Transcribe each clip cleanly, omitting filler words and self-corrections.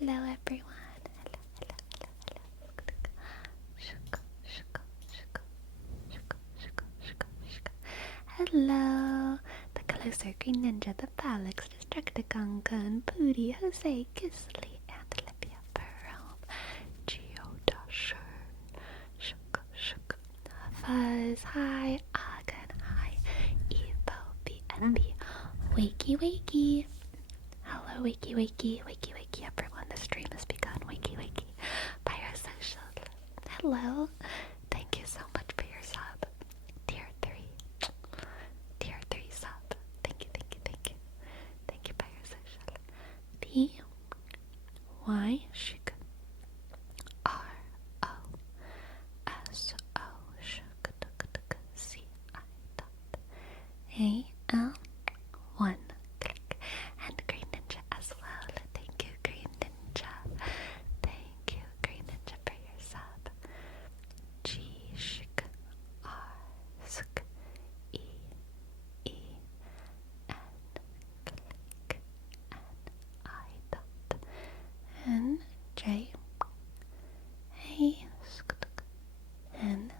Hello, everyone. Hello. The closer Green Ninja, the Palix, Destructicon, Kun, Booty, Jose, Gisli, and Libya Perome, Geodasher, Fuzz, hi, Agan, hi, Evo, BNB, Wakey. Hello, wakey, everyone. The stream has begun. Wakey. Biosocial. Hello. Thank you so much for your sub. Tier 3 sub. Thank you. Thank you, Biosocial. B-Y shik R-O-S-O shik C-I dot A-L-1. And Green Ninja as well. Thank you, Green Ninja. Thank you, Green Ninja, for your sub. G-shik R-sk E-E-N click N-I dot N-J A-sk-N.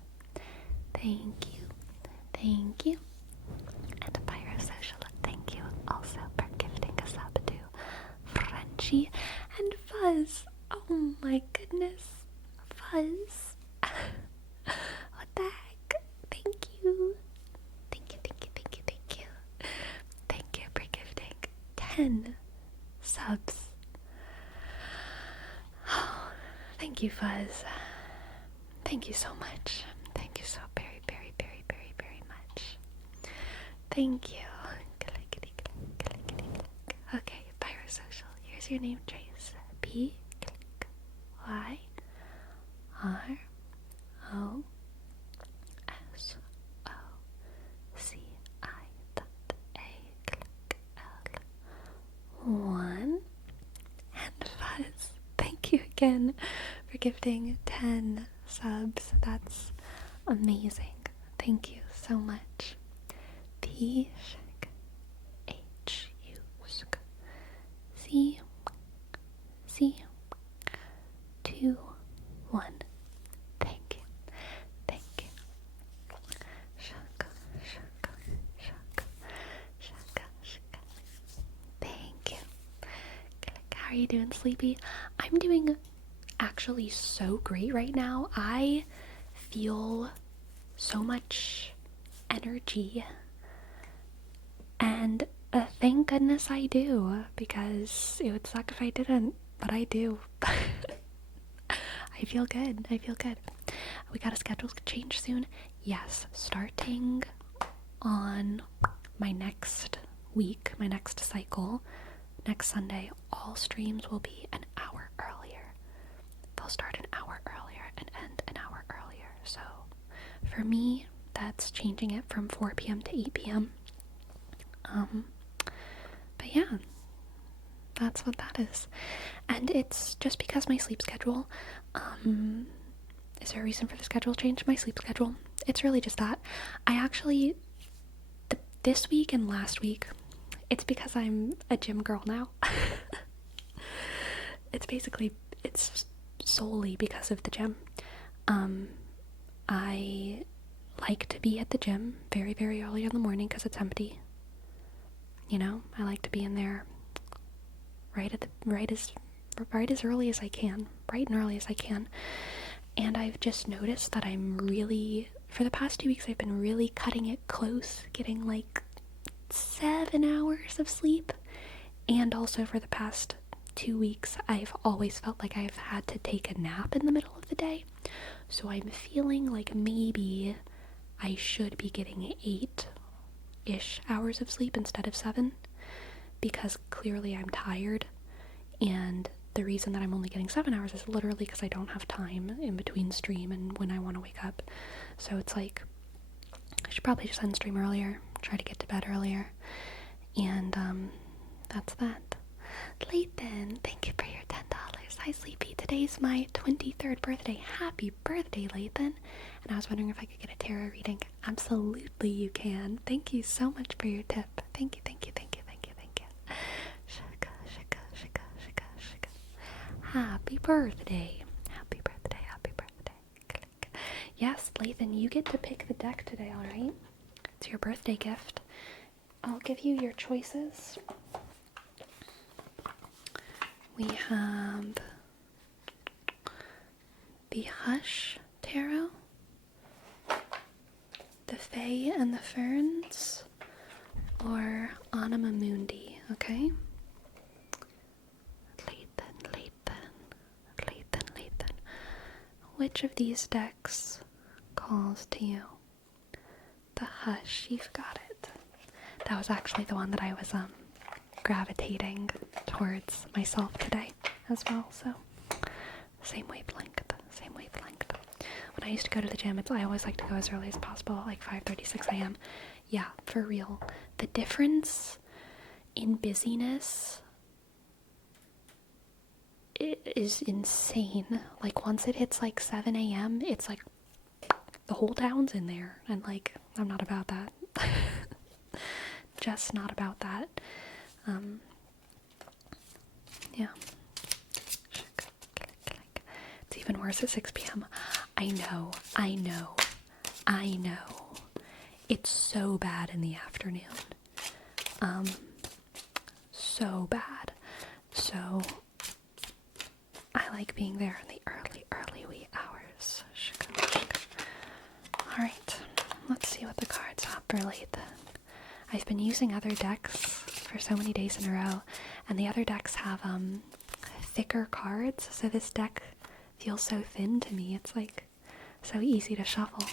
Thank you. And Biosocial, thank you also for gifting a sub to Frenchie and Fuzz. Oh my goodness, Fuzz. What the heck? Thank you. Thank you for gifting 10 subs. Oh, thank you, Fuzz. Thank you so much. Thank you so very much. Thank you. Okay, Biosocial. Here's your name trace. B Y R O S O C I dot A click L1. And Fuzz, thank you again for gifting 10 subs. That's amazing. Thank you so much. P H U C 2 1. Thank you. Shaka. Thank you. How are you doing, Sleepy? I'm doing actually so great right now. I feel so much energy, and thank goodness I do, because it would suck if I didn't, but I do. I feel good. We got a schedule change soon. Yes, starting on my next week, my next cycle, next Sunday, all streams will be an hour earlier. They'll start an hour earlier and end an hour earlier. So for me, that's changing it from 4 p.m. to 8 p.m. But yeah, that's what that is. And it's just because my sleep schedule, is there a reason for the schedule change? My sleep schedule, it's really just that. I actually, this week and last week, it's because I'm a gym girl now. It's solely because of the gym. I like to be at the gym very, very early in the morning because it's empty. You know, I like to be in there right as early as I can, bright and early as I can. And I've just noticed that for the past 2 weeks, I've been really cutting it close, getting like 7 hours of sleep. And also for the past 2 weeks, I've always felt like I've had to take a nap in the middle of the day. So I'm feeling like maybe I should be getting 8-ish hours of sleep instead of 7, because clearly I'm tired, and the reason that I'm only getting 7 hours is literally because I don't have time in between stream and when I want to wake up. So it's like, I should probably just end stream earlier, try to get to bed earlier, and that's that. Lathan, thank you for your $10. Hi, Sleepy. Today's my 23rd birthday. Happy birthday, Lathan. And I was wondering if I could get a tarot reading. Absolutely, you can. Thank you so much for your tip. Thank you. Happy birthday. Happy birthday, happy birthday. Click. Yes, Lathan, you get to pick the deck today, alright? It's your birthday gift. I'll give you your choices. We have the Hush Tarot, the Fae and the Ferns, or Anima Mundi, okay? Lathan. Which of these decks calls to you? The Hush, you've got it. That was actually the one that I was gravitating towards myself today as well, so same wavelength. When I used to go to the gym, I always like to go as early as possible, like 5:36 a.m. Yeah, for real. The difference in busyness is insane. Like, once it hits like 7 a.m., it's like the whole town's in there, and like, I'm not about that. Just not about that. Yeah. It's even worse at 6 p.m. I know. It's so bad in the afternoon. So bad. So, I like being there in the early wee hours. Alright, let's see what the cards have for Lathan. I've been using other decks for so many days in a row, and the other decks have thicker cards, so this deck feels so thin to me. It's like so easy to shuffle.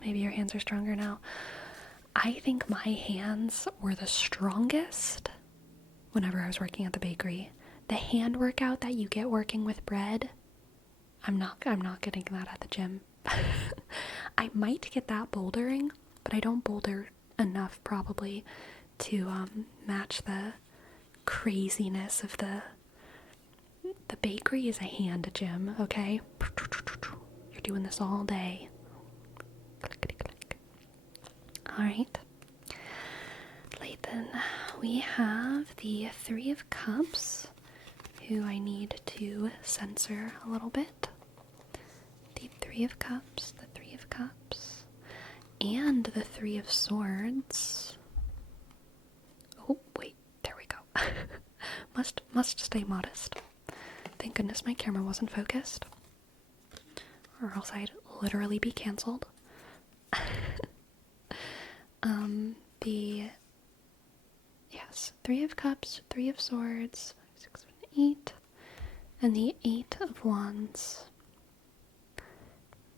Maybe your hands are stronger now. I think my hands were the strongest whenever I was working at the bakery. The hand workout that you get working with bread, I'm not getting that at the gym. I might get that bouldering, but I don't boulder enough probably to match the craziness of the bakery is a hand gym, okay? You're doing this all day. Alright. Lathan, we have the Three of Cups, who I need to censor a little bit. The Three of Cups, and the Three of Swords. Oh, wait, there we go. must stay modest. Thank goodness my camera wasn't focused, or else I'd literally be cancelled. Three of Cups, Three of Swords, 5, 6, 7, 8, and the Eight of Wands.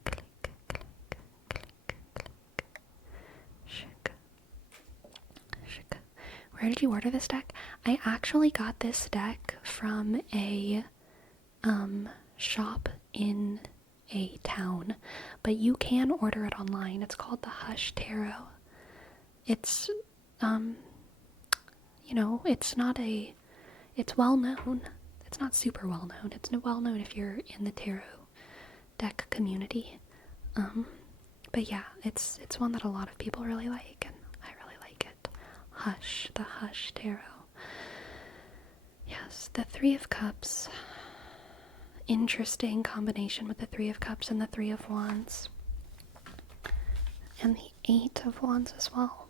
Click, click, click, click. Shika. Where did you order this deck? I actually got this deck from a shop in a town, but you can order it online. It's called the Hush Tarot. It's it's well known. It's not super well known. It's well known if you're in the tarot deck community. But yeah, it's one that a lot of people really like, and I really like it. Hush, the Hush Tarot. Yes, the Three of Cups. Interesting combination with the Three of Cups and the Three of Wands. And the Eight of Wands as well.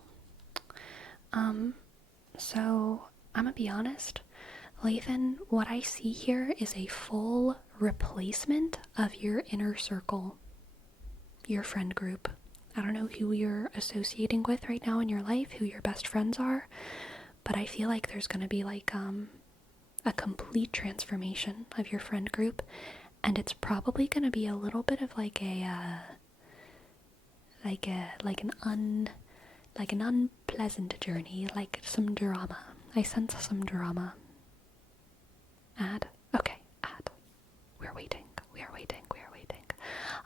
So I'm gonna be honest, Lathan, what I see here is a full replacement of your inner circle, your friend group. I don't know who you're associating with right now in your life, who your best friends are, but I feel like there's gonna be like a complete transformation of your friend group, and it's probably gonna be a little bit of like an unpleasant journey, like some drama. I sense some drama. Add? Okay, add. We are waiting.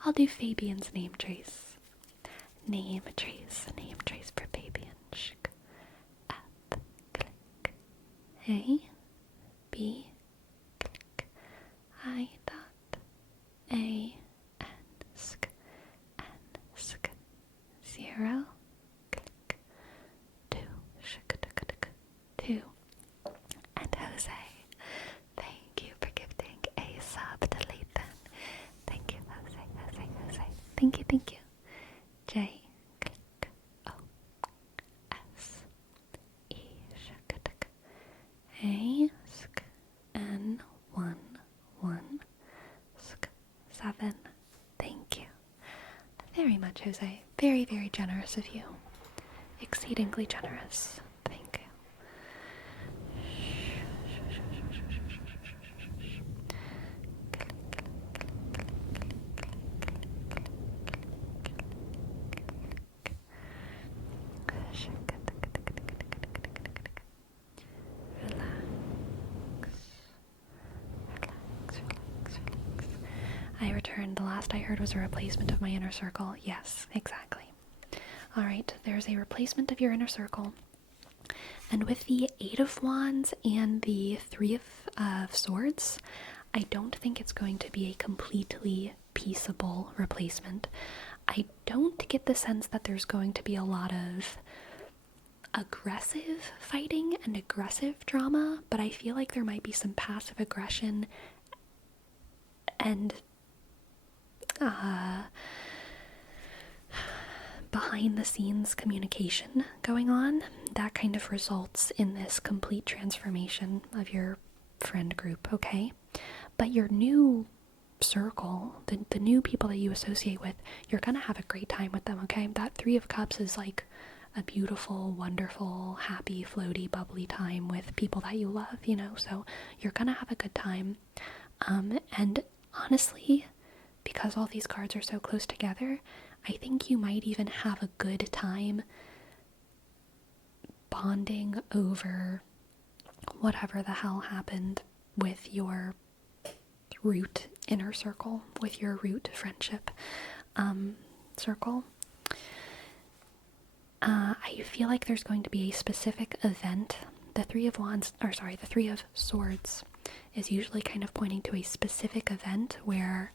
I'll do Fabian's name trace. Name trace for Fabian. Shk. Add. Click. A. B. Click. I. Dot. A. very much, Jose. Very, very generous of you. Exceedingly generous. Thank you. I returned. The last I heard was a replacement of my inner circle. Yes, exactly. Alright, there's a replacement of your inner circle. And with the 8 of Wands and the 3 of Swords, I don't think it's going to be a completely peaceable replacement. I don't get the sense that there's going to be a lot of aggressive fighting and aggressive drama, but I feel like there might be some passive aggression and behind the scenes communication going on that kind of results in this complete transformation of your friend group, okay? But your new circle, the new people that you associate with, you're gonna have a great time with them, okay? That 3 of Cups is like a beautiful, wonderful, happy, floaty, bubbly time with people that you love, you know? So you're gonna have a good time. And honestly, because all these cards are so close together, I think you might even have a good time bonding over whatever the hell happened with your root inner circle, with your root friendship circle. I feel like there's going to be a specific event. The 3 of Swords is usually kind of pointing to a specific event where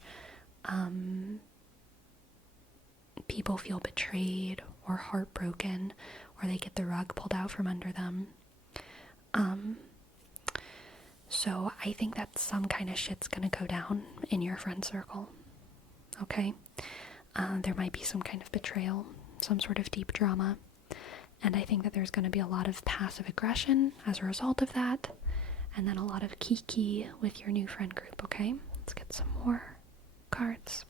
people feel betrayed or heartbroken, or they get the rug pulled out from under them. So I think that some kind of shit's gonna go down in your friend circle, okay? There might be some kind of betrayal, some sort of deep drama, and I think that there's gonna be a lot of passive aggression as a result of that, and then a lot of kiki with your new friend group, okay? Let's get some more cards.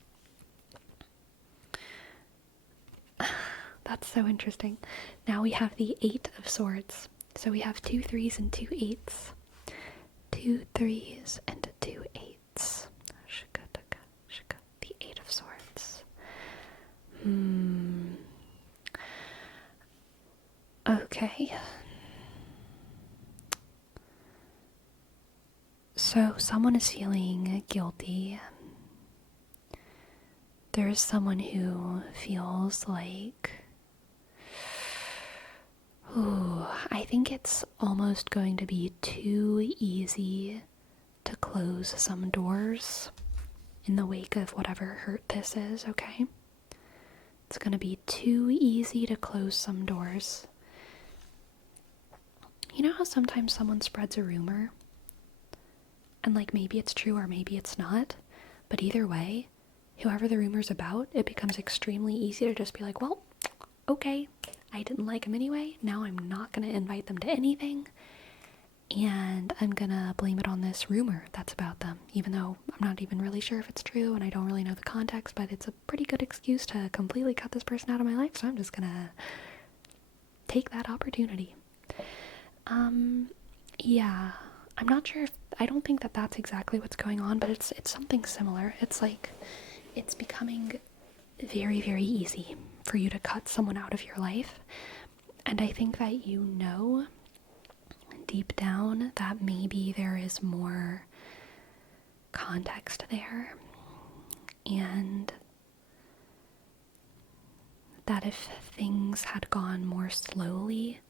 That's so interesting. Now we have the 8 of Swords. So we have 2 3s and 2 8s. 2 3s and 2 8s. The 8 of Swords. Okay. So someone is feeling guilty. There's someone who feels like, I think it's almost going to be too easy to close some doors in the wake of whatever hurt this is, okay? It's going to be too easy to close some doors. You know how sometimes someone spreads a rumor? And like maybe it's true or maybe it's not, but either way, whoever the rumor's about, it becomes extremely easy to just be like, well, okay, I didn't like them anyway, now I'm not going to invite them to anything, and I'm going to blame it on this rumor that's about them, even though I'm not even really sure if it's true, and I don't really know the context, but it's a pretty good excuse to completely cut this person out of my life, so I'm just going to take that opportunity. Yeah, I'm not sure if, I don't think that that's exactly what's going on, but it's something similar. It's like, it's becoming very, very easy for you to cut someone out of your life. And I think that you know deep down that maybe there is more context there. And that if things had gone more slowly,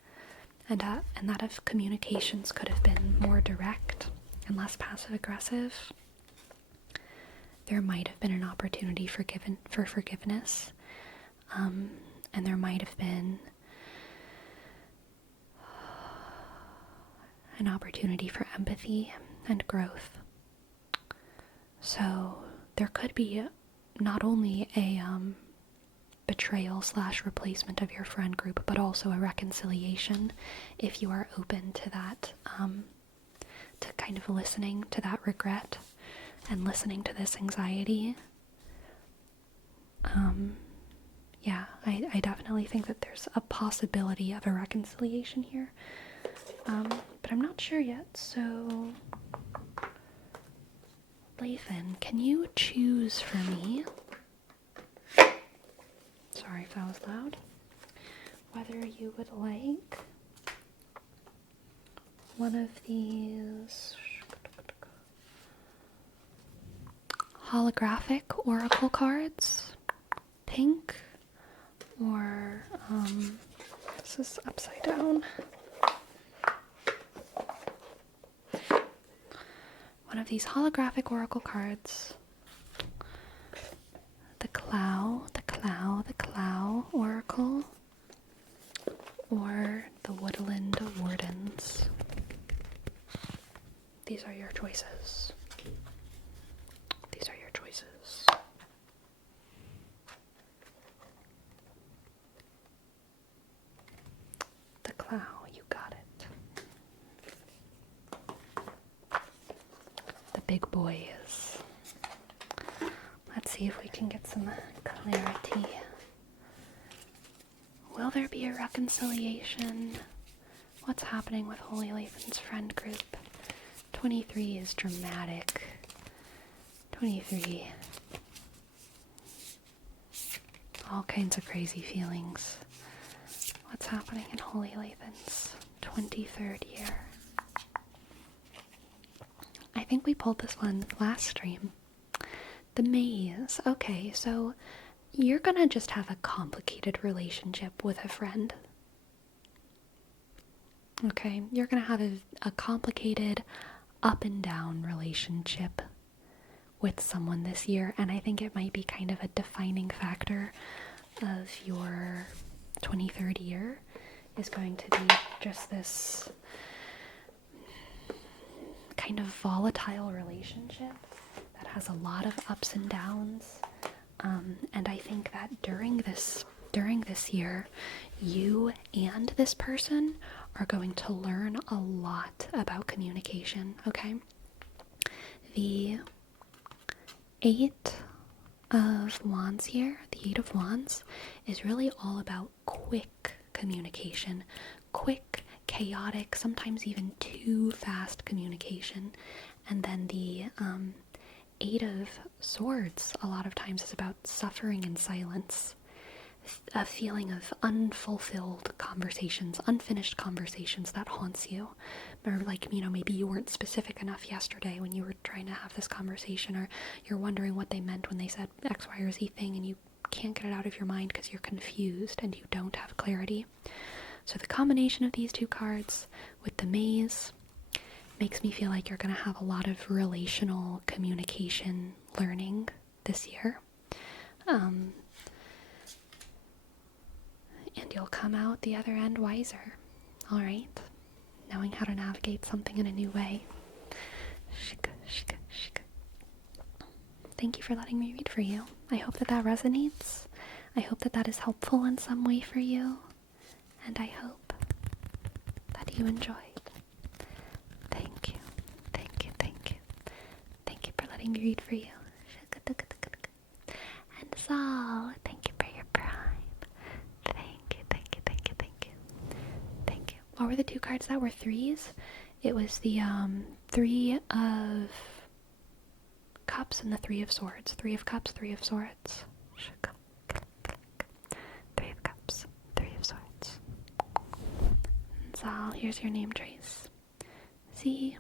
and that if communications could have been more direct and less passive aggressive, there might have been an opportunity for forgiveness, and there might have been an opportunity for empathy and growth. So there could be not only a betrayal / replacement of your friend group, but also a reconciliation if you are open to that, to kind of listening to that regret and listening to this anxiety. I definitely think that there's a possibility of a reconciliation here. But I'm not sure yet, so Lathan, can you choose for me? Sorry if that was loud. Whether you would like one of these holographic oracle cards, pink, or this is upside down. One of these holographic oracle cards, the Clow Oracle, or the Woodland Wardens. These are your choices. These are your choices. The Clow, you got it. The big boys. Let's see if we can get some clarity. Will there be a reconciliation? What's happening with Holy Lathan's friend group? 23 is dramatic. 23. All kinds of crazy feelings. What's happening in Holy Lathan's 23rd year? I think we pulled this one last stream. The maze. Okay, so you're gonna just have a complicated relationship with a friend. Okay, you're gonna have a complicated up and down relationship with someone this year, and I think it might be kind of a defining factor of your 23rd year is going to be just this kind of volatile relationship that has a lot of ups and downs. And I think that during this year, you and this person are going to learn a lot about communication, okay? The Eight of Wands here, the Eight of Wands, is really all about quick communication. Quick, chaotic, sometimes even too fast communication. And then the Eight of Swords a lot of times is about suffering in silence, a feeling of unfulfilled conversations, unfinished conversations that haunts you. Or like, maybe you weren't specific enough yesterday when you were trying to have this conversation, or you're wondering what they meant when they said X, Y, or Z thing, and you can't get it out of your mind because you're confused and you don't have clarity. So the combination of these two cards with the maze makes me feel like you're going to have a lot of relational communication learning this year. And you'll come out the other end wiser, alright? Knowing how to navigate something in a new way. Shika, shika, shika. Thank you for letting me read for you. I hope that resonates. I hope that is helpful in some way for you. And I hope that you enjoyed. Thank you. Thank you, thank you. Thank you for letting me read for you. And Zal, thank you for your prime. Thank you, thank you, thank you, thank you. Thank you. What were the two cards that were threes? It was the Three of Cups and the Three of Swords. Three of Cups, Three of Swords. Three of Cups, Three of Swords. Zal, here's your name trace. C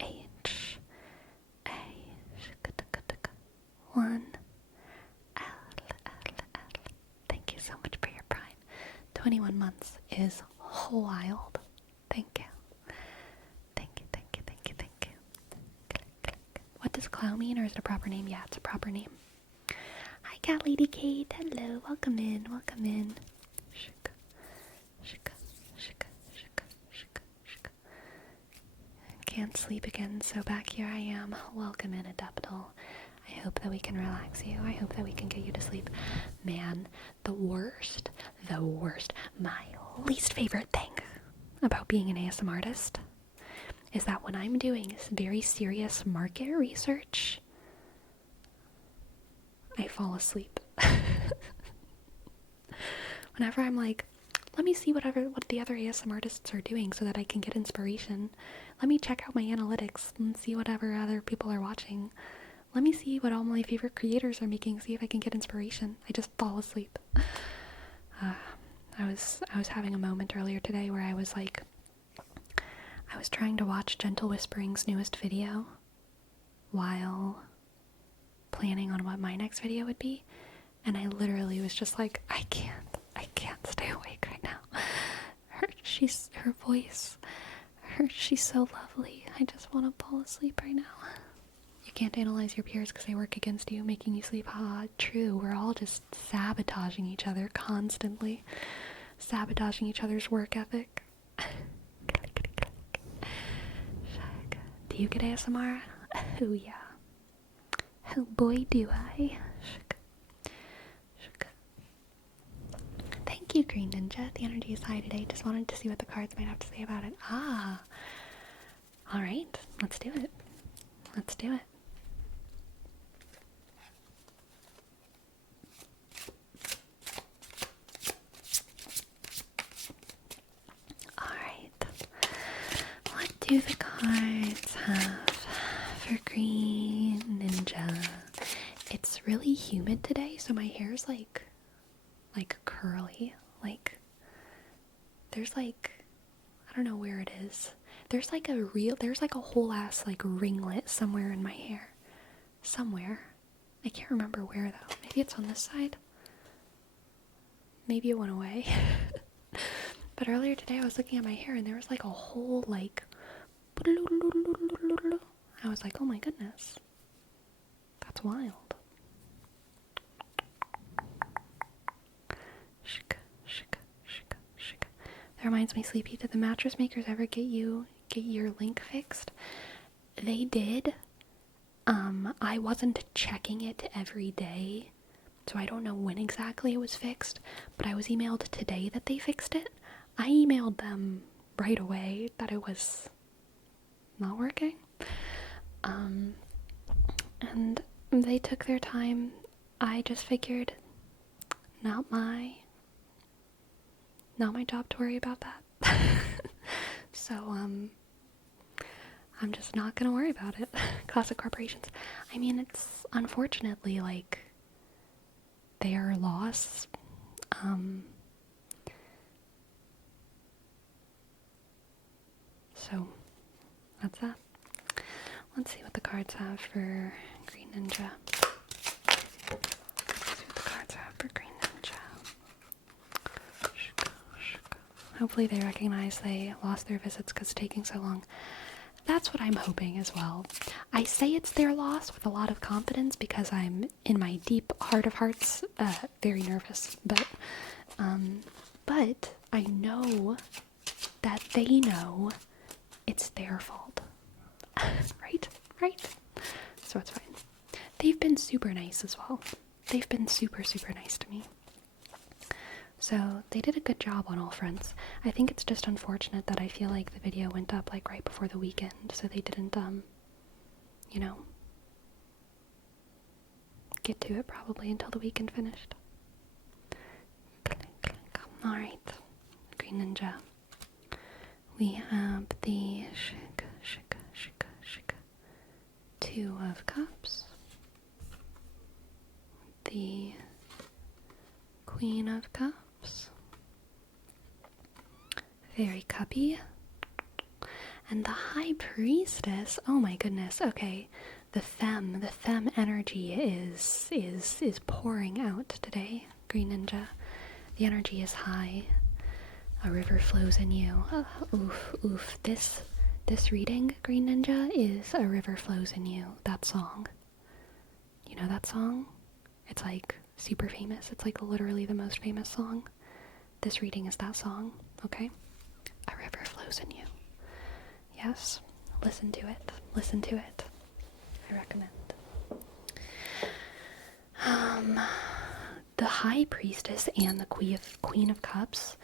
H A 1 L L L. Thank you so much for your prime. 21 months is wild. Thank you. Thank you, thank you, thank you, thank you. Click, click. What does Clow mean, or is it a proper name? Yeah, it's a proper name. Hi, Cat Lady Kate. Hello, welcome in, welcome in. Shika, shika, shika, shika, shika, shika. Can't sleep again, so back here I am. Welcome in, Adeptal. I hope that we can relax you. I hope that we can get you to sleep. Man, the worst, my least favorite thing about being an ASM artist is that when I'm doing very serious market research, I fall asleep. Whenever I'm like, let me see what the other ASM artists are doing so that I can get inspiration. Let me check out my analytics and see whatever other people are watching. Let me see what all my favorite creators are making, see if I can get inspiration. I just fall asleep. I was having a moment earlier today where I was like, I was trying to watch Gentle Whispering's newest video while planning on what my next video would be, and I literally was just like, I can't stay awake right now. Her voice, she's so lovely. I just want to fall asleep right now. You can't analyze your peers because they work against you, making you sleep. True. We're all just sabotaging each other constantly. Sabotaging each other's work ethic. Do you get ASMR? Oh yeah. Oh boy do I. Thank you, Green Ninja. The energy is high today. Just wanted to see what the cards might have to say about it. Alright. Let's do it. Let's do it. Alright. What do the cards have for Green Ninja? It's really humid today, so my hair's like curly. Like, there's like, I don't know where it is. There's like a whole ass like ringlet somewhere in my hair. Somewhere. I can't remember where though. Maybe it's on this side. Maybe it went away. But earlier today I was looking at my hair and there was like a whole like, I was like, oh my goodness. That's wild. That reminds me, Sleepy, did the mattress makers ever get your link fixed? They did. I wasn't checking it every day, so I don't know when exactly it was fixed, but I was emailed today that they fixed it. I emailed them right away that it was not working. And they took their time. I just figured, not my job to worry about that. So, I'm just not gonna worry about it. Classic corporations. I mean, it's unfortunately like their loss. So that's that. Let's see what the cards have for Green Ninja. Hopefully they recognize they lost their visits because it's taking so long. That's what I'm hoping as well. I say it's their loss with a lot of confidence because I'm, in my deep heart of hearts, very nervous. But I know that they know it's their fault. Right? So it's fine. They've been super nice as well. They've been super, super nice to me. So they did a good job on all fronts. I think it's just unfortunate that I feel like the video went up like right before the weekend, so they didn't, get to it probably until the weekend finished. Alright, Green Ninja. We have the Two of Cups, the Queen of Cups, very cuppy, and the High Priestess. Oh my goodness. Okay, the femme energy is pouring out today, Green Ninja. The energy is high. A river flows in you. Oof. This reading, Green Ninja, is A River Flows in You. That song. You know that song? It's like super famous. It's like literally the most famous song. This reading is that song, okay? A river flows in you. Yes, listen to it. Listen to it. I recommend. The High Priestess and the Queen of Cups.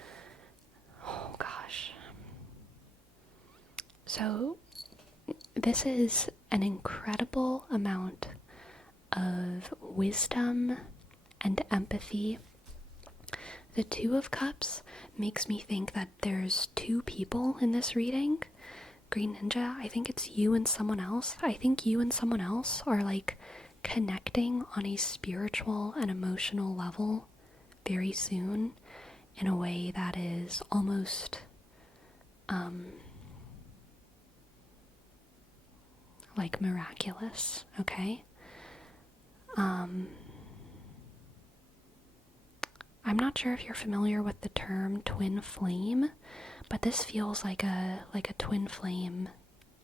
Oh gosh. So, this is an incredible amount of wisdom and empathy The Two of Cups makes me think that there's two people in this reading. Green Ninja, I think it's you and someone else. I think you and someone else are like connecting on a spiritual and emotional level very soon in a way that is almost like miraculous, okay? I'm not sure if you're familiar with the term twin flame, but this feels like a twin flame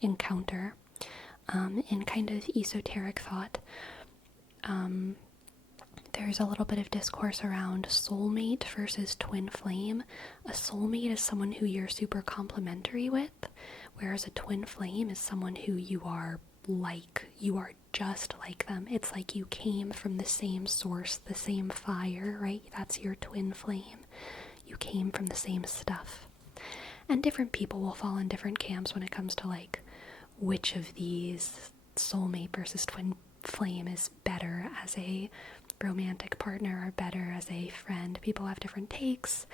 encounter. In kind of esoteric thought, there's a little bit of discourse around soulmate versus twin flame. A soulmate is someone who you're super complementary with, whereas a twin flame is someone who you are just like them. It's like you came from the same source, the same fire, right? That's your twin flame. You came from the same stuff. And different people will fall in different camps when it comes to like which of these, soulmate versus twin flame, is better as a romantic partner or better as a friend. People have different takes.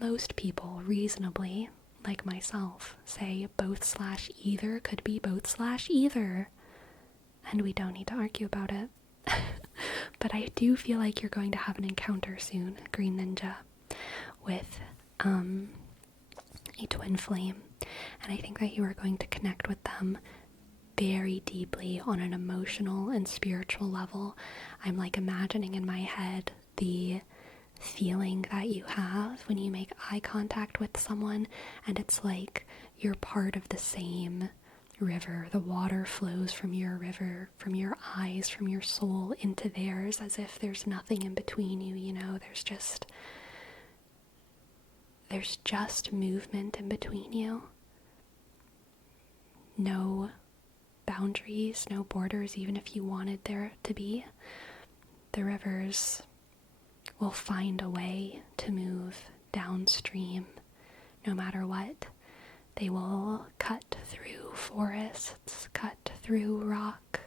Most people reasonably, like myself, say both/either could be both/either. And we don't need to argue about it. But I do feel like you're going to have an encounter soon, Green Ninja, with a twin flame. And I think that you are going to connect with them very deeply on an emotional and spiritual level. I'm like imagining in my head the feeling that you have when you make eye contact with someone and it's like you're part of the same river. The water flows from your river, from your eyes, from your soul into theirs, as if there's nothing in between you, you know, there's just movement in between you. No boundaries, no borders, even if you wanted there to be. The rivers will find a way to move downstream no matter what. They will cut through forests, cut through rock,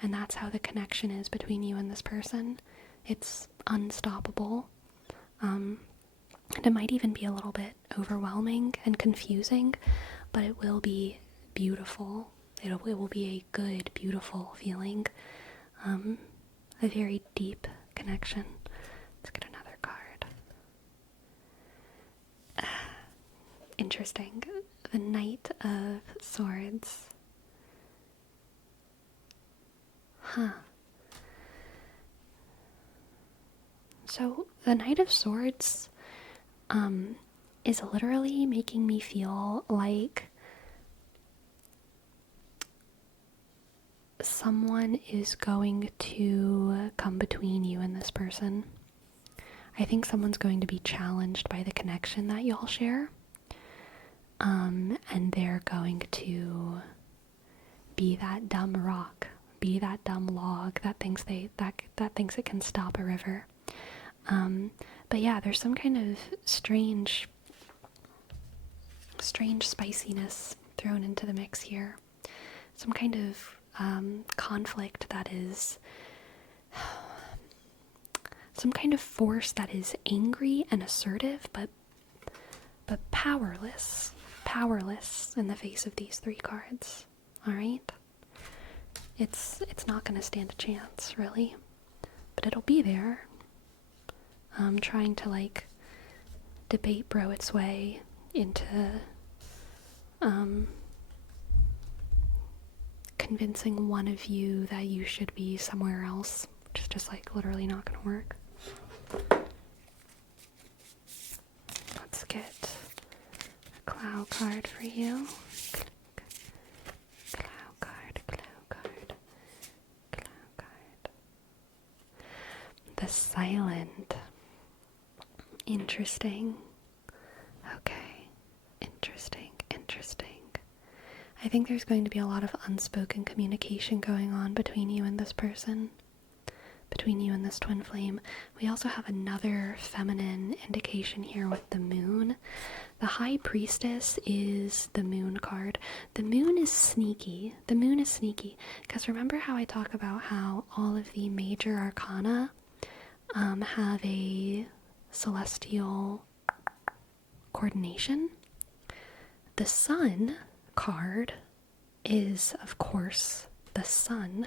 and that's how the connection is between you and this person. It's unstoppable. And it might even be a little bit overwhelming and confusing, but it will be beautiful. It will be a good, beautiful feeling. A very deep connection. Let's get another card. Interesting. The Knight of Swords. So the Knight of Swords is literally making me feel like someone is going to come between you and this person. I think someone's going to be challenged by the connection that y'all share. And they're going to be that dumb rock, be that dumb log that thinks that thinks it can stop a river. But yeah, there's some kind of strange spiciness thrown into the mix here. Some kind of conflict that is some kind of force that is angry and assertive, but powerless in the face of these three cards. All right, it's not going to stand a chance, really, but it'll be there. Trying to like debate bro its way into convincing one of you that you should be somewhere else, which is just like literally not gonna work. Let's get a cloud card for you. Cloud card. The Silent. Interesting. Okay. Interesting. I think there's going to be a lot of unspoken communication going on between you and this person, between you and this twin flame. We also have another feminine indication here with the Moon. The High Priestess is the Moon card. The Moon is sneaky. Because remember how I talk about how all of the major arcana have a celestial coordination. The sun card is, of course, the sun.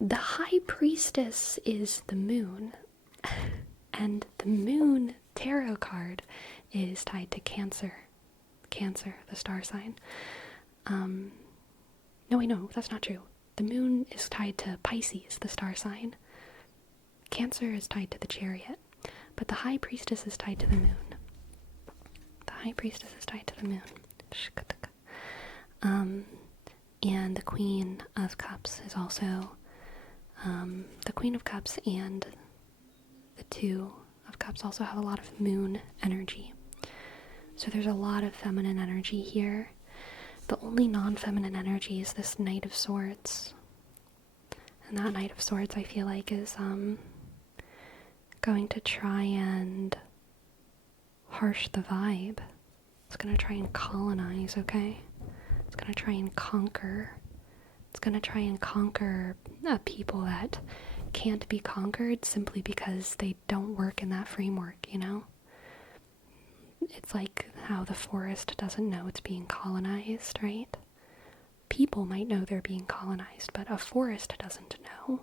The high priestess is the moon, and the moon tarot card is tied to Cancer. Cancer, the star sign. No, wait, no, that's not true. The moon is tied to Pisces, the star sign. Cancer is tied to the Chariot, but the high priestess is tied to the moon. The high priestess is tied to the moon. And the Queen of Cups is also, the Queen of Cups and the Two of Cups also have a lot of moon energy. So there's a lot of feminine energy here. The only non-feminine energy is this Knight of Swords. And that Knight of Swords, I feel like, is going to try and harsh the vibe. It's going to try and colonize, okay? It's going to try and conquer. It's going to try and conquer a people that can't be conquered simply because they don't work in that framework, you know? It's like how the forest doesn't know it's being colonized, right? People might know they're being colonized, but a forest doesn't know.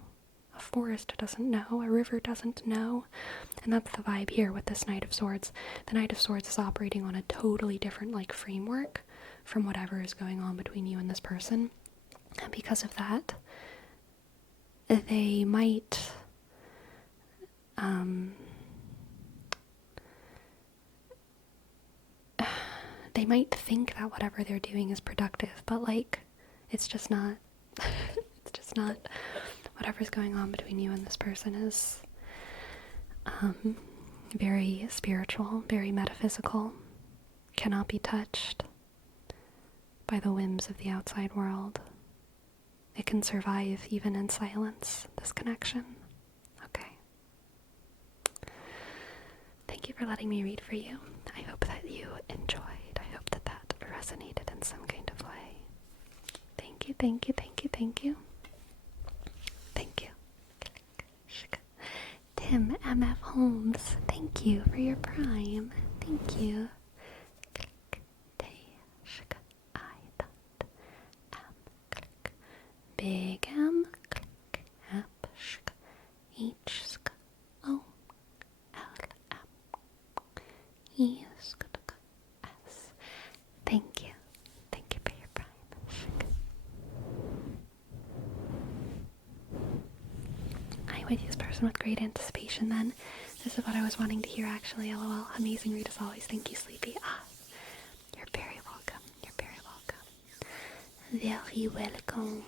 A forest doesn't know. A river doesn't know. And that's the vibe here with this Knight of Swords. The Knight of Swords is operating on a totally different, like, framework from whatever is going on between you and this person. And because of that, they might think that whatever they're doing is productive, but like it's just not. It's just not. Whatever's going on between you and this person is very spiritual, very metaphysical, cannot be touched by the whims of the outside world. It can survive even in silence, this connection. Okay. Thank you for letting me read for you. I hope that you enjoyed. I hope that that resonated in some kind of way. Thank you, thank you, thank you, thank you. Thank you. Tim M.F. Holmes, thank you for your prime. Thank you. Big M, F, H, O, L, M, E, S. Thank you. Thank you for your prime. I would use person with great anticipation then. This is what I was wanting to hear actually, lol. Amazing read as always. Thank you, Sleepy. You're very welcome. You're very welcome. Very welcome.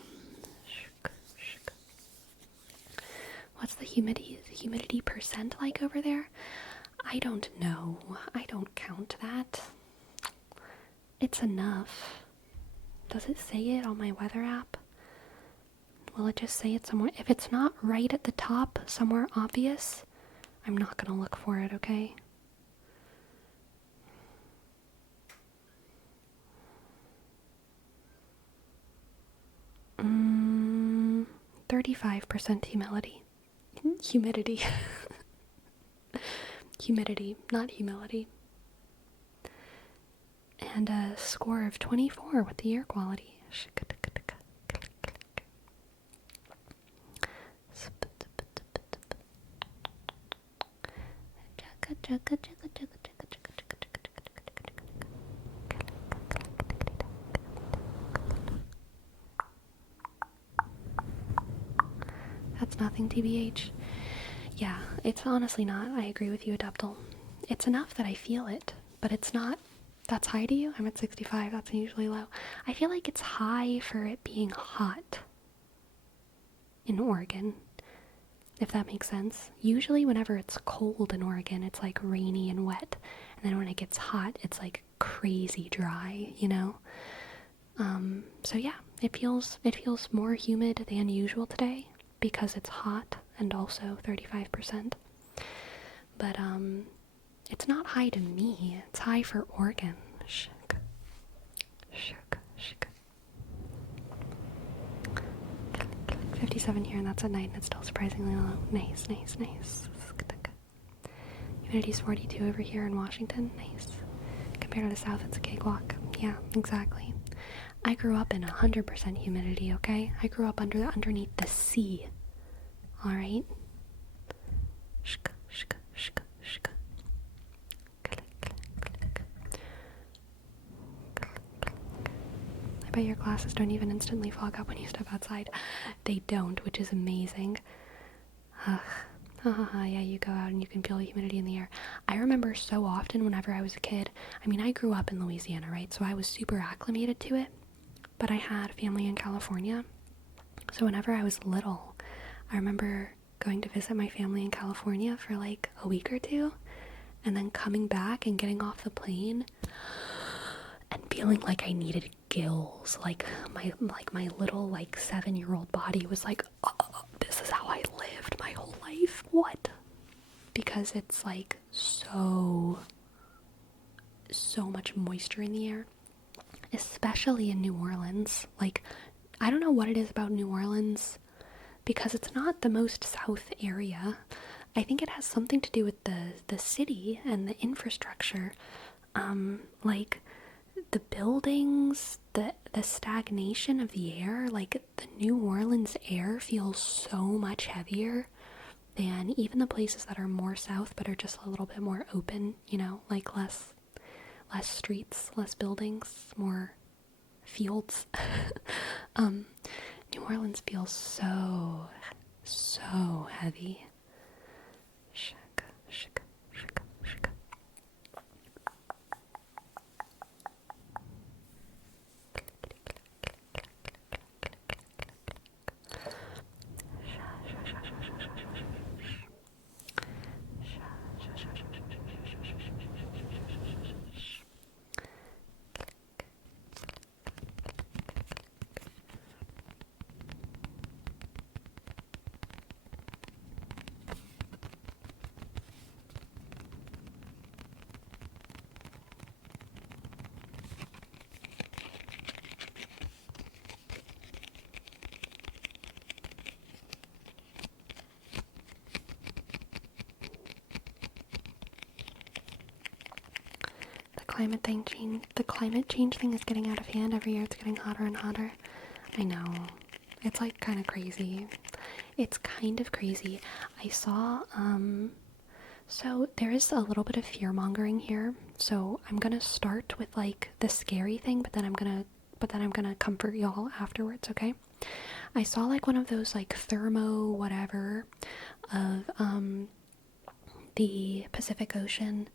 What's the humidity percent like over there? I don't know. I don't count that. It's enough. Does it say it on my weather app? Will it just say it somewhere? If it's not right at the top, somewhere obvious, I'm not gonna look for it, okay? Mm, 35% humidity. Humidity. Humidity, not humility. And a score of 24 with the air quality. That's nothing, TBH. Yeah, it's honestly not. I agree with you, Adeptal. It's enough that I feel it, but it's not. That's high to you? I'm at 65. That's usually low. I feel like it's high for it being hot in Oregon, if that makes sense. Usually whenever it's cold in Oregon, it's like rainy and wet. And then when it gets hot, it's like crazy dry, you know? So yeah, it feels more humid than usual today because it's hot and also 35%. But it's not high to me. It's high for Oregon. Shook. 57 here, and that's at night, and it's still surprisingly low. Nice. Humidity's 42 over here in Washington. Nice. Compared to the south, it's a cakewalk. Yeah, exactly. I grew up in 100% humidity, okay? I grew up underneath the sea. Alright? Shk, shk, shk, shk. Click, click, click. I bet your glasses don't even instantly fog up when you step outside. They don't, which is amazing. Ugh. Yeah, you go out and you can feel the humidity in the air. I remember so often whenever I was a kid, I mean, I grew up in Louisiana, right? So I was super acclimated to it, but I had family in California. So whenever I was little, I remember going to visit my family in California for like a week or two, and then coming back and getting off the plane and feeling like I needed gills. Like my little like 7-year-old body was like, oh, this is how I lived my whole life. What? Because it's like so much moisture in the air, especially in New Orleans. Like, I don't know what it is about New Orleans, because it's not the most south area. I think it has something to do with the city and the infrastructure. Like the buildings, the stagnation of the air. Like the New Orleans air feels so much heavier than even the places that are more south but are just a little bit more open, you know, like less streets, less buildings, more fields. New Orleans feels so heavy. Shaka, shaka, shaka, shaka. The climate change thing is getting out of hand. Every year it's getting hotter and hotter. I know. It's like kind of crazy. It's kind of crazy. I saw, so there is a little bit of fear mongering here. So I'm gonna start with like the scary thing, but then I'm gonna comfort y'all afterwards, okay? I saw like one of those like thermo whatever of the Pacific Ocean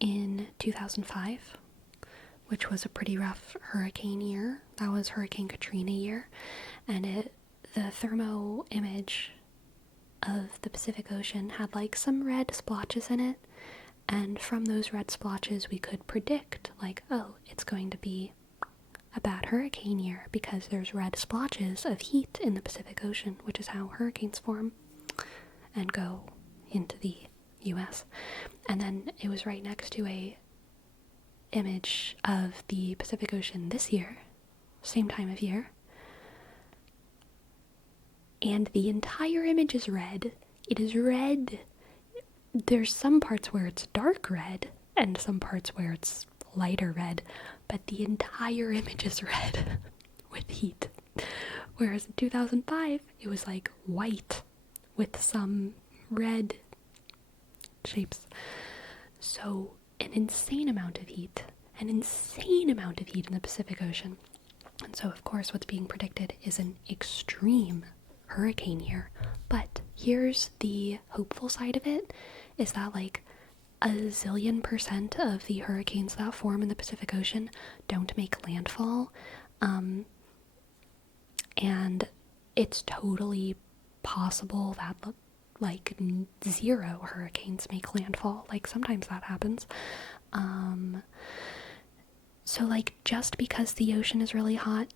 in 2005, which was a pretty rough hurricane year. That was Hurricane Katrina year, and the thermo image of the Pacific Ocean had like some red splotches in it, and from those red splotches we could predict like, oh, it's going to be a bad hurricane year because there's red splotches of heat in the Pacific Ocean, which is how hurricanes form and go into the US. And then it was right next to a image of the Pacific Ocean this year, same time of year, and the entire image is red. It is red. There's some parts where it's dark red and some parts where it's lighter red, but the entire image is red with heat. Whereas in 2005 it was like white with some red shapes. So an insane amount of heat in the Pacific Ocean. And so of course what's being predicted is an extreme hurricane year. But here's the hopeful side of it, is that like a zillion % of the hurricanes that form in the Pacific Ocean don't make landfall. And it's totally possible that like 0 hurricanes make landfall. Like sometimes that happens. So like just because the ocean is really hot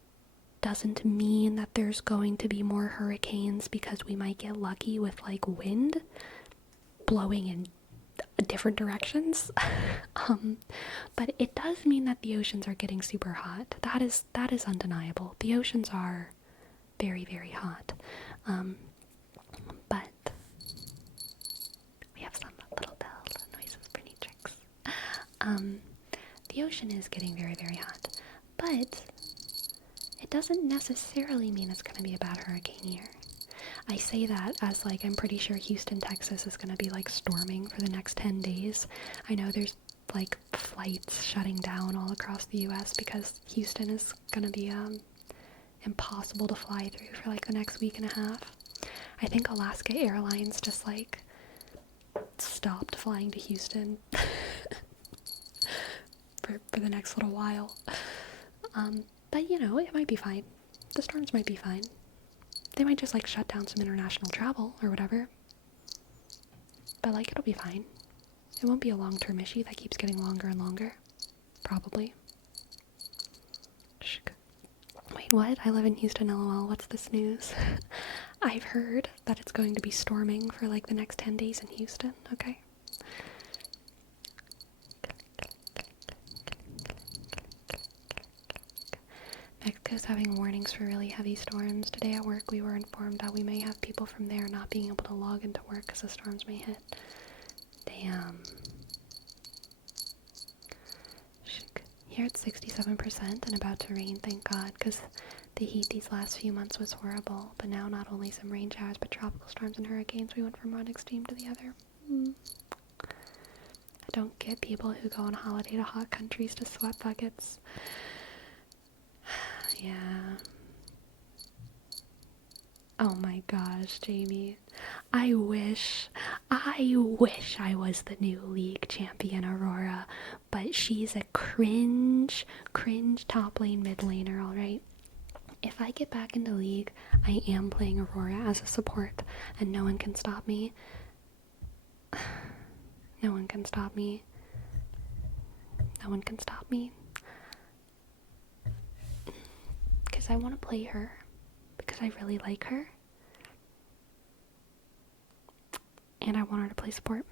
doesn't mean that there's going to be more hurricanes, because we might get lucky with like wind blowing in different directions. But it does mean that the oceans are getting super hot. That is undeniable. The oceans are very, very hot. But we have some little bell noises The ocean is getting very, very hot, but it doesn't necessarily mean it's going to be a bad hurricane year. I say that as like I'm pretty sure Houston, Texas is going to be like storming for the next 10 days. I know there's like flights shutting down all across the US because Houston is going to be impossible to fly through for like the next week and a half. I think Alaska Airlines just like stopped flying to Houston for the next little while. But you know, it might be fine. The storms might be fine. They might just like shut down some international travel or whatever. But like it'll be fine. It won't be a long-term issue that keeps getting longer and longer. Probably. Wait, what? I live in Houston, lol. What's this news? I've heard that it's going to be storming for like the next 10 days in Houston. Okay. Mexico is having warnings for really heavy storms. Today at work, we were informed that we may have people from there not being able to log into work because the storms may hit. Damn. Here it's 67% and about to rain, thank God, because the heat these last few months was horrible. But now not only some rain showers, but tropical storms and hurricanes. We went from one extreme to the other. I don't get people who go on holiday to hot countries to sweat buckets. Yeah. Oh my gosh, Jamie. I wish I was the new league champion Aurora, but she's a cringe top lane mid laner, alright? If I get back into league, I am playing Aurora as a support, and no one can stop me. No one can stop me. No one can stop me. Because I want to play her. Because I really like her. And I want her to play support.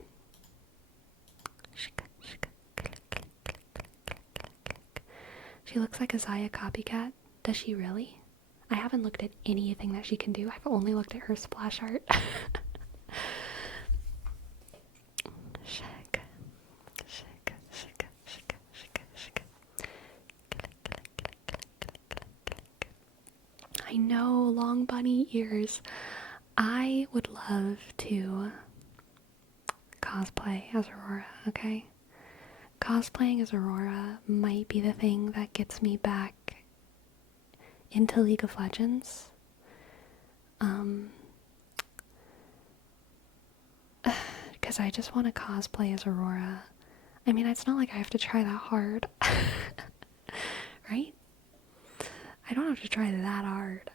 She looks like a Zaya copycat. Does she really? I haven't looked at anything that she can do. I've only looked at her splash art. I know, long bunny ears. I would love to cosplay as Aurora, okay? Cosplaying as Aurora might be the thing that gets me back into League of Legends. Because I just want to cosplay as Aurora. I mean, it's not like I have to try that hard. Right? I don't have to try that hard.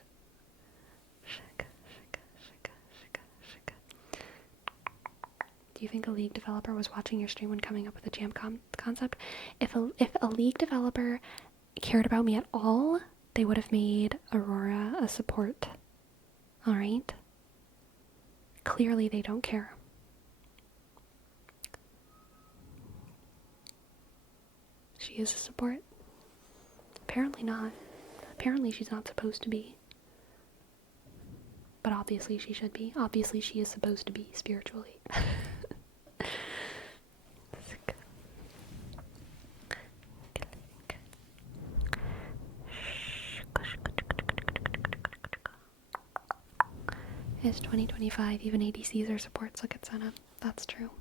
Do you think a League developer was watching your stream when coming up with the jam concept? If a League developer cared about me at all, they would have made Aurora a support. Alright? Clearly they don't care. She is a support? Apparently not. Apparently she's not supposed to be. But obviously she should be. Obviously she is supposed to be spiritually. Is 2025 even ADCs or supports? Look at Senna. That's true.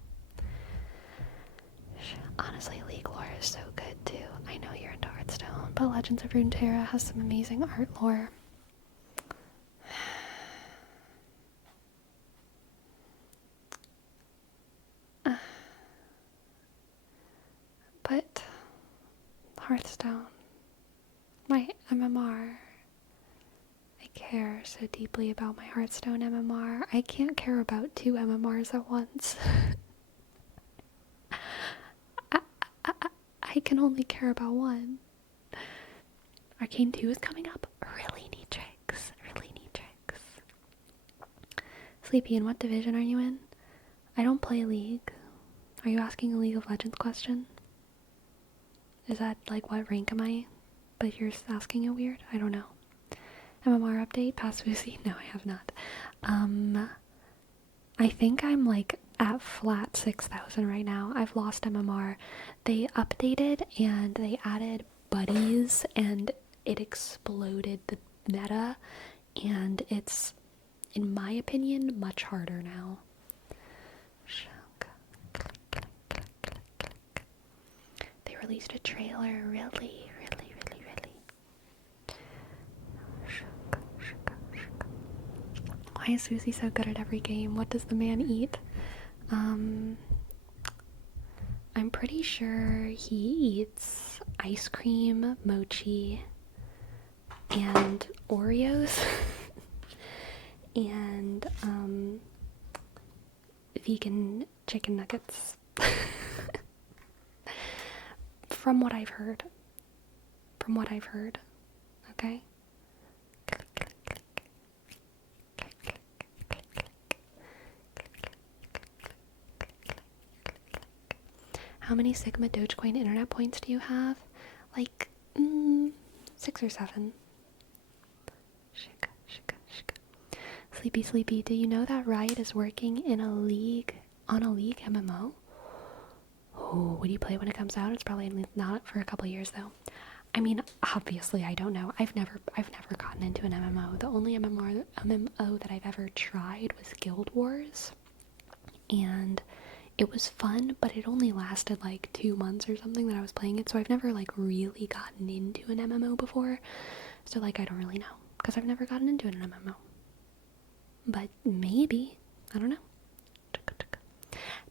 Honestly, League lore is so good too. I know you're into Hearthstone, but Legends of Runeterra has some amazing art lore. But Hearthstone, my MMR, I care so deeply about my Hearthstone MMR. I can't care about two MMRs at once. I can only care about one. Arcane 2 is coming up. Really need tricks. Really need tricks. Sleepy, in what division are you in? I don't play League. Are you asking a League of Legends question? Is that like what rank am I? But you're asking it weird? I don't know. MMR update? Pass Woozy? No, I have not. I think I'm like at flat 6,000 right now. I've lost MMR. They updated and they added buddies and it exploded the meta, and it's, in my opinion, much harder now. They released a trailer, really. Why is Susie so good at every game? What does the man eat? I'm pretty sure he eats ice cream, mochi, and Oreos, and vegan chicken nuggets. From what I've heard. Okay? How many Sigma Dogecoin internet points do you have? Like, 6 or 7. Sleepy, do you know that Riot is working on a league MMO? Oh, would you play when it comes out? It's probably not for a couple years though. I mean, obviously I don't know. I've never gotten into an MMO. The only MMO that I've ever tried was Guild Wars. And it was fun, but it only lasted like 2 months or something that I was playing it, so I've never like really gotten into an MMO before. So like I don't really know, because I've never gotten into an MMO. But maybe, I don't know.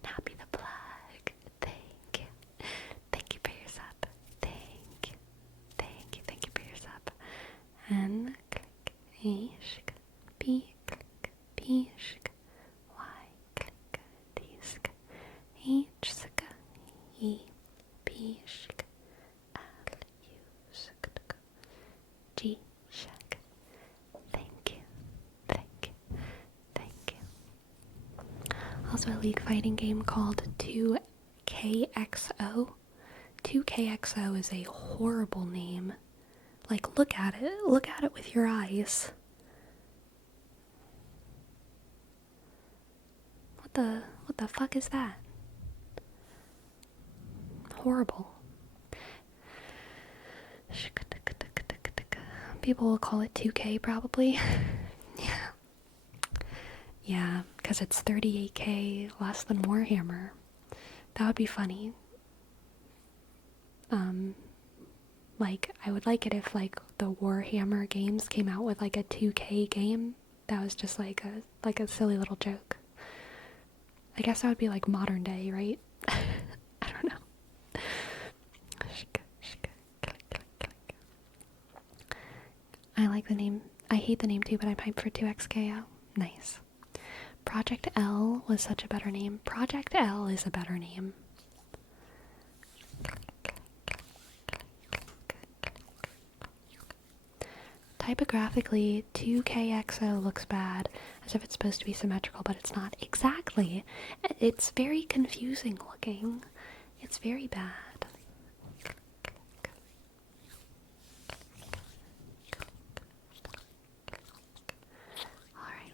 Now be the plug. Thank you. Thank you for your sub. Thank you for your sub. And click A, shk, P, click P, shk, Y, click D, shk, H, shk, E, P, shk, L, U, shk, G, shk. Thank you. Also a League fighting game called 2KXO. 2KXO is a horrible name. Like, look at it with your eyes. What the fuck is that? Horrible. People will call it 2K probably. Yeah, because it's 38k less than Warhammer. That would be funny. Like, I would like it if, like, the Warhammer games came out with, like, a 2k game. That was just, like a silly little joke. I guess that would be, like, modern day, right? I don't know. I like the name. I hate the name, too, but I'm hyped for 2XKO. Nice. Project L was such a better name. Project L is a better name. Typographically, 2KXO looks bad, as if it's supposed to be symmetrical, but it's not. Exactly. It's very confusing looking. It's very bad. Alright,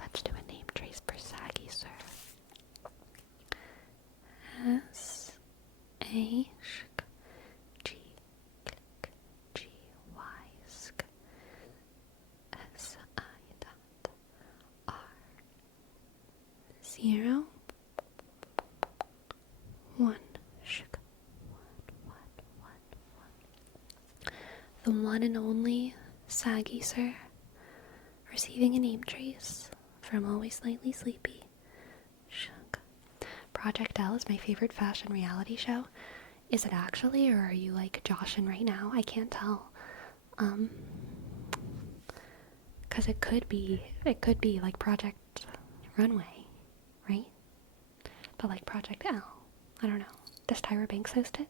let's do a name trace for Saggy Sir. S-A Zero, one, the one and only Saggy Sir, receiving a name trace from Always Slightly Sleepy. Project L is my favorite fashion reality show. Is it actually, or are you like joshing right now? I can't tell. Cause it could be like Project Runway, right? But like Project L, I don't know. Does Tyra Banks host it?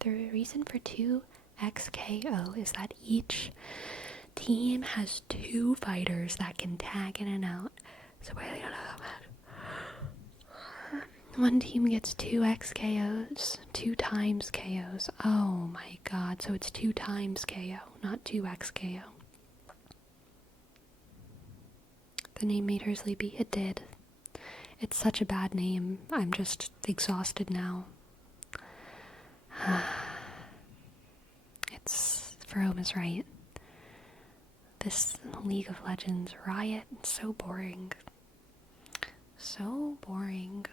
The reason for 2XKO is that each team has 2 fighters that can tag in and out. So I don't know how bad. One team gets 2 XKOs, 2 times KOs. Oh my god, so it's 2 times KO, not 2 XKO. The name made her sleepy. It did. It's such a bad name. I'm just exhausted now. It's Jerome is right. This League of Legends riot, so boring. So boring.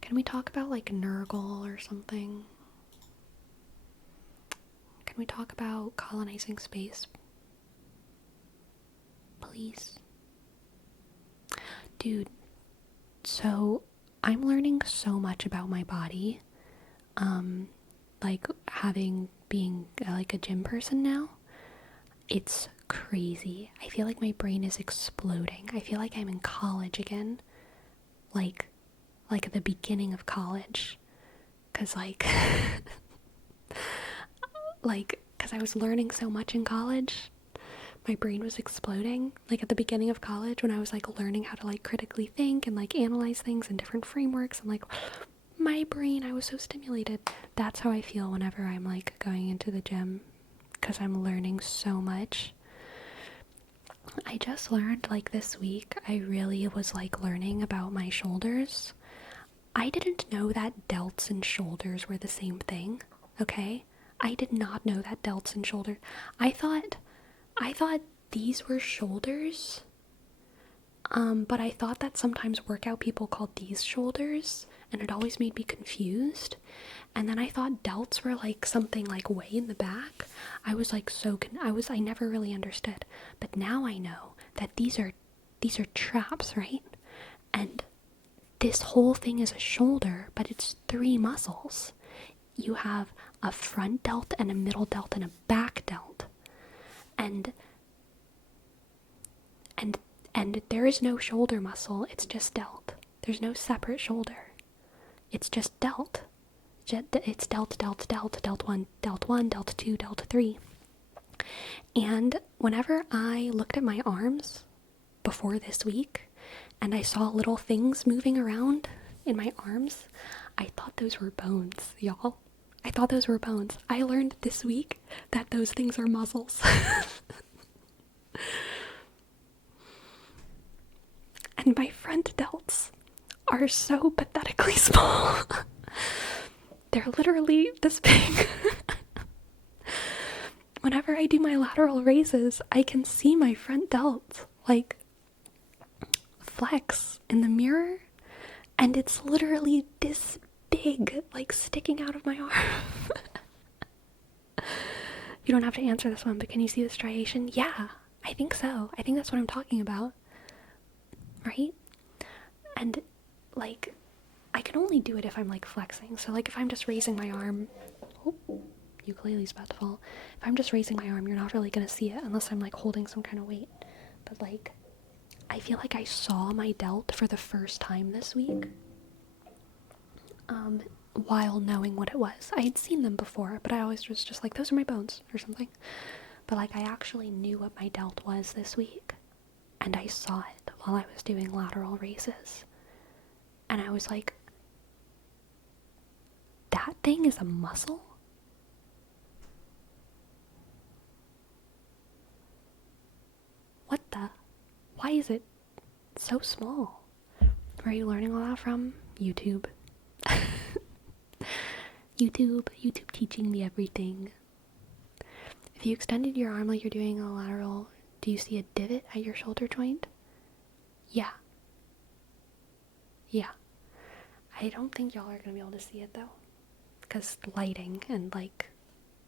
Can we talk about like Nurgle or something? Can we talk about colonizing space? Please. Dude, so I'm learning so much about my body. Like being like a gym person now. It's crazy. I feel like my brain is exploding. I feel like I'm in college again. Like at the beginning of college. 'Cause cause I was learning so much in college. My brain was exploding. Like at the beginning of college when I was like learning how to like critically think and like analyze things in different frameworks, and like my brain, I was so stimulated. That's how I feel whenever I'm like going into the gym, because I'm learning so much. I just learned like this week, I really was like learning about my shoulders. I didn't know that delts and shoulders were the same thing, okay? I did not know that delts and shoulders. I thought these were shoulders, but I thought that sometimes workout people called these shoulders, and it always made me confused. And then I thought delts were like something like way in the back. I was like I never really understood. But now I know that these are traps, right? And this whole thing is a shoulder, but it's 3 muscles. You have a front delt and a middle delt and a back delt. And there is no shoulder muscle, it's just delt. There's no separate shoulder. It's just delt. It's delt, delt, delt, delt 1, delt 2, delt 3. And whenever I looked at my arms before this week, and I saw little things moving around in my arms, I thought those were bones, y'all. I thought those were bones. I learned this week that those things are muscles. And my front delts are so pathetically small. They're literally this big. Whenever I do my lateral raises, I can see my front delt like flex in the mirror, and it's literally this big, like sticking out of my arm. You don't have to answer this one, but can you see the striation? Yeah, I think so. I think that's what I'm talking about. Right? And like, I can only do it if I'm like flexing. So like if I'm just raising my arm, oh, ukulele's about to fall. If I'm just raising my arm, you're not really gonna see it unless I'm like holding some kind of weight. But like, I feel like I saw my delt for the first time this week, while knowing what it was. I had seen them before, but I always was just like, those are my bones or something. But like, I actually knew what my delt was this week, and I saw it while I was doing lateral raises. And I was like, that thing is a muscle? What the? Why is it so small? Where are you learning all that from? YouTube. YouTube teaching me everything. If you extended your arm like you're doing a lateral, do you see a divot at your shoulder joint? Yeah. Yeah. I don't think y'all are gonna be able to see it though. Because lighting and like,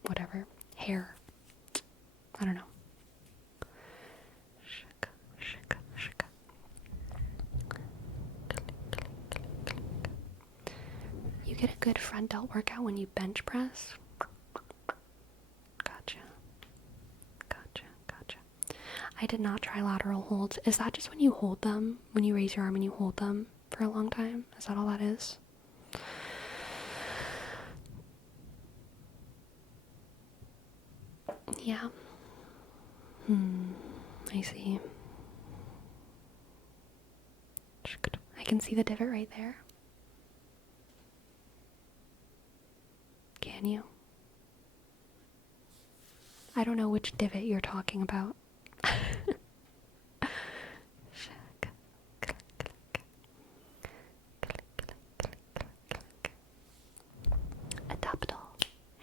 whatever, hair. I don't know. You get a good front delt workout when you bench press. Gotcha. I did not try lateral holds. Is that just when you hold them? When you raise your arm and you hold them for a long time? Is that all that is? Yeah. I see. I can see the divot right there. Can you? I don't know which divot you're talking about.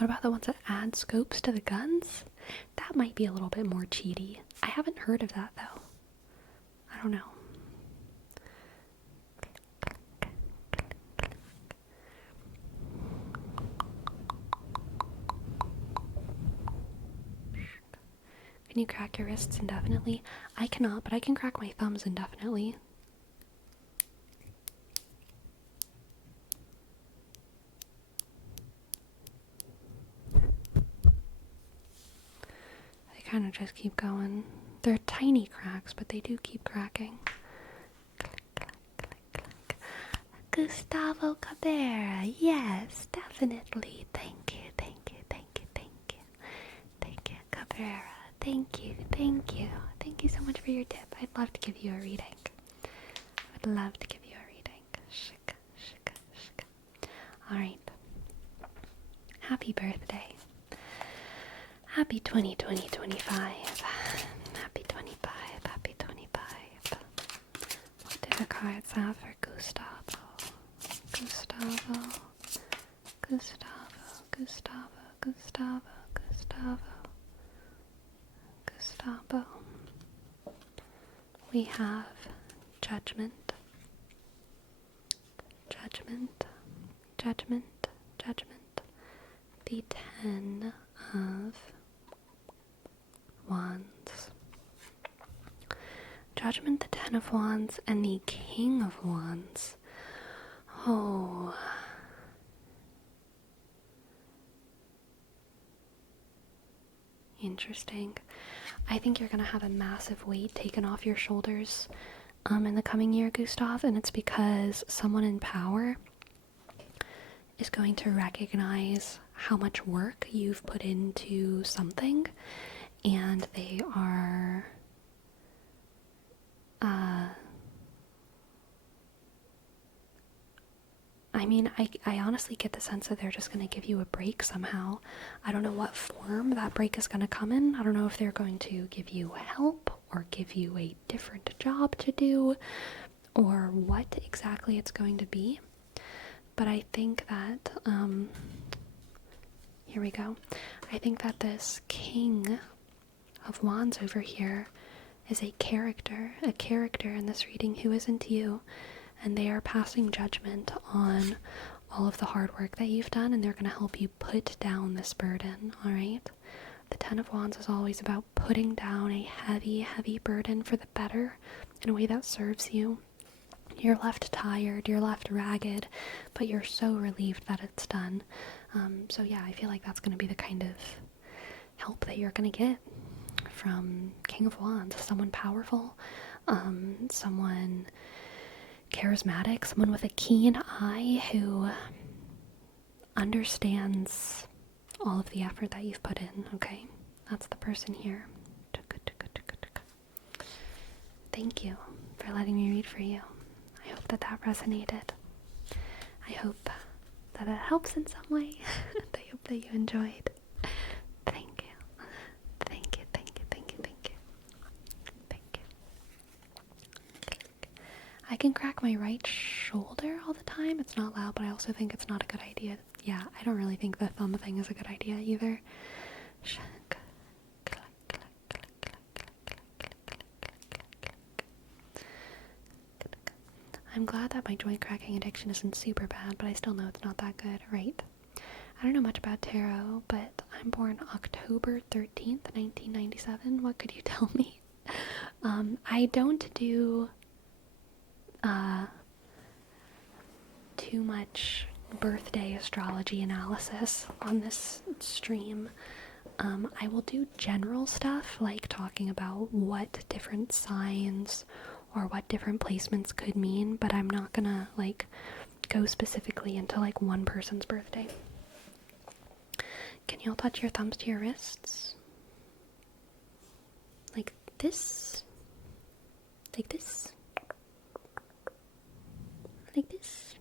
What about the ones that add scopes to the guns? That might be a little bit more cheaty. I haven't heard of that though. I don't know. Can you crack your wrists indefinitely? I cannot, but I can crack my thumbs indefinitely. They kind of just keep going. They're tiny cracks, but they do keep cracking. Click, click, click, click. Gustavo Cabrera, yes, definitely. Thank you, thank you, thank you, thank you. Thank you, Cabrera. Thank you, thank you. Thank you so much for your tip. I'd love to give you a reading. I'd love to give you a reading. Shika, shika, shika. Alright. Happy birthday. Happy 2025. Happy 25. Happy 25. What do the cards have for Gustavo? Gustavo. Gustavo. Gustavo. Gustavo. Gustavo. Gustavo. We have judgment, judgment, judgment, judgment. The 10 of Wands. Judgment, the 10 of Wands, and the King of Wands. Oh. Interesting. I think you're going to have a massive weight taken off your shoulders in the coming year, Gustav, and it's because someone in power is going to recognize how much work you've put into something, and they are I honestly get the sense that they're just going to give you a break somehow. I don't know what form that break is going to come in. I don't know if they're going to give you help or give you a different job to do or what exactly it's going to be. But I think that, here we go. I think that this King of Wands over here is a character in this reading who isn't you. And they are passing judgment on all of the hard work that you've done, and they're going to help you put down this burden, alright? The 10 of Wands is always about putting down a heavy, heavy burden for the better in a way that serves you. You're left tired, you're left ragged, but you're so relieved that it's done. So yeah, I feel like that's going to be the kind of help that you're going to get from King of Wands. Someone powerful, someone charismatic, someone with a keen eye who understands all of the effort that you've put in, okay? That's the person here. Thank you for letting me read for you. I hope that that resonated. I hope that it helps in some way. I hope that you enjoyed. Thank you. Thank you, thank you, thank you, thank you. Thank you. I can crack my right shoulder all the time. It's not loud, but I also think it's not a good idea. Yeah, I don't really think the thumb thing is a good idea either. I'm glad that my joint cracking addiction isn't super bad, but I still know it's not that good, right? I don't know much about tarot, but I'm born October 13th, 1997. What could you tell me? I don't do too much birthday astrology analysis on this stream. I will do general stuff, like talking about what different signs or what different placements could mean, but I'm not gonna, like, go specifically into, like, one person's birthday. Can you all touch your thumbs to your wrists? Like this? Like this? Like this?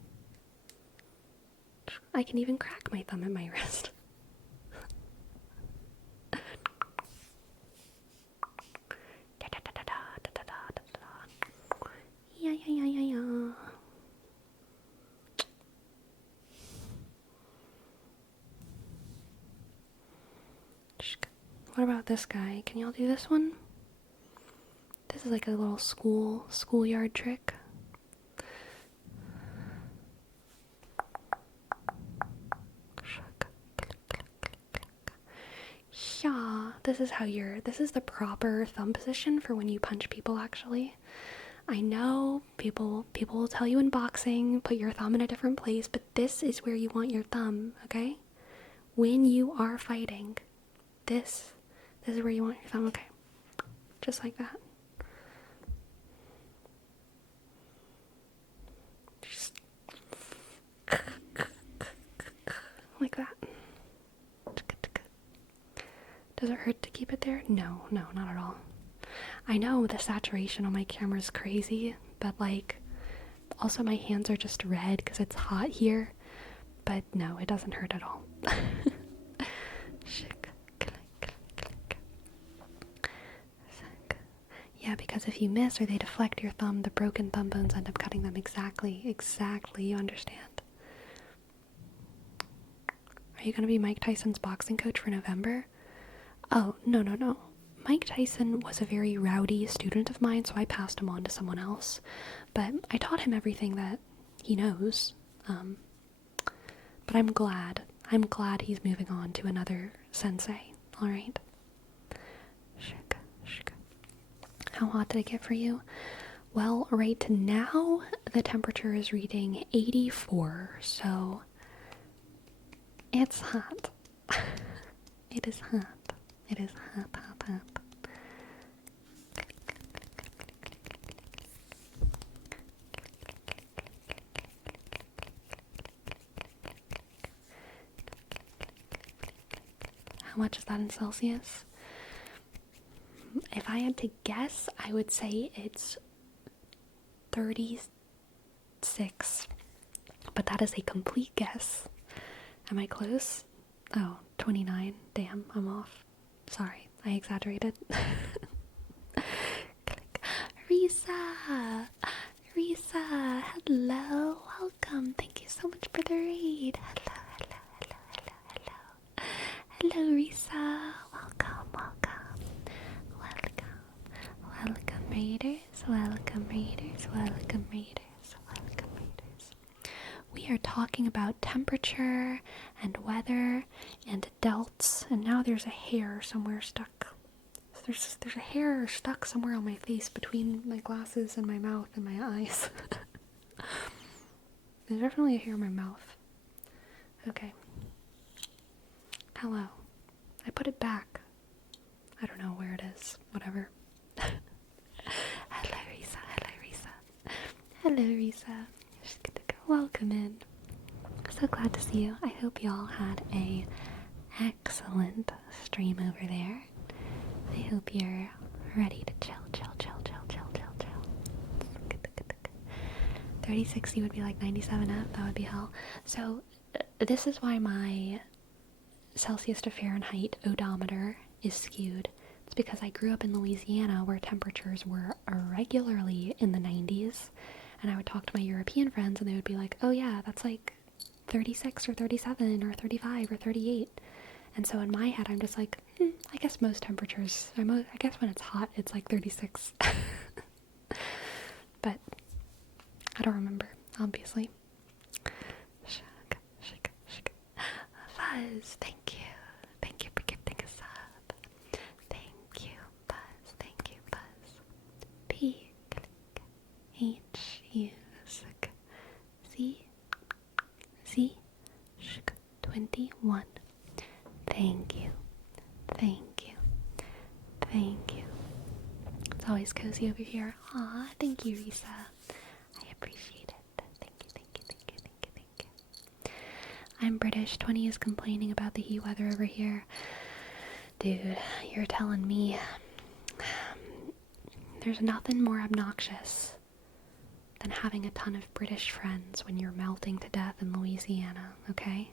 I can even crack my thumb at my wrist. Yeah. What about this guy? Can y'all do this one? This is like a little schoolyard trick. Yeah, this is the proper thumb position for when you punch people, actually. I know people will tell you in boxing, put your thumb in a different place, but this is where you want your thumb, okay? When you are fighting, this is where you want your thumb, okay? Just like that. Just like that. Does it hurt to keep it there? No, not at all. I know the saturation on my camera is crazy, but like, also my hands are just red because it's hot here. But no, it doesn't hurt at all. Yeah, because if you miss or they deflect your thumb, the broken thumb bones end up cutting them. Exactly, you understand. Are you going to be Mike Tyson's boxing coach for November? Oh, no. Mike Tyson was a very rowdy student of mine, so I passed him on to someone else. But I taught him everything that he knows. But I'm glad he's moving on to another sensei. Alright. How hot did it get for you? Well, right now, the temperature is reading 84, so it's hot. It is hot. It is hot. How much is that in Celsius? If I had to guess, I would say it's 36. But that is a complete guess. Am I close? Oh, 29. Damn, I'm off. Sorry, I exaggerated. Risa, hello, welcome. Thank you so much for the raid. Hello, Risa. Welcome, raiders. We are talking about temperature and weather and adults, and now there's a hair somewhere stuck. There's a hair stuck somewhere on my face between my glasses and my mouth and my eyes. There's definitely a hair in my mouth. Okay. Hello. I put it back. I don't know where it is. Whatever. Hello, Risa. Just gonna go. Welcome in. So glad to see you. I hope y'all had a excellent stream over there. I hope you're ready to chill. 3060 would be like 97F. That would be hell. So this is why my Celsius to Fahrenheit odometer is skewed. It's because I grew up in Louisiana where temperatures were regularly in the 90s, and I would talk to my European friends and they would be like, oh yeah, that's like 36 or 37 or 35 or 38. And so in my head I'm just like, I guess most temperatures, I guess when it's hot it's like 36. But I don't remember, obviously. Fuzz, thank you. Thank you for gifting a sub. Thank you, Buzz. P, click, H, U, sick, C, shk, 21. Thank you. It's always cozy over here. Aw, thank you, Risa. I appreciate it. Thank you. I'm British. 20 is complaining about the heat weather over here. Dude, you're telling me. There's nothing more obnoxious than having a ton of British friends when you're melting to death in Louisiana, okay?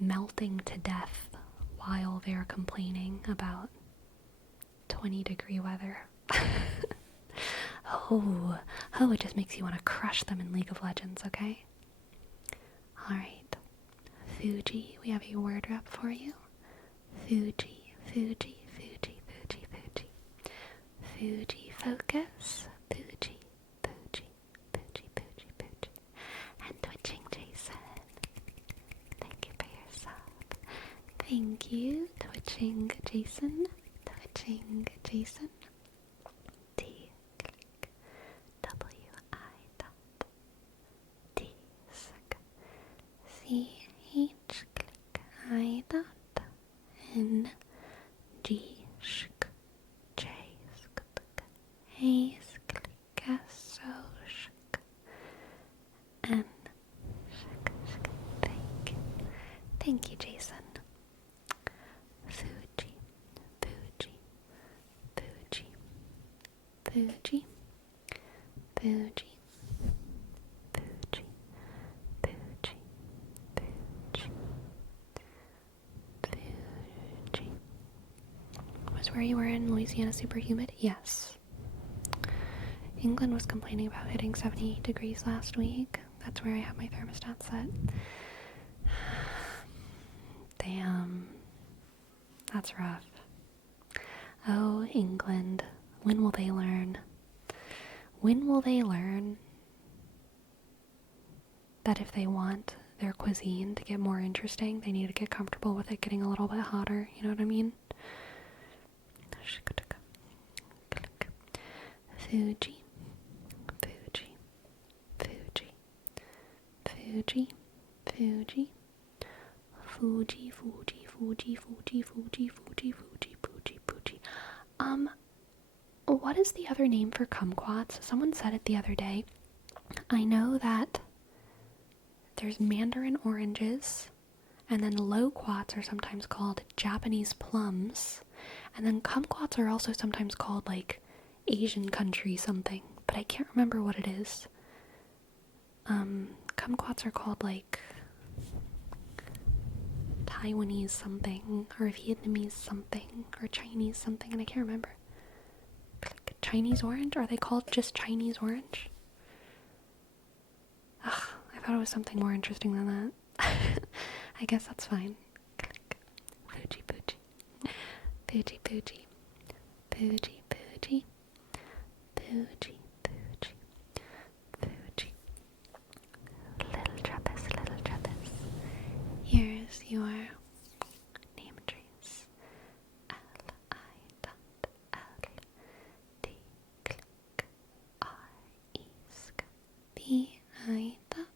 Melting to death while they're complaining about 20-degree weather. Oh, it just makes you want to crush them in League of Legends, okay? Alright. Fuji, we have a word rep for you. Fuji, Fuji, Fuji, Fuji, Fuji. Fuji focus. Fuji, Fuji, Fuji, Fuji, Fuji. And twitching Jason. Thank you for your sub. Thank you, twitching Jason. Twitching Jason. T click W I dot T sick C H click I dot N G shk J sk A sk S O shk N shk shk. Thank you, Jason. Fuji, Fuji, Fuji, Fuji, Fuji, Fuji, Fuji, Fuji, Fuji. Was where you were in Louisiana super humid? Yes. England was complaining about hitting 78 degrees last week. That's where I have my thermostat set. Damn. That's rough. Oh, England. When will they learn? When will they learn that if they want their cuisine to get more interesting, they need to get comfortable with it getting a little bit hotter? You know what I mean? Fuji, Fuji, Fuji, Fuji, Fuji, Fuji, Fuji, Fuji, Fuji, Fuji, Fuji, Fuji, Fuji, Fuji. What is the other name for kumquats? Someone said it the other day. I know that there's mandarin oranges, and then loquats are sometimes called Japanese plums, and then kumquats are also sometimes called like Asian country something, but I can't remember what it is. Kumquats are called like Taiwanese something, or Vietnamese something, or Chinese something, and I can't remember. Like Chinese orange? Are they called just Chinese orange? Ugh, I thought it was something more interesting than that. I guess that's fine. Fuji, Fuji. Fuji, Fuji. Fuji, Fuji. Fuji, Fuji. Fuji. Little Trappist, little Trappist. Here's your name trees. L-I.L-D click R-E-sk B-I dot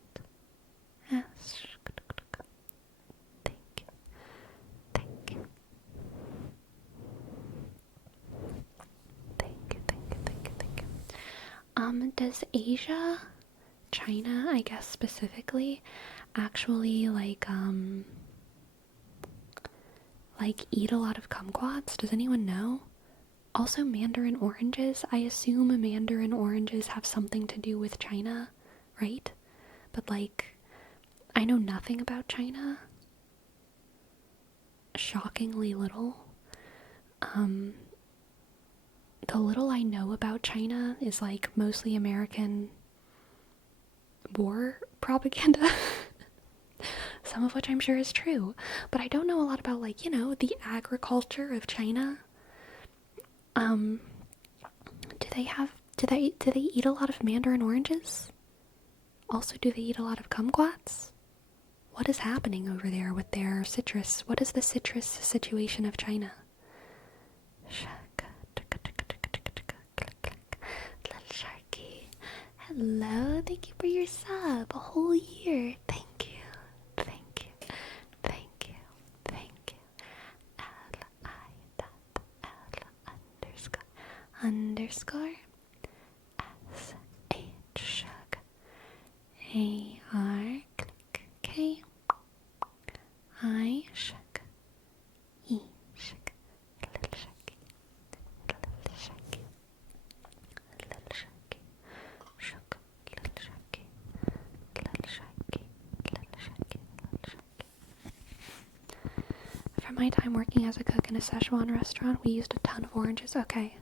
S. Thank you. Thank you. Thank you, thank you, thank you, thank you. Does Asia, China, I guess specifically, actually like eat a lot of kumquats? Does anyone know? Also mandarin oranges. I assume mandarin oranges have something to do with China, right? But like, I know nothing about China. Shockingly little. The little I know about China is like mostly American war propaganda. Some of which I'm sure is true, but I don't know a lot about, like, you know, the agriculture of China. Do they eat a lot of mandarin oranges? Also, do they eat a lot of kumquats? What is happening over there with their citrus? What is the citrus situation of China? Little Sharky. Hello, thank you for your sub. A whole year. Thank you. Thank you. Thank you. Thank you. L-I.L___ S-H shug A-R click K I shug E shug little sharky little sharky little sharky shug little sharky little sharky little sharky little sharky. For my time working as a cook in a Szechuan restaurant, we used a ton of oranges. Okay,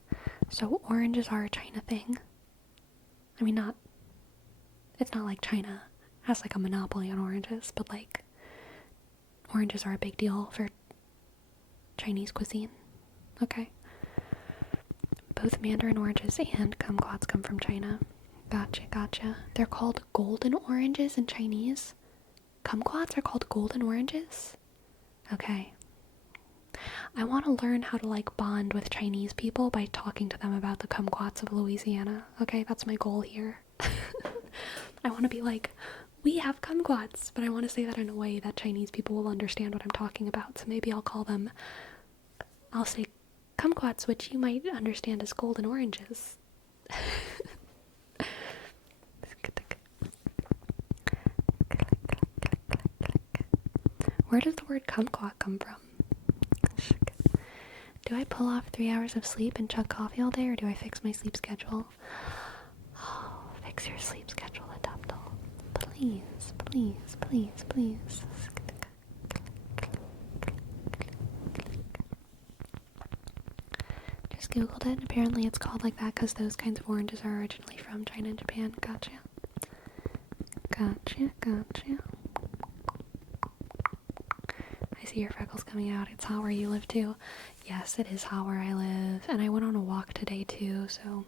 so oranges are a China thing. I mean, it's not like China has like a monopoly on oranges, but like, oranges are a big deal for Chinese cuisine. Okay. Both mandarin oranges and kumquats come from China. Gotcha. They're called golden oranges in Chinese. Kumquats are called golden oranges? Okay. I want to learn how to like bond with Chinese people by talking to them about the kumquats of Louisiana. Okay, that's my goal here. I want to be like, we have kumquats, but I want to say that in a way that Chinese people will understand what I'm talking about. So maybe I'll say kumquats, which you might understand as golden oranges. Where does the word kumquat come from? Do I pull off 3 hours of sleep and chug coffee all day, or do I fix my sleep schedule? Oh, fix your sleep schedule, Adaptal. Please. Just googled it. Apparently it's called like that because those kinds of oranges are originally from China and Japan. Gotcha. I see your freckles coming out. It's hot where you live too. Yes, it is hot where I live. And I went on a walk today too, so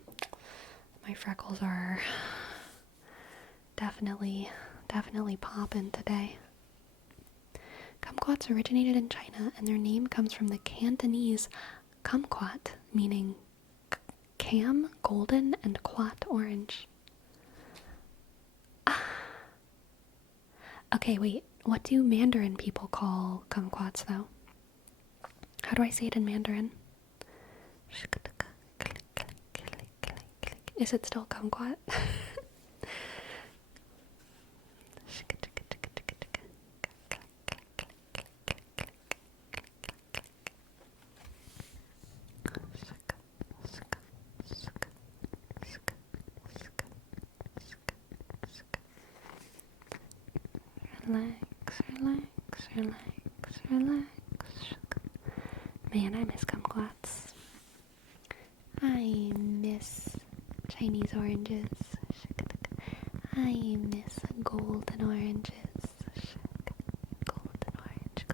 my freckles are definitely popping today. Kumquats originated in China, and their name comes from the Cantonese kumquat, meaning cam, golden, and quat, orange. Okay, wait. What do Mandarin people call kumquats, though? How do I say it in Mandarin? Is it still kumquat? Relax. Man, I miss kumquats. I miss Chinese oranges. I miss golden oranges. Golden orange.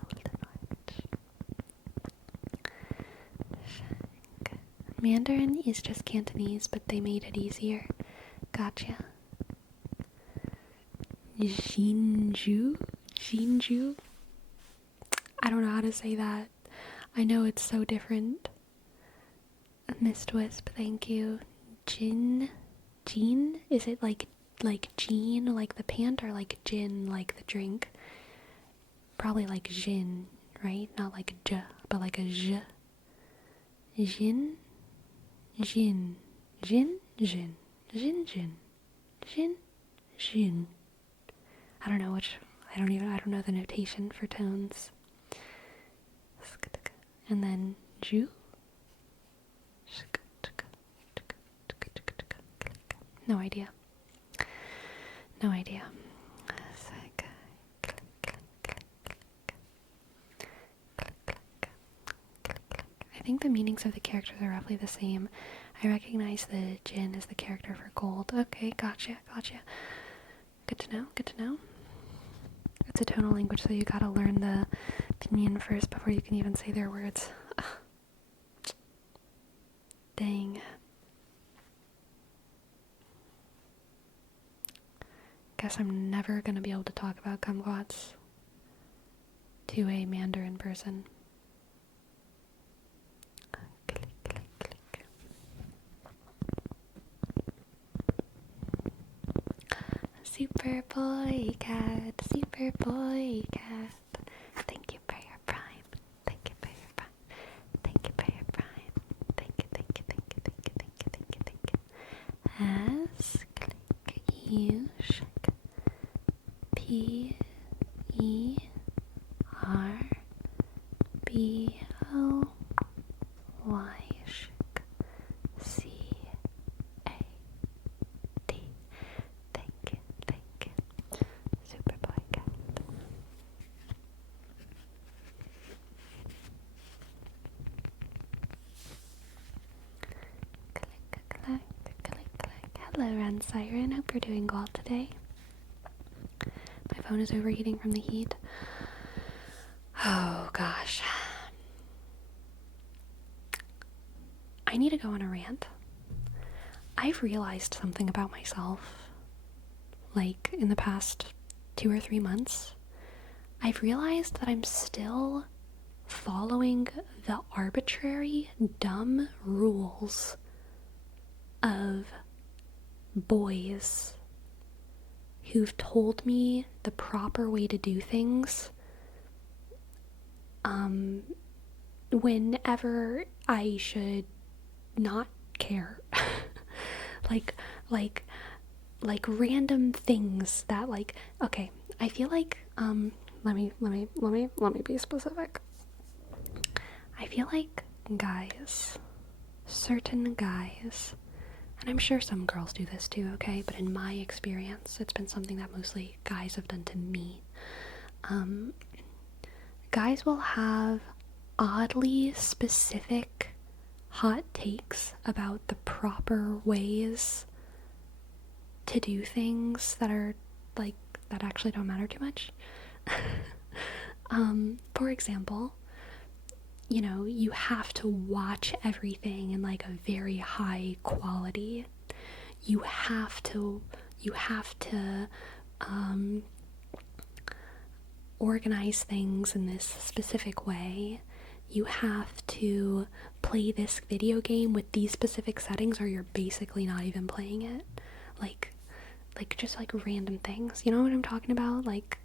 Mandarin is just Cantonese, but they made it easier. Gotcha. Jinju? I don't know how to say that. I know it's so different. Mist Wisp, thank you. Jean? Is it like Jean, like the pant, or like gin, like the drink? Probably like Jin, right? Not like J, but like a J. Jin? I don't know I don't know the notation for tones. And then Ju? No idea. I think the meanings of the characters are roughly the same. I recognize the Jin as the character for gold. Okay, gotcha. Good to know. It's a tonal language, so you gotta learn the pinyin first before you can even say their words. Dang. Guess I'm never gonna be able to talk about kumquats to a Mandarin person. Super boy cat. Thank you for your prime. Thank you. Ask you PERBOY. Thank you. Super boy cat. Click. Hello, Ren Siren. Hope you're doing well today. My phone is overheating from the heat. Oh gosh. I need to go on a rant. I've realized something about myself, like in the past 2 or 3 months. I've realized that I'm still following the arbitrary, dumb rules of boys who've told me the proper way to do things whenever I should not care. like like like random things that, like, okay, I feel like let me be specific. I feel like guys, certain guys, and I'm sure some girls do this too, okay, but in my experience it's been something that mostly guys have done to me. Guys will have oddly specific hot takes about the proper ways to do things that are like that actually don't matter too much. For example, you have to watch everything in like a very high quality. You have to organize things in this specific way. You have to play this video game with these specific settings or you're basically not even playing it. Like just like random things. You know what I'm talking about? Like,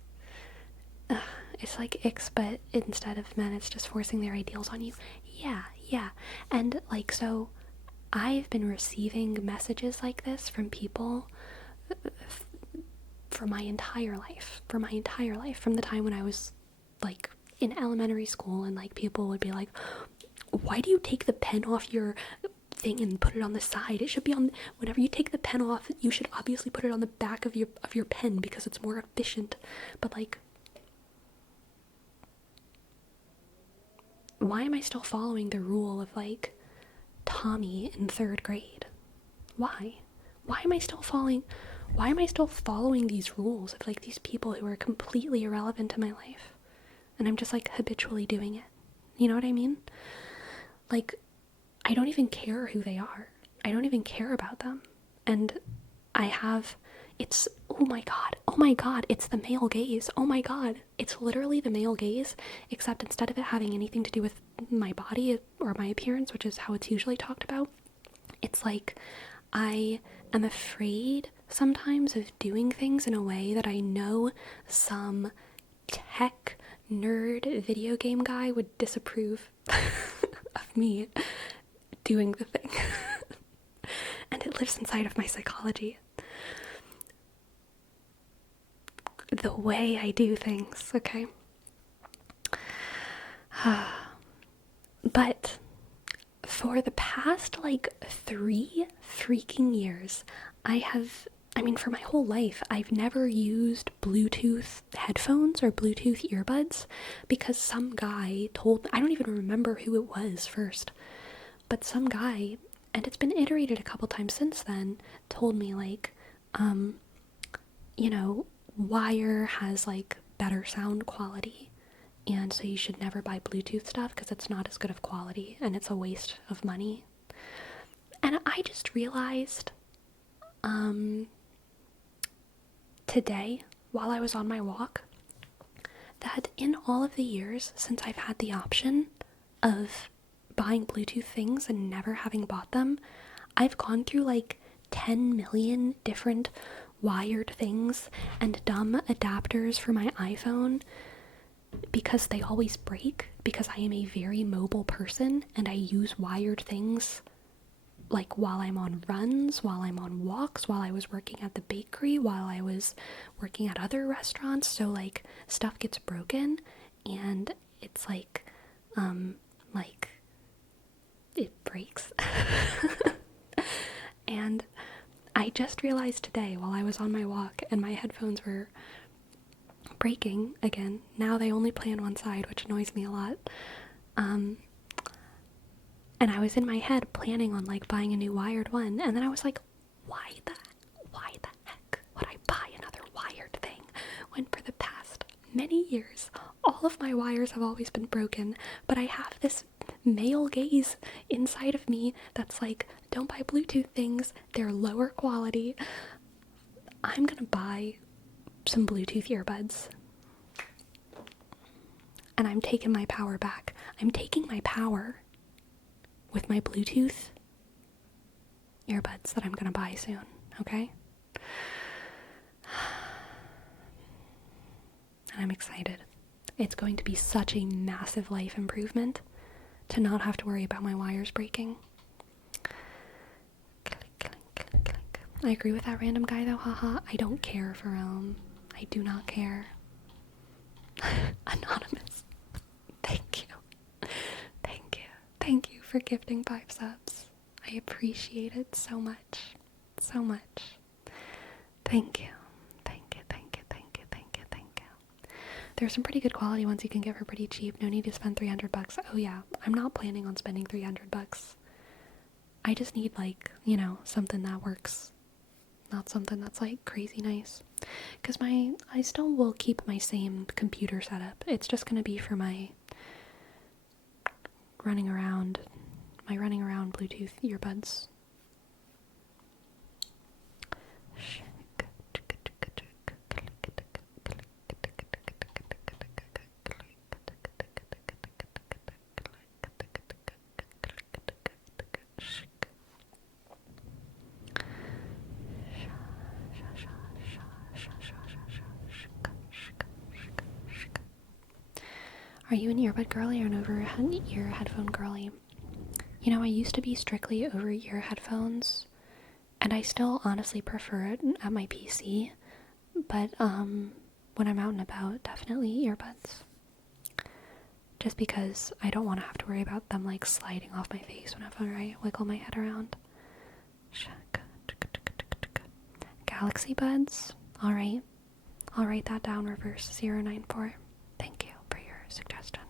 it's like icks, but instead of men, it's just forcing their ideals on you. Yeah. And like, so I've been receiving messages like this from people for my entire life, from the time when I was like in elementary school, and like people would be like, why do you take the pen off your thing and put it on the side? It should be on, whenever you take the pen off, you should obviously put it on the back of your pen because it's more efficient. But like, why am I still following the rule of like Tommy in 3rd grade? Why am I still following these rules of like these people who are completely irrelevant to my life, and I'm just like habitually doing it? You know what I mean? Like, I don't even care who they are. I don't even care about them. And it's, oh my god, it's the male gaze. Oh my god, it's literally the male gaze, except instead of it having anything to do with my body or my appearance, which is how it's usually talked about, it's like I am afraid sometimes of doing things in a way that I know some tech nerd video game guy would disapprove of me doing the thing. And it lives inside of my psychology. The way I do things, okay? But for the past like 3 freaking years, for my whole life, I've never used Bluetooth headphones or Bluetooth earbuds because some guy I don't even remember who it was first, but some guy, and it's been iterated a couple times since then, told me like, wire has like better sound quality, and so you should never buy Bluetooth stuff because it's not as good of quality and it's a waste of money. And I just realized today, while I was on my walk, that in all of the years since I've had the option of buying Bluetooth things and never having bought them, I've gone through like 10 million different wired things and dumb adapters for my iPhone because they always break, because I am a very mobile person and I use wired things like while I'm on runs, while I'm on walks, while I was working at the bakery, while I was working at other restaurants. So like stuff gets broken and it's like it breaks. And I just realized today while I was on my walk and my headphones were breaking again. Now they only play on one side, which annoys me a lot. And I was in my head planning on like buying a new wired one, and then I was like, why the heck would I buy another wired thing when for the past many years all of my wires have always been broken, but I have this male gaze inside of me that's like, don't buy Bluetooth things, they're lower quality. I'm gonna buy some Bluetooth earbuds. And I'm taking my power back. I'm taking my power with my Bluetooth earbuds that I'm gonna buy soon, okay? And I'm excited. It's going to be such a massive life improvement to not have to worry about my wires breaking. Click, click, click, click. I agree with that random guy though, haha. I don't care for I do not care. Anonymous. Thank you. Thank you. Thank you for gifting 5 subs. I appreciate it so much. So much. Thank you. Thank you, thank you, thank you, thank you, thank you. There's some pretty good quality ones you can get for pretty cheap. No need to spend $300. Oh yeah, I'm not planning on spending $300. I just need like, you know, something that works. Not something that's like crazy nice. Because I still will keep my same computer setup. It's just gonna be for my running around Bluetooth earbuds. Are you an earbud girly or an over-ear headphone girly? You know, I used to be strictly over-ear headphones, and I still honestly prefer it at my PC, but when I'm out and about, definitely earbuds. Just because I don't want to have to worry about them like sliding off my face whenever I wiggle my head around. Galaxy buds? Alright. I'll write that down, reverse 094. Thank you for your suggestion.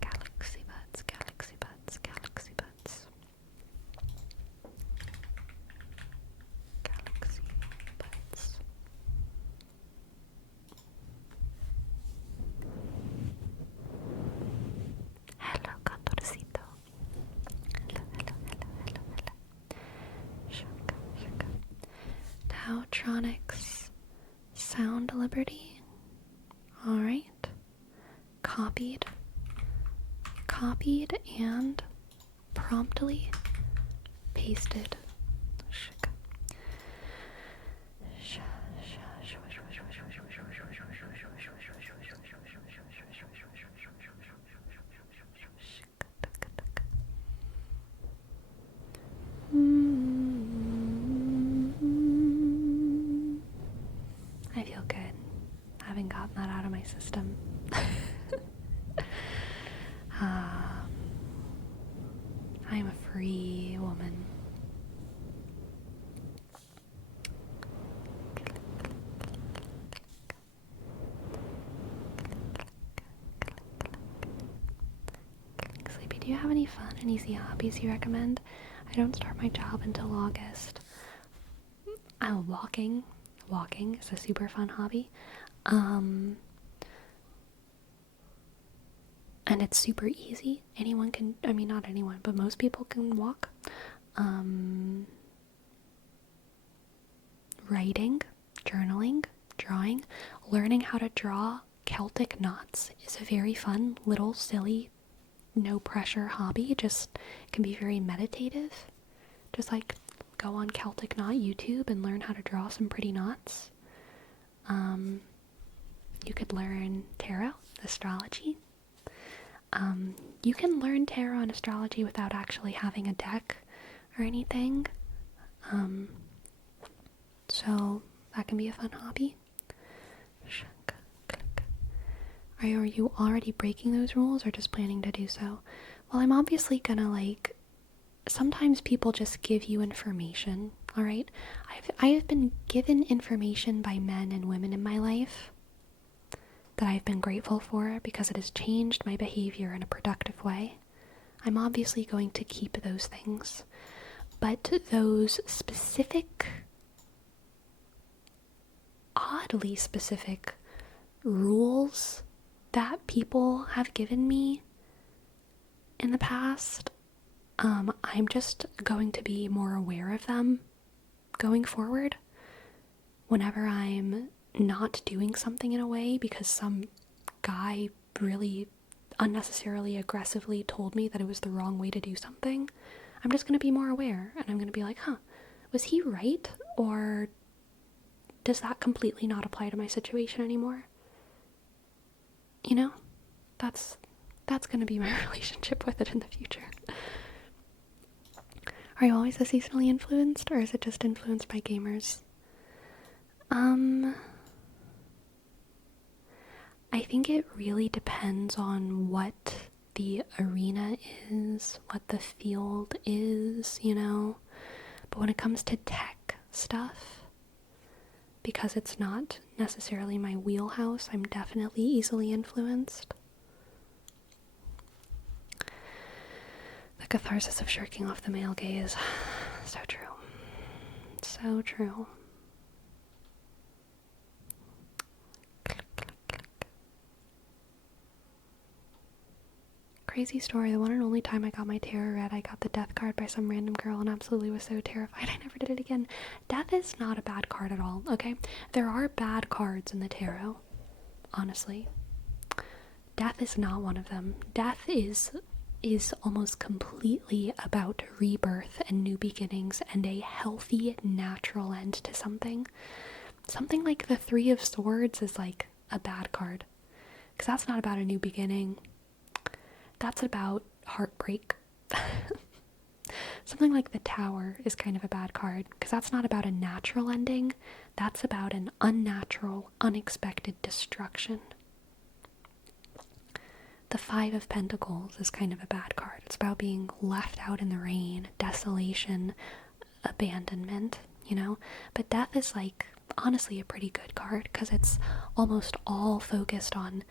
Galaxy buds, galaxy buds, galaxy buds. Galaxy buds. Hello, Condorcito. Hello, hello, hello, hello, hello. Shaka, shaka. Tautronics. Sound Liberty. Alright. Copied and promptly pasted. I feel good having gotten that out of my system. I'm a free woman. Sleepy, do you have any fun and easy hobbies you recommend? I don't start my job until August. Walking. Walking is a super fun hobby. And it's super easy. Anyone can, I mean, not anyone, but most people can walk. Writing, journaling, drawing, learning how to draw Celtic knots is a very fun, little, silly, no pressure hobby. Just can be very meditative. Just like go on Celtic Knot YouTube and learn how to draw some pretty knots. You could learn tarot, astrology. You can learn tarot and astrology without actually having a deck or anything. So that can be a fun hobby. Are you already breaking those rules or just planning to do so? Well, I'm obviously gonna sometimes people just give you information, alright? I have been given information by men and women in my life that I've been grateful for because it has changed my behavior in a productive way. I'm obviously going to keep those things. But those specific, oddly specific rules that people have given me in the past. I'm just going to be more aware of them going forward. Whenever I'm not doing something in a way because some guy really unnecessarily aggressively told me that it was the wrong way to do something, I'm just going to be more aware, and I'm going to be like, was he right? Or does that completely not apply to my situation anymore? You know, that's going to be my relationship with it in the future. Are you always a seasonally influenced, or is it just influenced by gamers? I think it really depends on what the arena is, what the field is, you know? But when it comes to tech stuff, because it's not necessarily my wheelhouse, I'm definitely easily influenced. The catharsis of shirking off the male gaze. So true. So true. Crazy story, the one and only time I got my tarot read, I got the death card by some random girl and absolutely was so terrified I never did it again. Death is not a bad card at all, okay? There are bad cards in the tarot, honestly. Death is not one of them. Death is almost completely about rebirth and new beginnings and a healthy, natural end to something. Something like the Three of Swords is like a bad card, because that's not about a new beginning. That's about heartbreak. Something like the Tower is kind of a bad card, because that's not about a natural ending. That's about an unnatural, unexpected destruction. The Five of Pentacles is kind of a bad card. It's about being left out in the rain, desolation, abandonment, you know? But Death is like, honestly, a pretty good card, because it's almost all focused on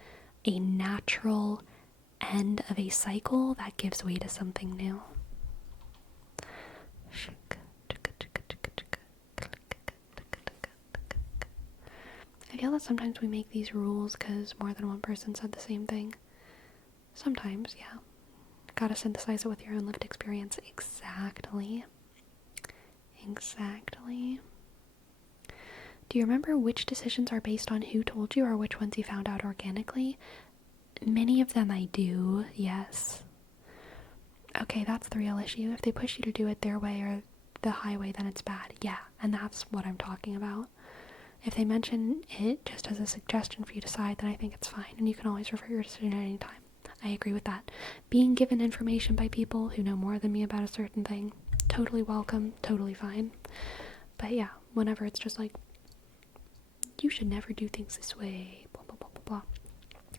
a natural end of a cycle that gives way to something new. I feel that sometimes we make these rules because more than one person said the same thing. Sometimes, yeah. Gotta synthesize it with your own lived experience. Exactly. Exactly. Do you remember which decisions are based on who told you or which ones you found out organically? Many of them I do, yes. Okay, that's the real issue. If they push you to do it their way or the highway, then it's bad. Yeah, and that's what I'm talking about. If they mention it just as a suggestion for you to decide, then I think it's fine, and you can always refer your decision at any time. I agree with that. Being given information by people who know more than me about a certain thing, totally welcome, totally fine. But yeah, whenever it's just like, you should never do things this way, blah, blah, blah, blah, blah.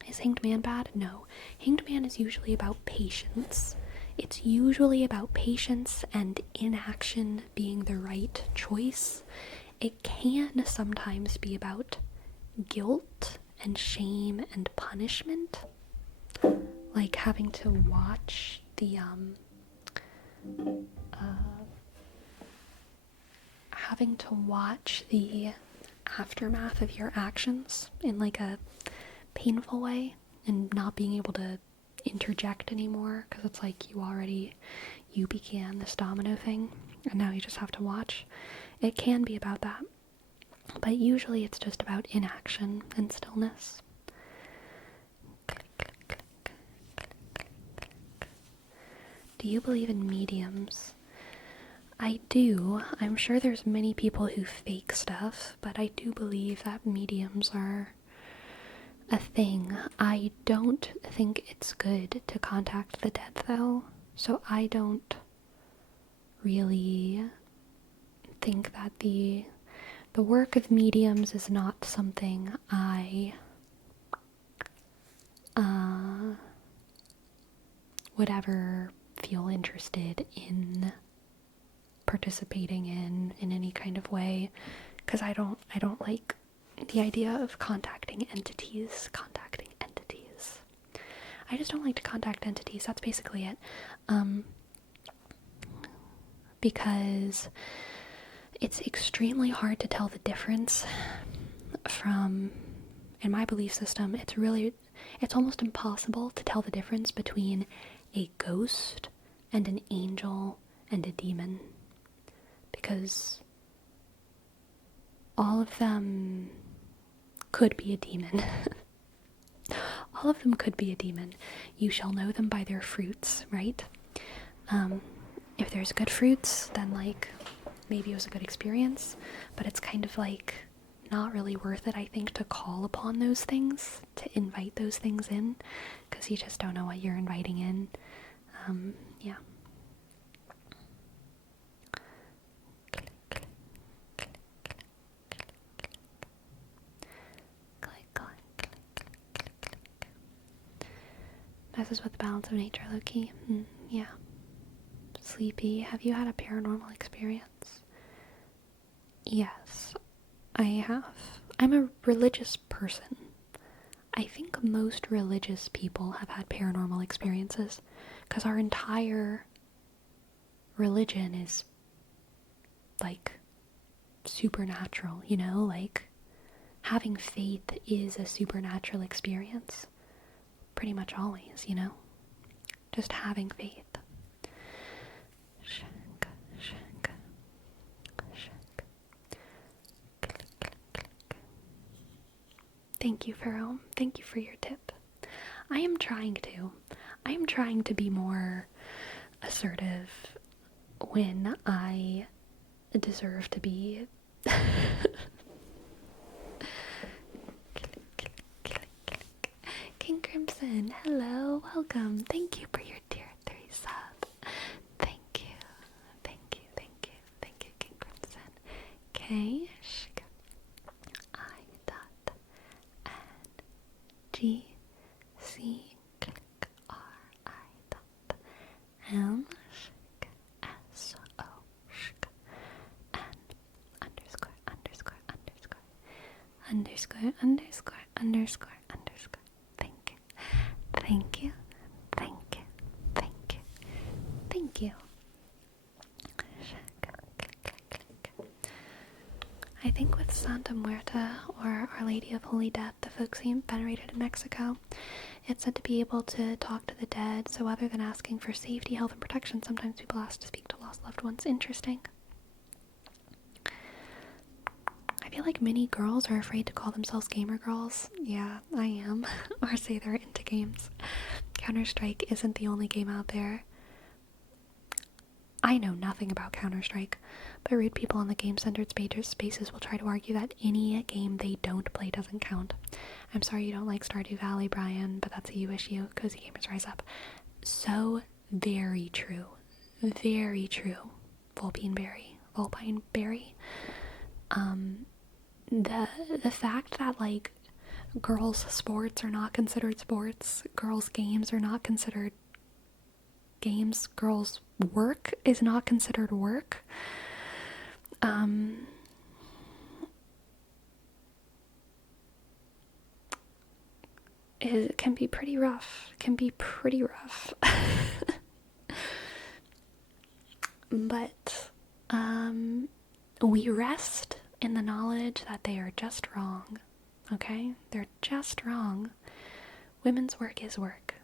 Is Hanged Man bad? No. Hanged Man is usually about patience. It's usually about patience and inaction being the right choice. It can sometimes be about guilt and shame and punishment. Like having to watch the, aftermath of your actions in like a painful way and not being able to interject anymore because it's like you began this domino thing and now you just have to watch. It can be about that, but usually it's just about inaction and stillness. Do you believe in mediums? I do. I'm sure there's many people who fake stuff, but I do believe that mediums are a thing. I don't think it's good to contact the dead, though, so I don't really think that the work of mediums is not something I would ever feel interested in participating in any kind of way, because I don't like the idea of contacting entities. I just don't like to contact entities. That's basically it. Because it's extremely hard to tell the difference from, in my belief system, it's almost impossible to tell the difference between a ghost and an angel and a demon, because all of them could be a demon. All of them could be a demon. You shall know them by their fruits, right? If there's good fruits, then like maybe it was a good experience, but it's kind of like not really worth it, I think, to call upon those things, to invite those things in, because you just don't know what you're inviting in. Yeah. Messes with the balance of nature, low-key. Yeah. Sleepy. Have you had a paranormal experience? Yes, I have. I'm a religious person. I think most religious people have had paranormal experiences, because our entire religion is, like, supernatural, you know? Like, having faith is a supernatural experience. Pretty much always, you know? Just having faith. Thank you, Pharaoh. Thank you for your tip. I am trying to be more assertive when I deserve to be. King Crimson, hello, welcome. Thank you for your tier 3 sub. Thank you, King Crimson. K I dot N G C R I dot M S O N underscore underscore underscore underscore underscore underscore underscore. Thank you. Thank you. Thank you. Thank you. Thank you. I think with Santa Muerta, or Our Lady of Holy Death, the folk saint venerated in Mexico, it's said to be able to talk to the dead, so other than asking for safety, health, and protection, sometimes people ask to speak to lost loved ones. Interesting. I feel like many girls are afraid to call themselves gamer girls. Yeah, I am. Or say they're into games. Counter-Strike isn't the only game out there. I know nothing about Counter-Strike, but rude people on the game-centered spaces will try to argue that any game they don't play doesn't count. I'm sorry you don't like Stardew Valley, Brian, but that's a you issue. Cozy gamers rise up. So very true. Very true. Vulpine Berry. The fact that, like, girls' sports are not considered sports, girls' games are not considered games, girls' work is not considered work. It can be pretty rough. But, we rest in the knowledge that they are just wrong. Okay? They're just wrong. Women's work is work.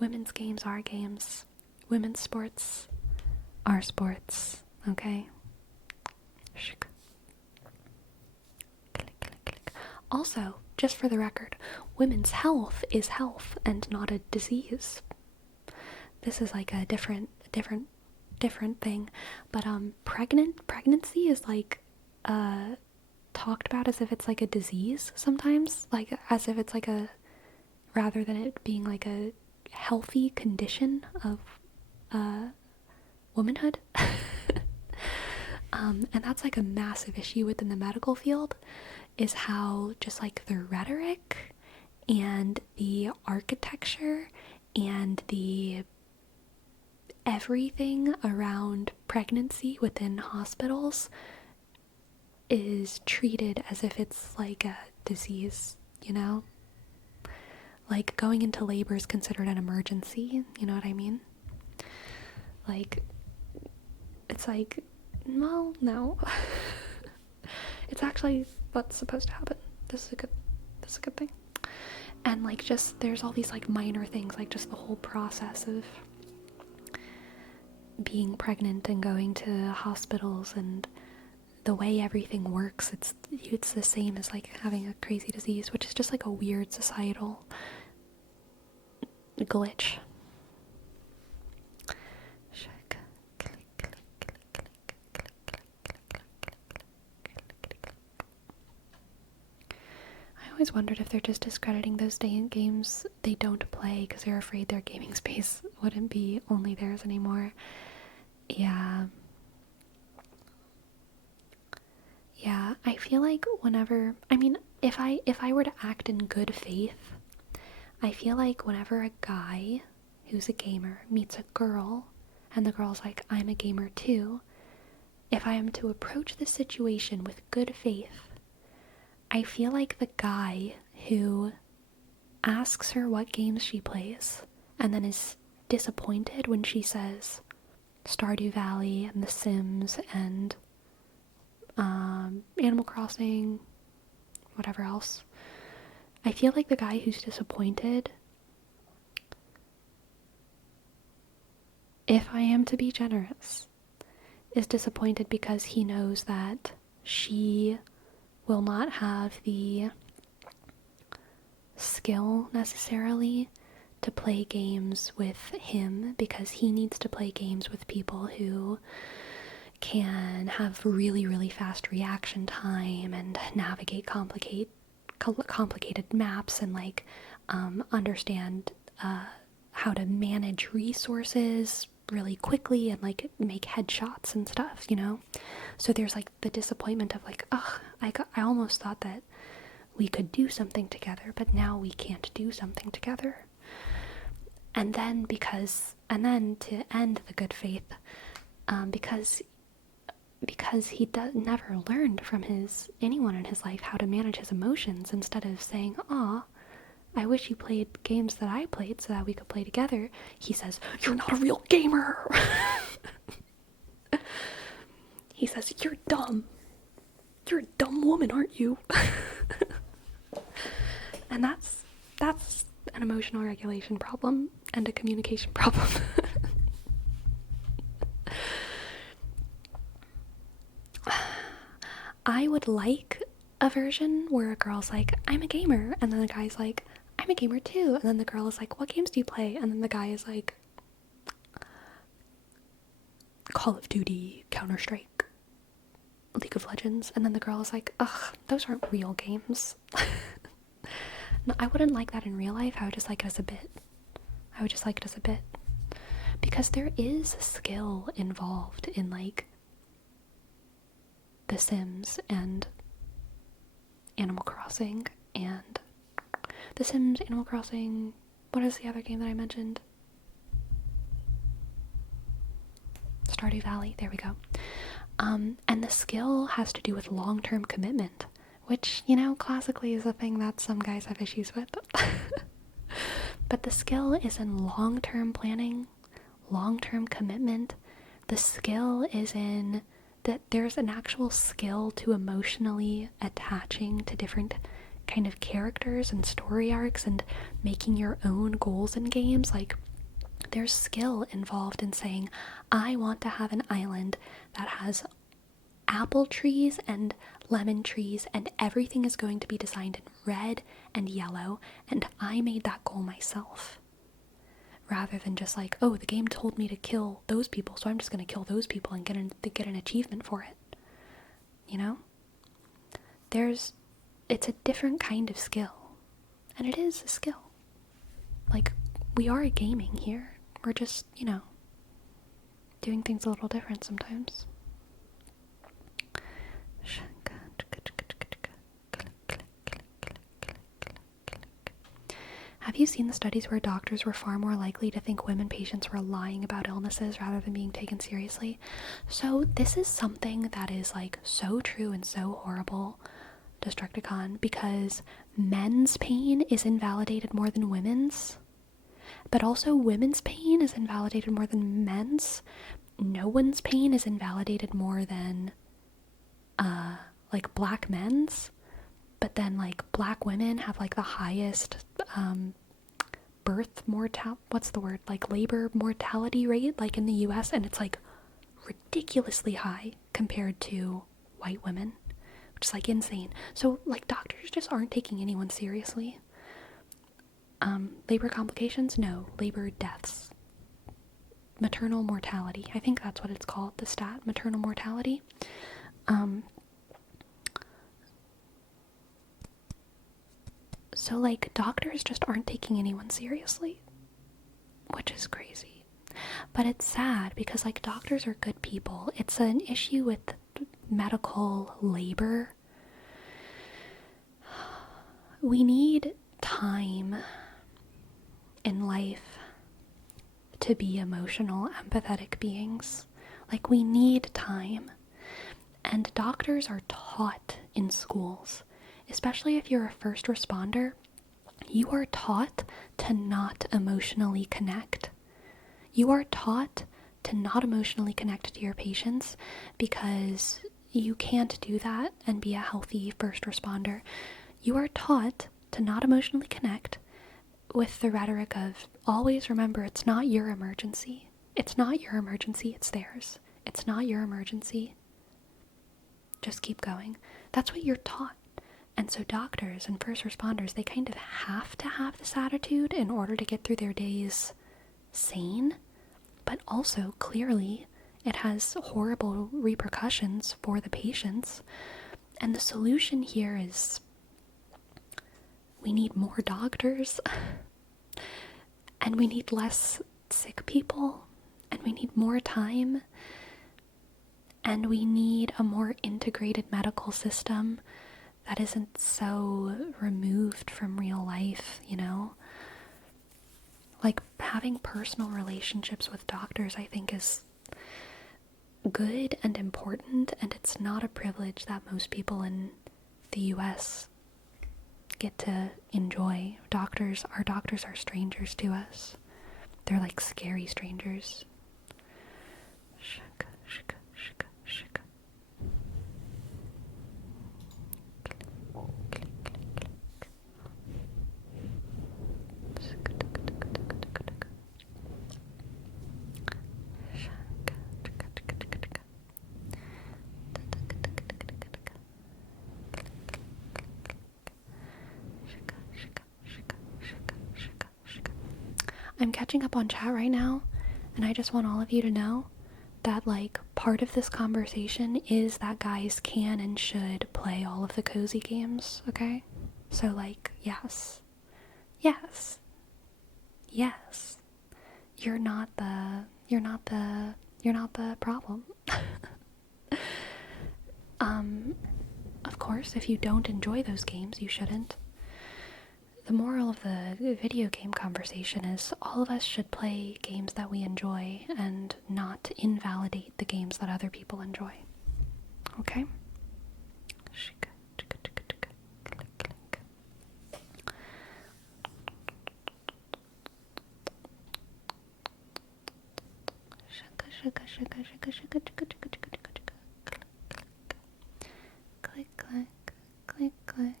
Women's games are games. Women's sports are sports. Okay? Also, just for the record, women's health is health and not a disease. This is like a different thing. But pregnancy is like talked about as if it's like a disease sometimes, like as if it's like a, rather than it being like a healthy condition of womanhood. And that's like a massive issue within the medical field, is how just like the rhetoric and the architecture and the everything around pregnancy within hospitals is treated as if it's like a disease, you know? Like, going into labor is considered an emergency, you know what I mean? Like, it's like, well, no. It's actually what's supposed to happen. This is a good thing. And like just there's all these like minor things, like just the whole process of being pregnant and going to hospitals and the way everything works. It's the same as like having a crazy disease, which is just like a weird societal glitch. I always wondered if they're just discrediting those games they don't play because they're afraid their gaming space wouldn't be only theirs anymore. Yeah. Yeah, I feel like whenever, I mean, if I were to act in good faith, I feel like whenever a guy who's a gamer meets a girl and the girl's like, I'm a gamer too, if I am to approach the situation with good faith, I feel like the guy who asks her what games she plays and then is disappointed when she says Stardew Valley and The Sims and Animal Crossing, whatever else. I feel like the guy who's disappointed, if I am to be generous, is disappointed because he knows that she will not have the skill necessarily to play games with him, because he needs to play games with people who can have really, really fast reaction time and navigate complicated maps and like understand how to manage resources really quickly and like make headshots and stuff, you know? So there's like the disappointment of like, ugh, I almost thought that we could do something together, but now we can't do something together. And then to end the good faith, because he never learned from anyone in his life how to manage his emotions, instead of saying, aw, I wish you played games that I played so that we could play together, he says, you're not a real gamer. He says, you're dumb. You're a dumb woman, aren't you? And that's an emotional regulation problem and a communication problem. I would like a version where a girl's like, I'm a gamer, and then the guy's like, I'm a gamer too, and then the girl is like, what games do you play? And then the guy is like, Call of Duty, Counter-Strike, League of Legends, and then the girl is like, ugh, those aren't real games. No, I wouldn't like that in real life. I would just like it as a bit. Because there is skill involved in like The Sims and Animal Crossing and The Sims, Animal Crossing, what is the other game that I mentioned? Stardew Valley, there we go. And the skill has to do with long-term commitment, which, you know, classically is a thing that some guys have issues with. But the skill is in long-term planning, long-term commitment. The skill is in that there's an actual skill to emotionally attaching to different kind of characters and story arcs and making your own goals in games. Like, there's skill involved in saying, I want to have an island that has apple trees and lemon trees and everything is going to be designed in red and yellow, and I made that goal myself. Rather than just like, oh, the game told me to kill those people, so I'm just going to kill those people and get an achievement for it. You know? It's a different kind of skill. And it is a skill. Like, we are gaming here. We're just, you know, doing things a little different sometimes. Have you seen the studies where doctors were far more likely to think women patients were lying about illnesses rather than being taken seriously? So this is something that is like so true and so horrible, Destructicon, because men's pain is invalidated more than women's, but also women's pain is invalidated more than men's. No one's pain is invalidated more than like black men's. but then like black women have like the highest labor mortality rate like in the US, and it's like ridiculously high compared to white women, which is like insane. So like doctors just aren't taking anyone seriously. Labor complications? No. Labor deaths. Maternal mortality. I think that's what it's called, the stat, maternal mortality. So like doctors just aren't taking anyone seriously, which is crazy. But it's sad because like doctors are good people. It's an issue with medical labor. We need time in life to be emotional, empathetic beings. Like, we need time. And doctors are taught in schools, especially if you're a first responder, you are taught to not emotionally connect. You are taught to not emotionally connect to your patients because you can't do that and be a healthy first responder. You are taught to not emotionally connect with the rhetoric of always remember it's not your emergency. It's not your emergency, it's theirs. It's not your emergency. Just keep going. That's what you're taught. And so doctors and first responders, they kind of have to have this attitude in order to get through their days sane. But also, clearly, it has horrible repercussions for the patients. And the solution here is we need more doctors. And we need less sick people. And we need more time. And we need a more integrated medical system that isn't so removed from real life, you know? Like, having personal relationships with doctors, I think, is good and important, and it's not a privilege that most people in the US get to enjoy. Our doctors are strangers to us. They're like scary strangers. Shaka, shaka, shaka, shaka. I'm catching up on chat right now, and I just want all of you to know that, like, part of this conversation is that guys can and should play all of the cozy games, okay? So, like, yes. Yes. Yes. You're not the problem. Of course, if you don't enjoy those games, you shouldn't. The moral of the video game conversation is all of us should play games that we enjoy and not invalidate the games that other people enjoy. Okay? Click, click, click, click,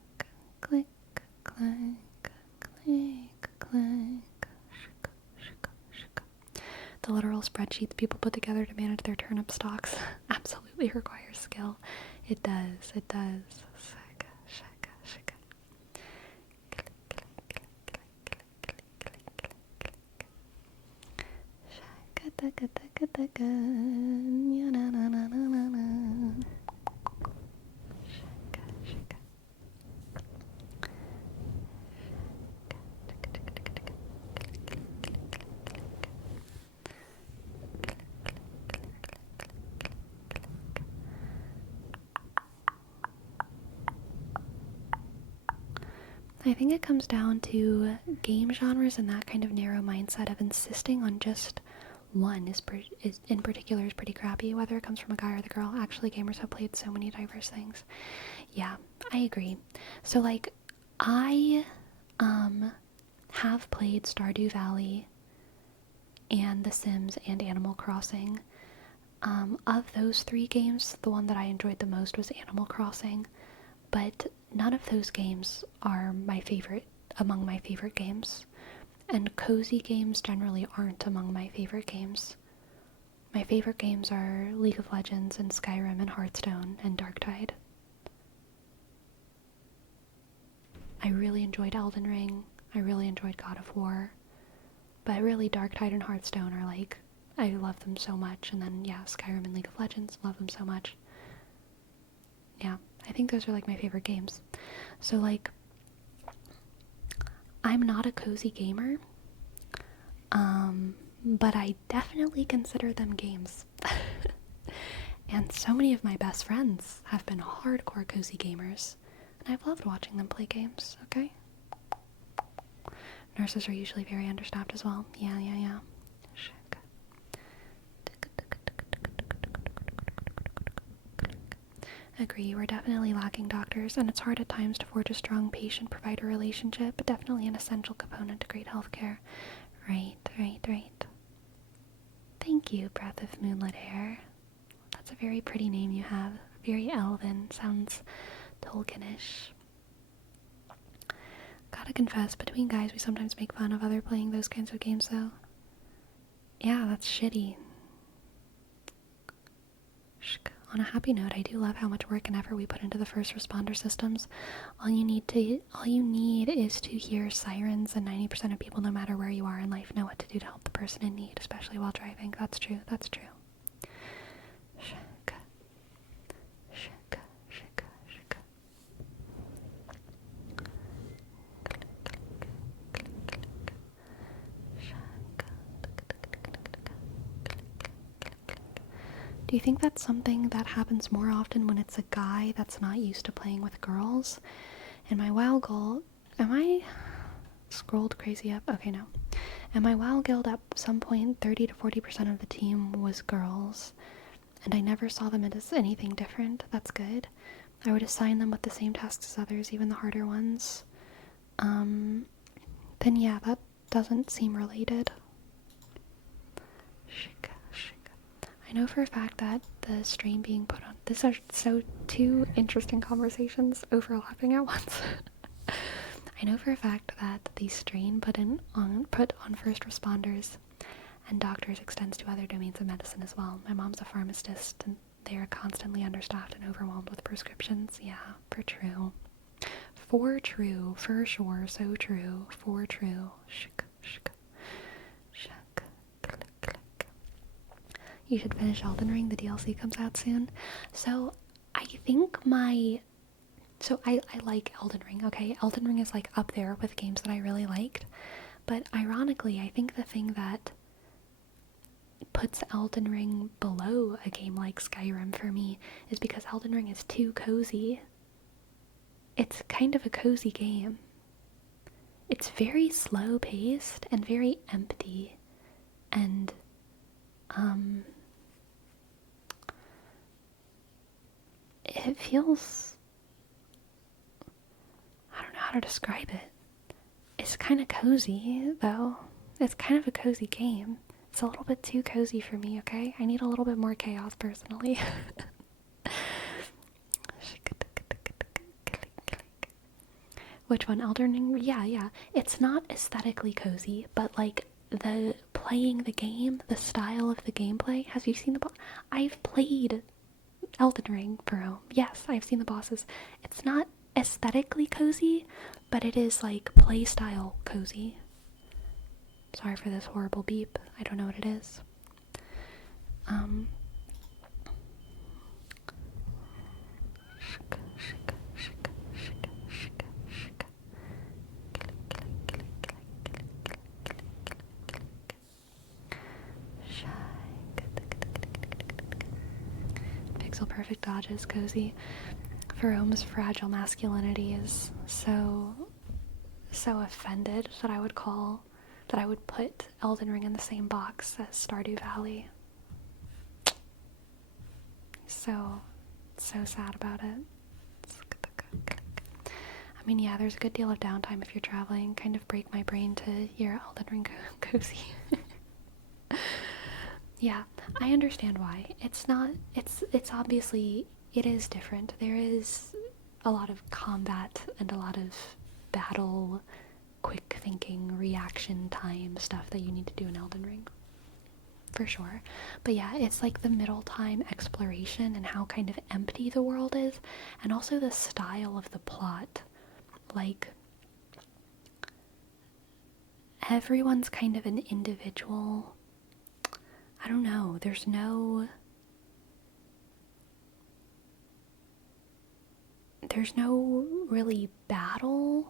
click, click. Click, click, shika, shika, shika. The literal spreadsheets people put together to manage their turnip stocks absolutely requires skill. It does, it does. Shika, shika, shika. Click, click, click, click, click, click, click, click. Shaka, taka, taka, taka. Ya, na, na, na, na, na, na. Shaka, shaka. I think it comes down to game genres and that kind of narrow mindset of insisting on just one is in particular is pretty crappy, whether it comes from a guy or the girl. Actually, gamers have played so many diverse things. Yeah, I agree. So, like, I have played Stardew Valley and The Sims and Animal Crossing. Of those three games, the one that I enjoyed the most was Animal Crossing. But none of those games are among my favorite games. And cozy games generally aren't among my favorite games. My favorite games are League of Legends and Skyrim and Hearthstone and Darktide. I really enjoyed Elden Ring. I really enjoyed God of War. But really, Darktide and Hearthstone are like, I love them so much. And then, yeah, Skyrim and League of Legends, love them so much. Yeah, I think those are like my favorite games. So like, I'm not a cozy gamer, but I definitely consider them games. And so many of my best friends have been hardcore cozy gamers, and I've loved watching them play games, okay? Nurses are usually very understaffed as well. Yeah. Agree, we're definitely lacking doctors, and it's hard at times to forge a strong patient-provider relationship, but definitely an essential component to great healthcare. Right. Thank you, Breath of Moonlit Air. That's a very pretty name you have. Very elven. Sounds Tolkienish. Gotta confess, between guys we sometimes make fun of other playing those kinds of games, though. Yeah, that's shitty. On a happy note, I do love how much work and effort we put into the first responder systems. All you need is to hear sirens, and 90% of people, no matter where you are in life, know what to do to help the person in need, especially while driving. That's true. Do you think that's something that happens more often when it's a guy that's not used to playing with girls? And my WoW goal, am I scrolled crazy up? Okay, no. In my WoW guild at some point, 30 to 40% of the team was girls, and I never saw them as anything different. That's good. I would assign them with the same tasks as others, even the harder ones. Then yeah, that doesn't seem related. I know for a fact that the stream being put on... These are so two interesting conversations overlapping at once. I know for a fact that the strain put on first responders and doctors extends to other domains of medicine as well. My mom's a pharmacist, and they are constantly understaffed and overwhelmed with prescriptions. Yeah, for true. For true. For sure. So true. For true. You should finish Elden Ring. The DLC comes out soon. So I think I like Elden Ring, okay? Elden Ring is like up there with games that I really liked. But ironically, I think the thing that puts Elden Ring below a game like Skyrim for me is because Elden Ring is too cozy. It's kind of a cozy game. It's very slow paced and very empty. And it feels, I don't know how to describe it. It's kind of cozy, though. It's kind of a cozy game. It's a little bit too cozy for me, okay? I need a little bit more chaos, personally. Which one? Elden Ring? Yeah. It's not aesthetically cozy, but like the playing the game, the style of the gameplay. Have you seen the I've played Elden Ring, bro. Yes, I've seen the bosses. It's not aesthetically cozy, but it is like play style cozy. Sorry for this horrible beep. I don't know what it is. Pixel perfect dodges, cozy. Ferome's fragile masculinity is so offended that I would put Elden Ring in the same box as Stardew Valley. So sad about it. I mean, yeah, there's a good deal of downtime if you're traveling. Kind of break my brain to hear Elden Ring cozy. Yeah, I understand why. It's obviously, it is different. There is a lot of combat and a lot of battle, quick thinking, reaction time stuff that you need to do in Elden Ring. For sure. But yeah, it's like the middle time exploration and how kind of empty the world is, and also the style of the plot. Like, everyone's kind of an individual. I don't know, there's no really battle.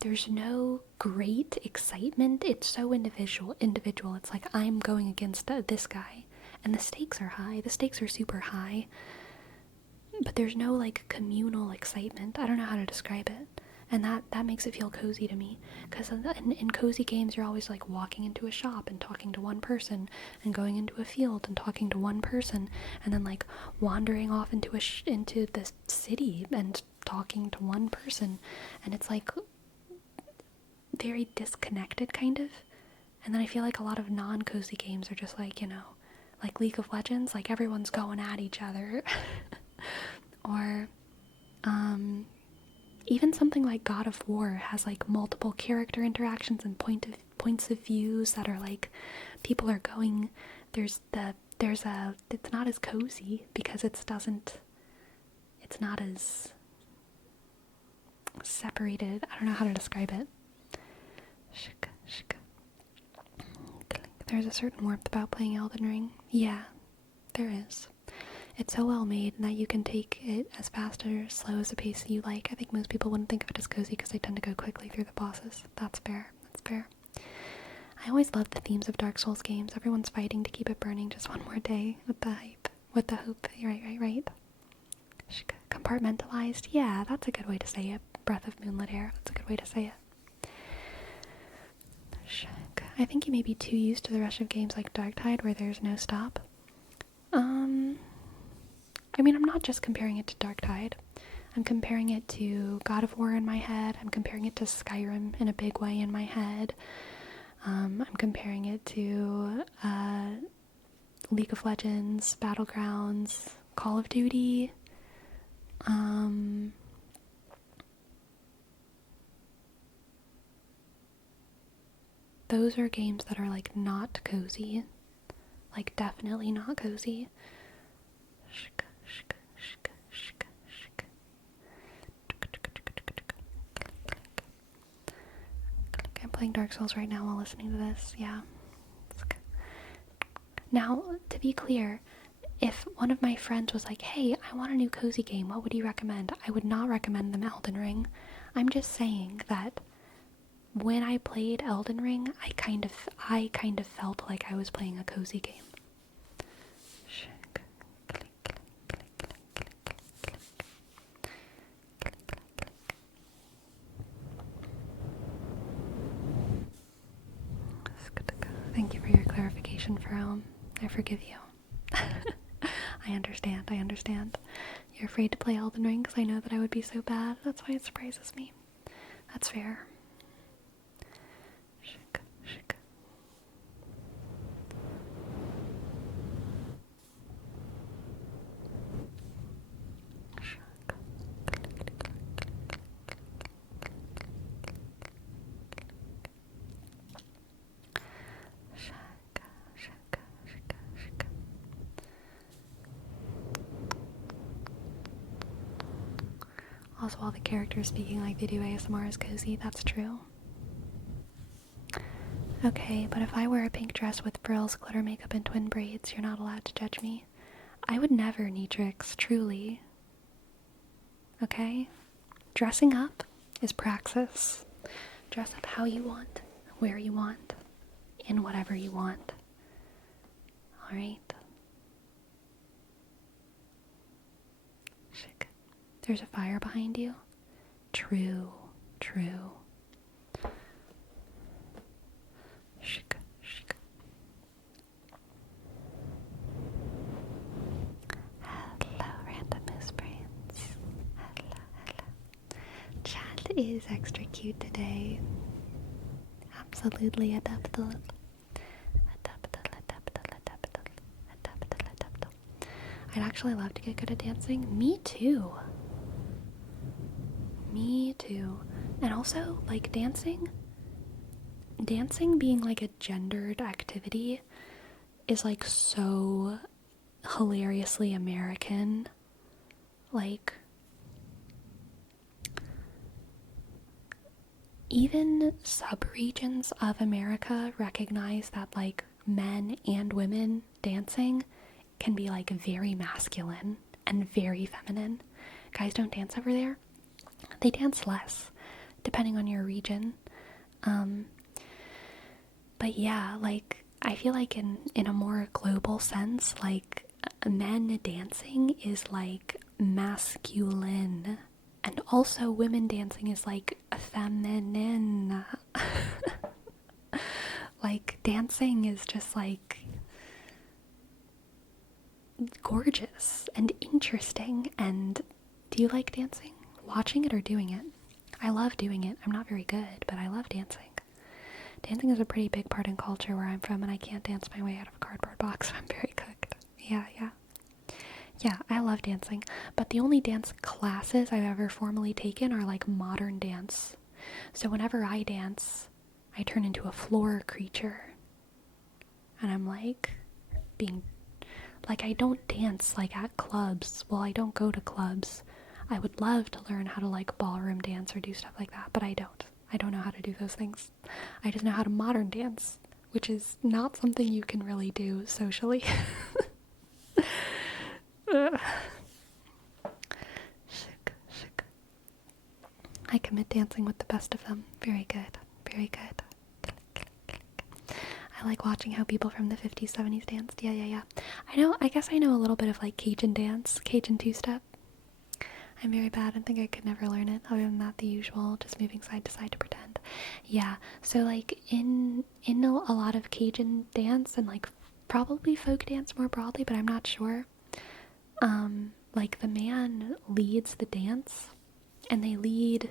There's no great excitement. It's so individual. It's like, I'm going against this guy, and the stakes are high. The stakes are super high, but there's no like communal excitement. I don't know how to describe it, and that makes it feel cozy to me. Because in cozy games, you're always like walking into a shop and talking to one person, and going into a field and talking to one person, and then like wandering off into into the city and talking to one person, and it's like very disconnected kind of. And then I feel like a lot of non-cozy games are just like, like League of Legends, like everyone's going at each other. Or even something like God of War has like multiple character interactions and points of views that are like, people are going, it's not as cozy because it's not as separated. I don't know how to describe it. There's a certain warmth about playing Elden Ring. Yeah, there is. It's so well made that you can take it as fast or slow as a pace you like. I think most people wouldn't think of it as cozy because they tend to go quickly through the bosses. That's fair. I always love the themes of Dark Souls games. Everyone's fighting to keep it burning just one more day with the hype. With the hope. Right. Compartmentalized? Yeah, that's a good way to say it. Breath of moonlit air. That's a good way to say it. I think you may be too used to the rush of games like Darktide where there's no stop. I mean, I'm not just comparing it to Darktide. I'm comparing it to God of War in my head. I'm comparing it to Skyrim in a big way in my head. I'm comparing it to League of Legends, Battlegrounds, Call of Duty. Those are games that are like not cozy. Like definitely not cozy. I'm playing Dark Souls right now while listening to this. Yeah. Now, to be clear, if one of my friends was like, hey, I want a new cozy game, what would you recommend? I would not recommend them Elden Ring. I'm just saying that when I played Elden Ring, I kind of felt like I was playing a cozy game. Thank you for your clarification, Farom. I forgive you. I understand. You're afraid to play Elden Ring because I know that I would be so bad. That's why it surprises me. That's fair. Also, all the characters speaking like they do ASMR is cozy. That's true. Okay, but if I wear a pink dress with frills, glitter makeup, and twin braids, you're not allowed to judge me. I would never, Neatrix, truly. Okay? Dressing up is praxis. Dress up how you want, where you want, in whatever you want. Alright? There's a fire behind you? True. Hello, random misbrains. Hello. Chat is extra cute today. Absolutely adaptable. I'd actually love to get good at dancing. Me too. Me too. And also, like, dancing being like a gendered activity is like so hilariously American. Like, even subregions of America recognize that like men and women dancing can be like very masculine and very feminine. Guys don't dance over there. They dance less, depending on your region. Um, but yeah, like I feel like in a more global sense, like men dancing is like masculine, and also women dancing is like feminine. Like dancing is just like gorgeous and interesting. And do you like dancing? Watching it or doing it? I love doing it. I'm not very good, but I love dancing. Dancing is a pretty big part in culture where I'm from, and I can't dance my way out of a cardboard box. I'm very cooked. Yeah, yeah. Yeah, I love dancing, but the only dance classes I've ever formally taken are like modern dance. So whenever I dance, I turn into a floor creature. And I'm like being like I don't dance like at clubs. Well, I don't go to clubs. I would love to learn how to like ballroom dance or do stuff like that, but I don't. I don't know how to do those things. I just know how to modern dance, which is not something you can really do socially. I commit dancing with the best of them. Very good. Very good. I like watching how people from the 50s, 70s danced. Yeah, yeah, yeah. I guess I know a little bit of like Cajun dance, Cajun two-step. I'm very bad. I think I could never learn it. Other than that, the usual, just moving side to side to pretend. Yeah. So like in a lot of Cajun dance and like probably folk dance more broadly, but I'm not sure. Like the man leads the dance, and they lead.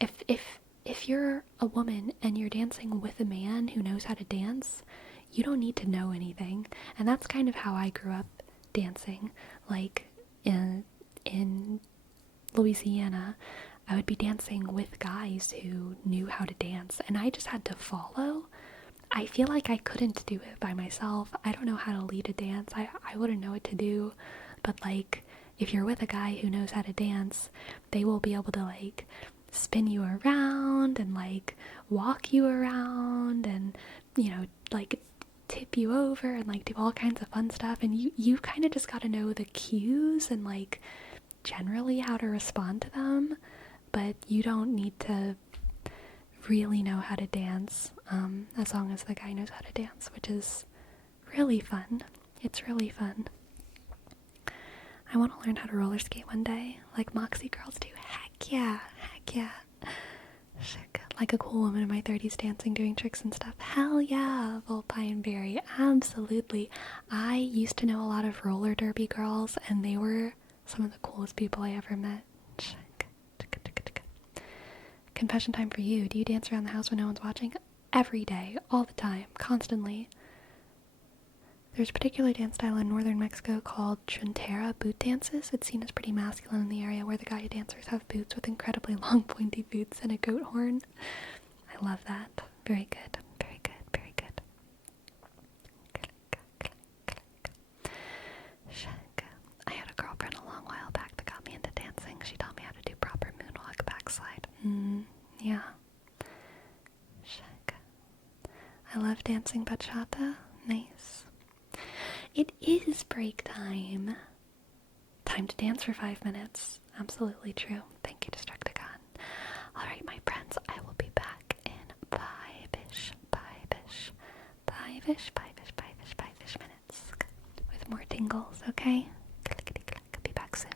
If you're a woman and you're dancing with a man who knows how to dance, you don't need to know anything. And that's kind of how I grew up dancing. Like in Louisiana, I would be dancing with guys who knew how to dance, and I just had to follow. I feel like I couldn't do it by myself. I don't know how to lead a dance. I wouldn't know what to do. But like if you're with a guy who knows how to dance, they will be able to like spin you around and like walk you around and like tip you over and like do all kinds of fun stuff, and you kind of just got to know the cues and like generally how to respond to them, but you don't need to really know how to dance, as long as the guy knows how to dance, which is really fun. It's really fun. I want to learn how to roller skate one day, like Moxie girls do. Heck yeah, heck yeah. Like a cool woman in my 30s dancing, doing tricks and stuff. Hell yeah, Volpine Berry, absolutely. I used to know a lot of roller derby girls, and they were some of the coolest people I ever met. Confession time for you. Do you dance around the house when no one's watching? Every day, all the time, constantly. There's a particular dance style in northern Mexico called chuntera boot dances. It's seen as pretty masculine in the area, where the guy dancers have boots with incredibly long pointy boots and a goat horn. I love that. Very good. Very good. Very good. I had a girlfriend a long while back that got me into dancing. She taught me how to do proper moonwalk backslide. Yeah. I love dancing bachata. Nice. It is break time. Time to dance for 5 minutes. Absolutely true. Thank you, Destructicon. Alright, my friends, I will be back in five-ish minutes with more tingles, okay? Be back soon.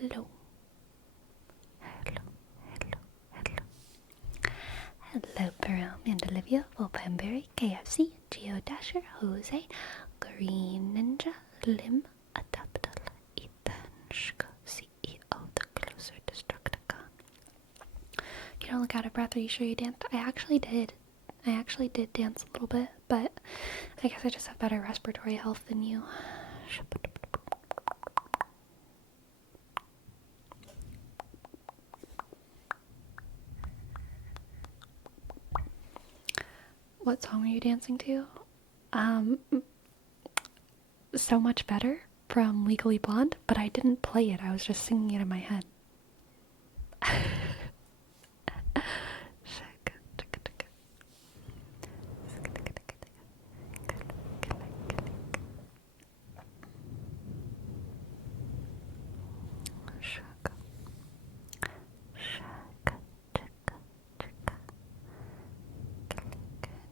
Hello. Hello, hello, hello. Hello, Pearl and Olivia, Pemberry, KFC, Geodasher, Jose, Green Ninja, Lim, Adaptal, Ethan, Shka, CEO, the Closer Destructicon. You don't look out of breath, are you sure you danced? I actually did. I actually did dance a little bit, but I guess I just have better respiratory health than you. What song are you dancing to? So Much Better from Legally Blonde, but I didn't play it. I was just singing it in my head.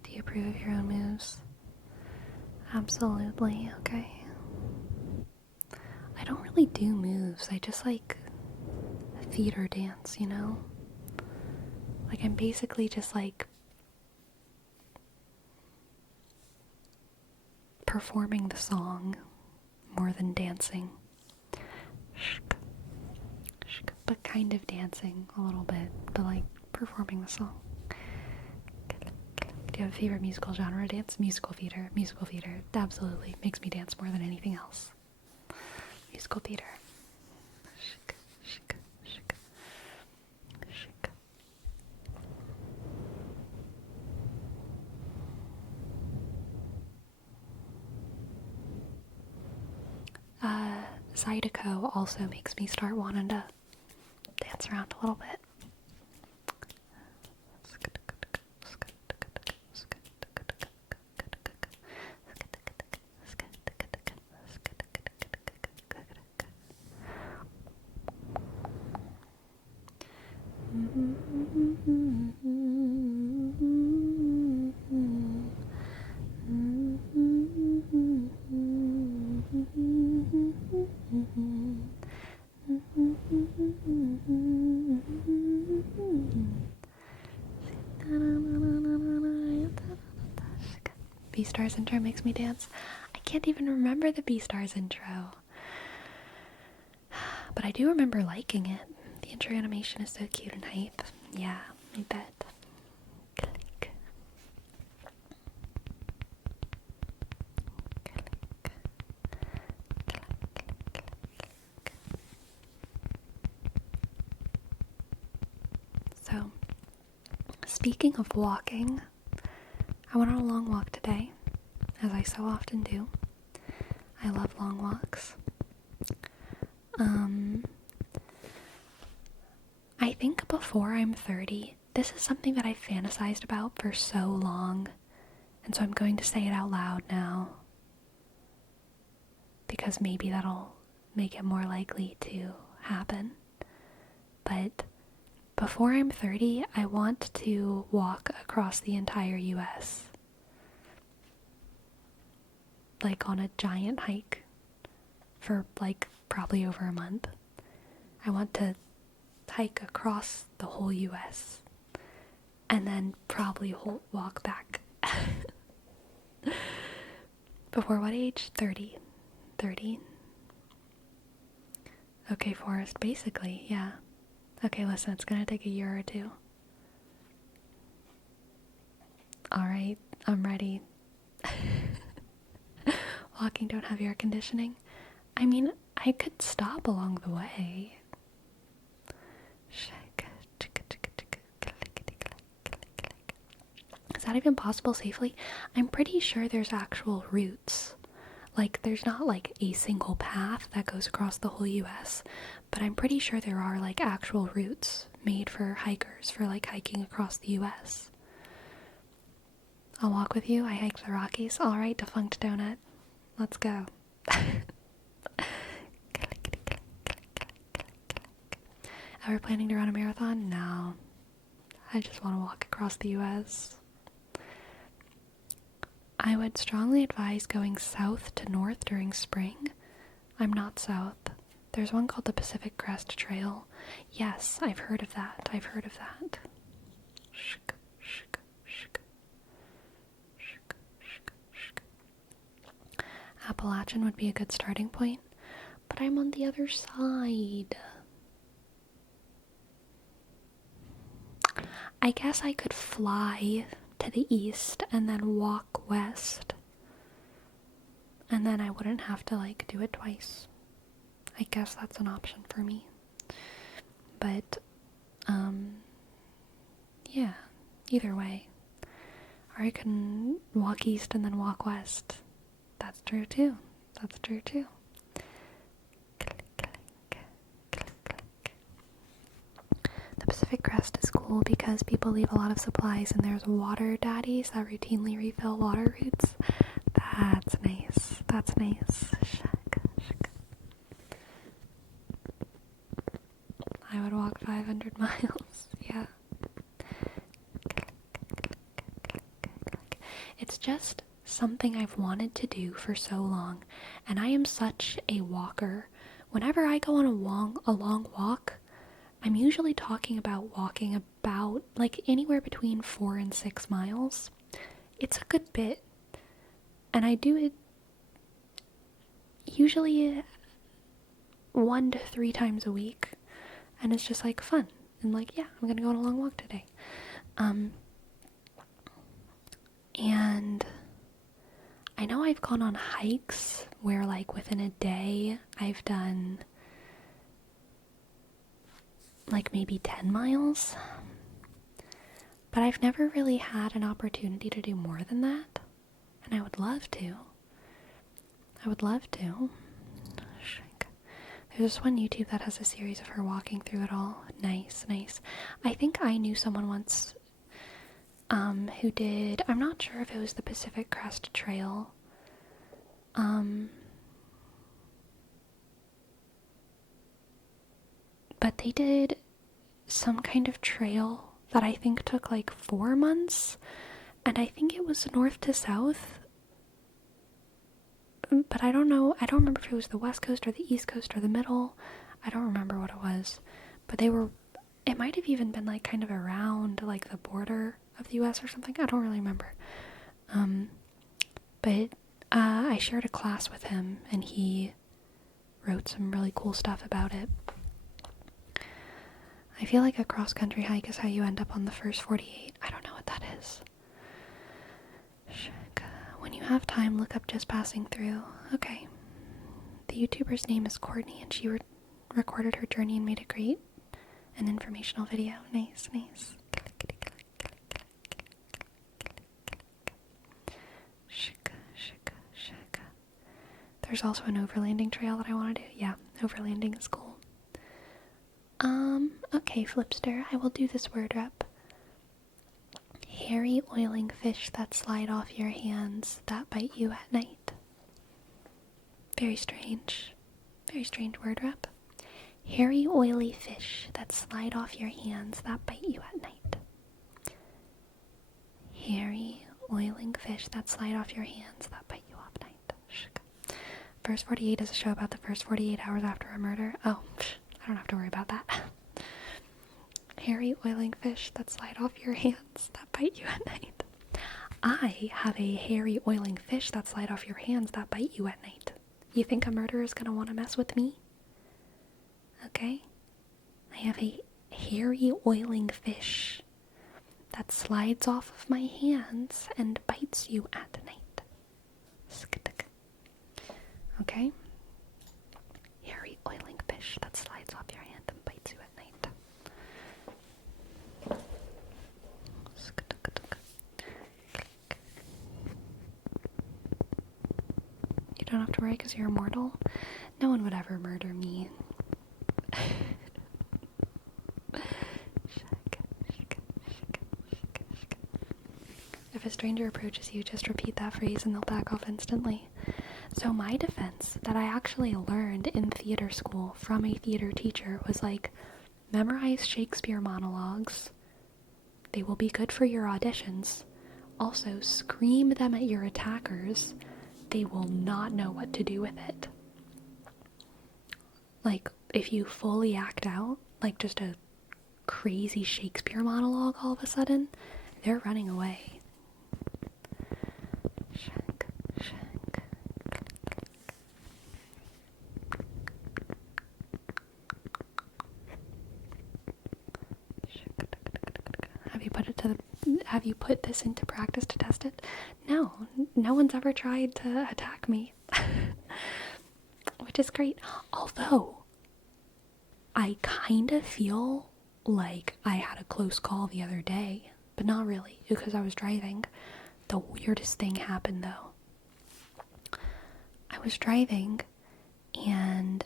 Do you approve of your own moves? Absolutely, okay. I don't really do moves, I just like theater dance, you know? Like I'm basically just like performing the song more than dancing. But kind of dancing a little bit, but like performing the song. Do you have a favorite musical genre dance? Musical theater. Musical theater. Absolutely. Makes me dance more than anything else. Musical theater. Zydeco also makes me start wanting to dance around a little bit. Beastars intro makes me dance. I can't even remember the Beastars intro. But I do remember liking it. The intro animation is so cute and hype. Yeah, I bet. Click. So, speaking of walking, I went on a long walk today, as I so often do. I love long walks. I think before I'm 30, this is something that I've fantasized about for so long, and so I'm going to say it out loud now, because maybe that'll make it more likely to happen. But before I'm 30, I want to walk across the entire US. Like on a giant hike for like probably over a month. I want to hike across the whole US and then probably walk back. Before what age? 30. 30. Okay, Forrest, basically, yeah. Okay, listen, it's gonna take a year or two. Alright, I'm ready. Walking, don't have air conditioning. I mean, I could stop along the way. Is that even possible safely? I'm pretty sure there's actual routes. Like, there's not like a single path that goes across the whole US, but I'm pretty sure there are like actual routes made for hikers for like hiking across the US. I'll walk with you. I hiked the Rockies. Alright, defunct donut. Let's go. Ever planning to run a marathon? No. I just want to walk across the US. I would strongly advise going south to north during spring. I'm not south. There's one called the Pacific Crest Trail. Yes, I've heard of that. Appalachian would be a good starting point, but I'm on the other side. I guess I could fly to the east and then walk west, and then I wouldn't have to like do it twice. I guess that's an option for me. But yeah, either way. Or I can walk east and then walk west. That's true too. The Pacific Crest is cool because people leave a lot of supplies, and there's water daddies that routinely refill water routes. That's nice. I would walk 500 miles. Yeah. It's just something I've wanted to do for so long, and I am such a walker. Whenever I go on a long walk, I'm usually talking about walking about like anywhere between 4 and 6 miles. It's a good bit, and I do it usually 1 to 3 times a week, and it's just like fun, and like, yeah, I'm gonna go on a long walk today. And I know I've gone on hikes where like within a day I've done like maybe 10 miles, but I've never really had an opportunity to do more than that, and I would love to. There's this one YouTube that has a series of her walking through it all. Nice. I think I knew someone once who did, I'm not sure if it was the Pacific Crest Trail, but they did some kind of trail that I think took like 4 months, and I think it was north to south, but I don't remember if it was the west coast or the east coast or the middle. I don't remember what it was, but it might have even been like kind of around like the border of the US or something. I don't really remember. But I shared a class with him, and he wrote some really cool stuff about it. I feel like a cross-country hike is how you end up on the first 48. I don't know what that is. When you have time, look up Just Passing Through. Okay. The YouTuber's name is Courtney, and she recorded her journey and made a great and informational video. Nice. There's also an overlanding trail that I want to do. Yeah, overlanding is cool. Okay, Flipster, I will do this word rep. Hairy, oiling fish that slide off your hands that bite you at night. Very strange word rep. Hairy, oily fish that slide off your hands that bite you at night. Hairy, oiling fish that slide off your hands that bite you at night. First 48 is a show about the first 48 hours after a murder. Oh, I don't have to worry about that. Hairy, oiling fish that slide off your hands that bite you at night. I have a hairy, oiling fish that slide off your hands that bite you at night. You think a murderer is gonna want to mess with me? Okay? I have a hairy, oiling fish that slides off of my hands and bites you at night. Okay? Hairy, oiling fish that slides off your hand and bites you at night. You don't have to worry because you're immortal. No one would ever murder me. If a stranger approaches you, just repeat that phrase and they'll back off instantly. So my defense that I actually learned in theater school from a theater teacher was like, memorize Shakespeare monologues. They will be good for your auditions. Also, scream them at your attackers. They will not know what to do with it. Like, if you fully act out, like just a crazy Shakespeare monologue all of a sudden, they're running away. Shank, shank. Have you put this into practice to test it? No, no one's ever tried to attack me. Which is great. Although, I kind of feel like I had a close call the other day, but not really, because I was driving. The weirdest thing happened though. I was driving, and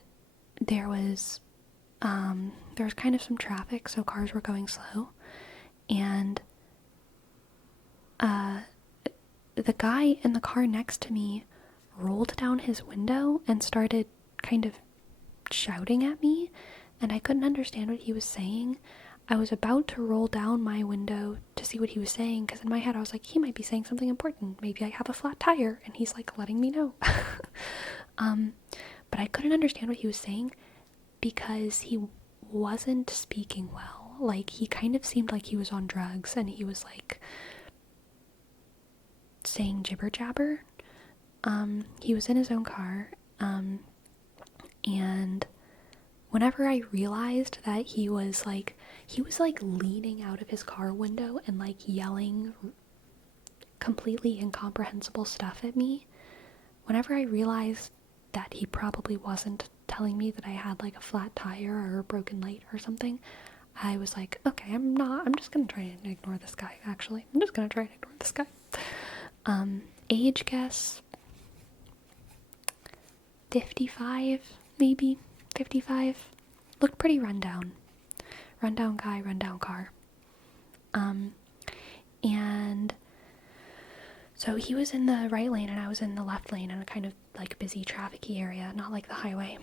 there was kind of some traffic, so cars were going slow, and the guy in the car next to me rolled down his window and started kind of shouting at me, and I couldn't understand what he was saying. I was about to roll down my window to see what he was saying, because in my head I was like, he might be saying something important. Maybe I have a flat tire, and he's like letting me know. But I couldn't understand what he was saying because he wasn't speaking well. Like, he kind of seemed like he was on drugs, and he was like saying jibber jabber. He was in his own car, and whenever I realized that he was like leaning out of his car window and like yelling completely incomprehensible stuff at me, whenever I realized that he probably wasn't telling me that I had like a flat tire or a broken light or something, I was like, okay, I'm just gonna try and ignore this guy, actually. I'm just gonna try and ignore this guy. Age guess 55, maybe 55. Looked pretty rundown. Rundown guy, rundown car. And so he was in the right lane and I was in the left lane in a kind of like busy trafficy area, not like the highway.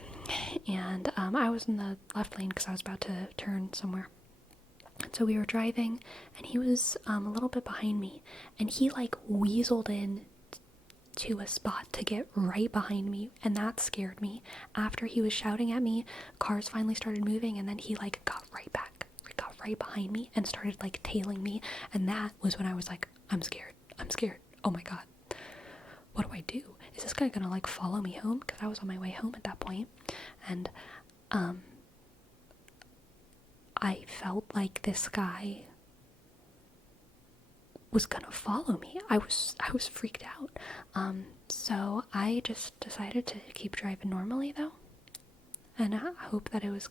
And I was in the left lane because I was about to turn somewhere. And so we were driving, and he was a little bit behind me, and he like weaseled in to a spot to get right behind me, and that scared me. After he was shouting at me, cars finally started moving, and then he like got right behind me and started like tailing me, and that was when I was like, I'm scared, oh my god, what do I do? Is this guy gonna like follow me home? Because I was on my way home at that point, and I felt like this guy was gonna follow me. I was freaked out. So I just decided to keep driving normally though, and I hope that it would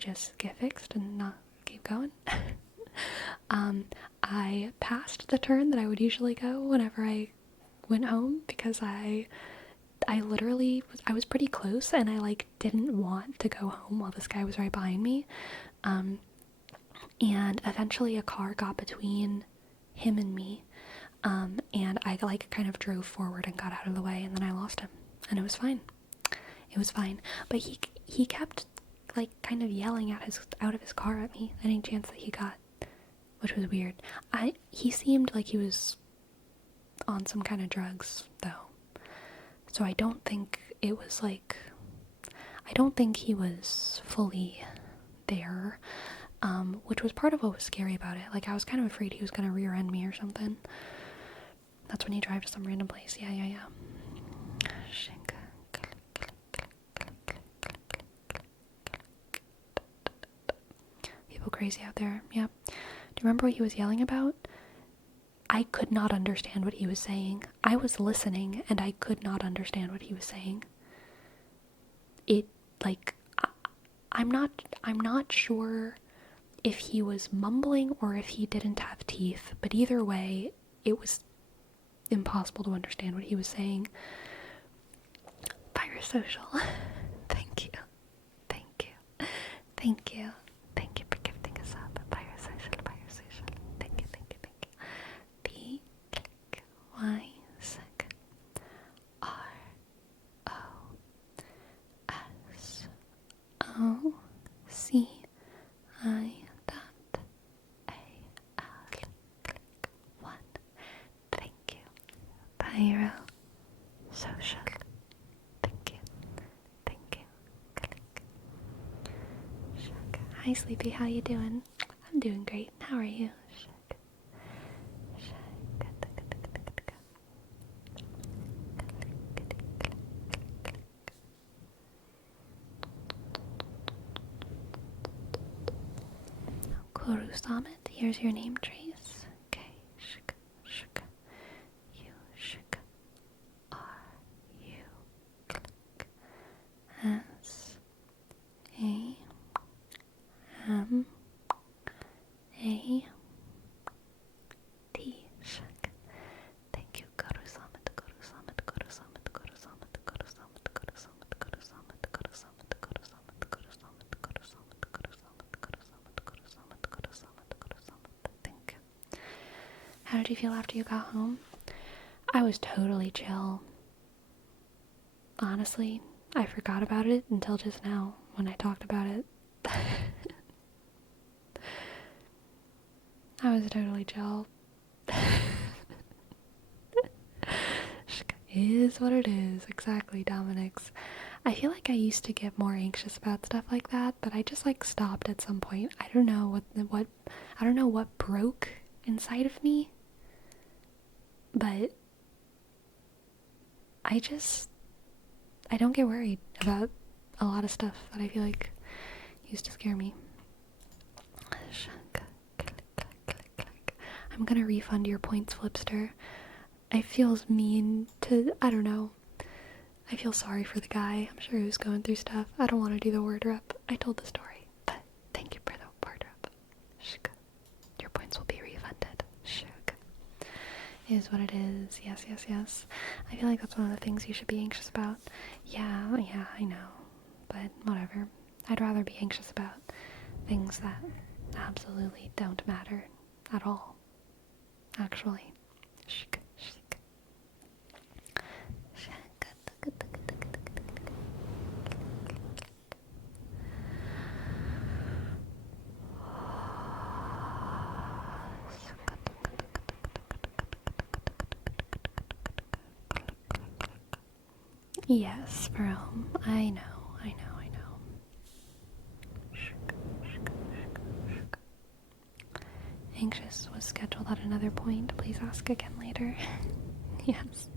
just get fixed and not keep going. I passed the turn that I would usually go whenever I went home, because I was pretty close, and I like didn't want to go home while this guy was right behind me. And eventually a car got between him and me, and I like kind of drove forward and got out of the way, and then I lost him, and it was fine. But he kept like kind of yelling out of his car at me any chance that he got, which was weird. He seemed like he was on some kind of drugs though, so I don't think he was fully there, which was part of what was scary about it. Like, I was kind of afraid he was gonna rear end me or something. That's when you drive to some random place. Yeah. People crazy out there. Yep. Do you remember what he was yelling about? I could not understand what he was saying. I was listening, and I could not understand what he was saying. I'm not sure if he was mumbling or if he didn't have teeth, but either way, it was impossible to understand what he was saying. Biosocial. Thank you for gifting us up. Biosocial. Thank you. BYSOCIAL. Thank you. Biosocial. Thank you. Hi, Sleepy. How you doing? I'm doing great. How are you? Koru Summit, here's your name trace. K, shk, shk, U, shk, R, U, click, S, A, M, A, T, shk. Thank you, Koru Summit, Koru Summit, Koru Summit, Koru Summit, Koru Summit, Koru Summit, Koru Summit, Koru Summit, Koru Summit, Koru Summit, Koru Summit, Koru Summit, Koru Summit, Koru Summit, Koru Summit, Koru Summit. Thank you. How did you feel after you got home? I was totally chill. Honestly, I forgot about it until just now when I talked about it. I was totally chill. Is what it is. Exactly, Dominic's. I feel like I used to get more anxious about stuff like that, but I just like stopped at some point. I don't know I don't know what broke inside of me, but I don't get worried about a lot of stuff that I feel like used to scare me. I'm gonna refund your points, Flipster. It feels mean to, I don't know. I feel sorry for the guy. I'm sure he was going through stuff. I don't want to do the word rep. I told the story, but thank you for the word rep. Shk. Your points will be refunded. Shk. It is what it is. Yes, yes, yes. I feel like that's one of the things you should be anxious about. Yeah, I know. But whatever. I'd rather be anxious about things that absolutely don't matter at all. Actually. Shk. Yes, bro. I know. Anxious was scheduled at another point. Please ask again later. Yes.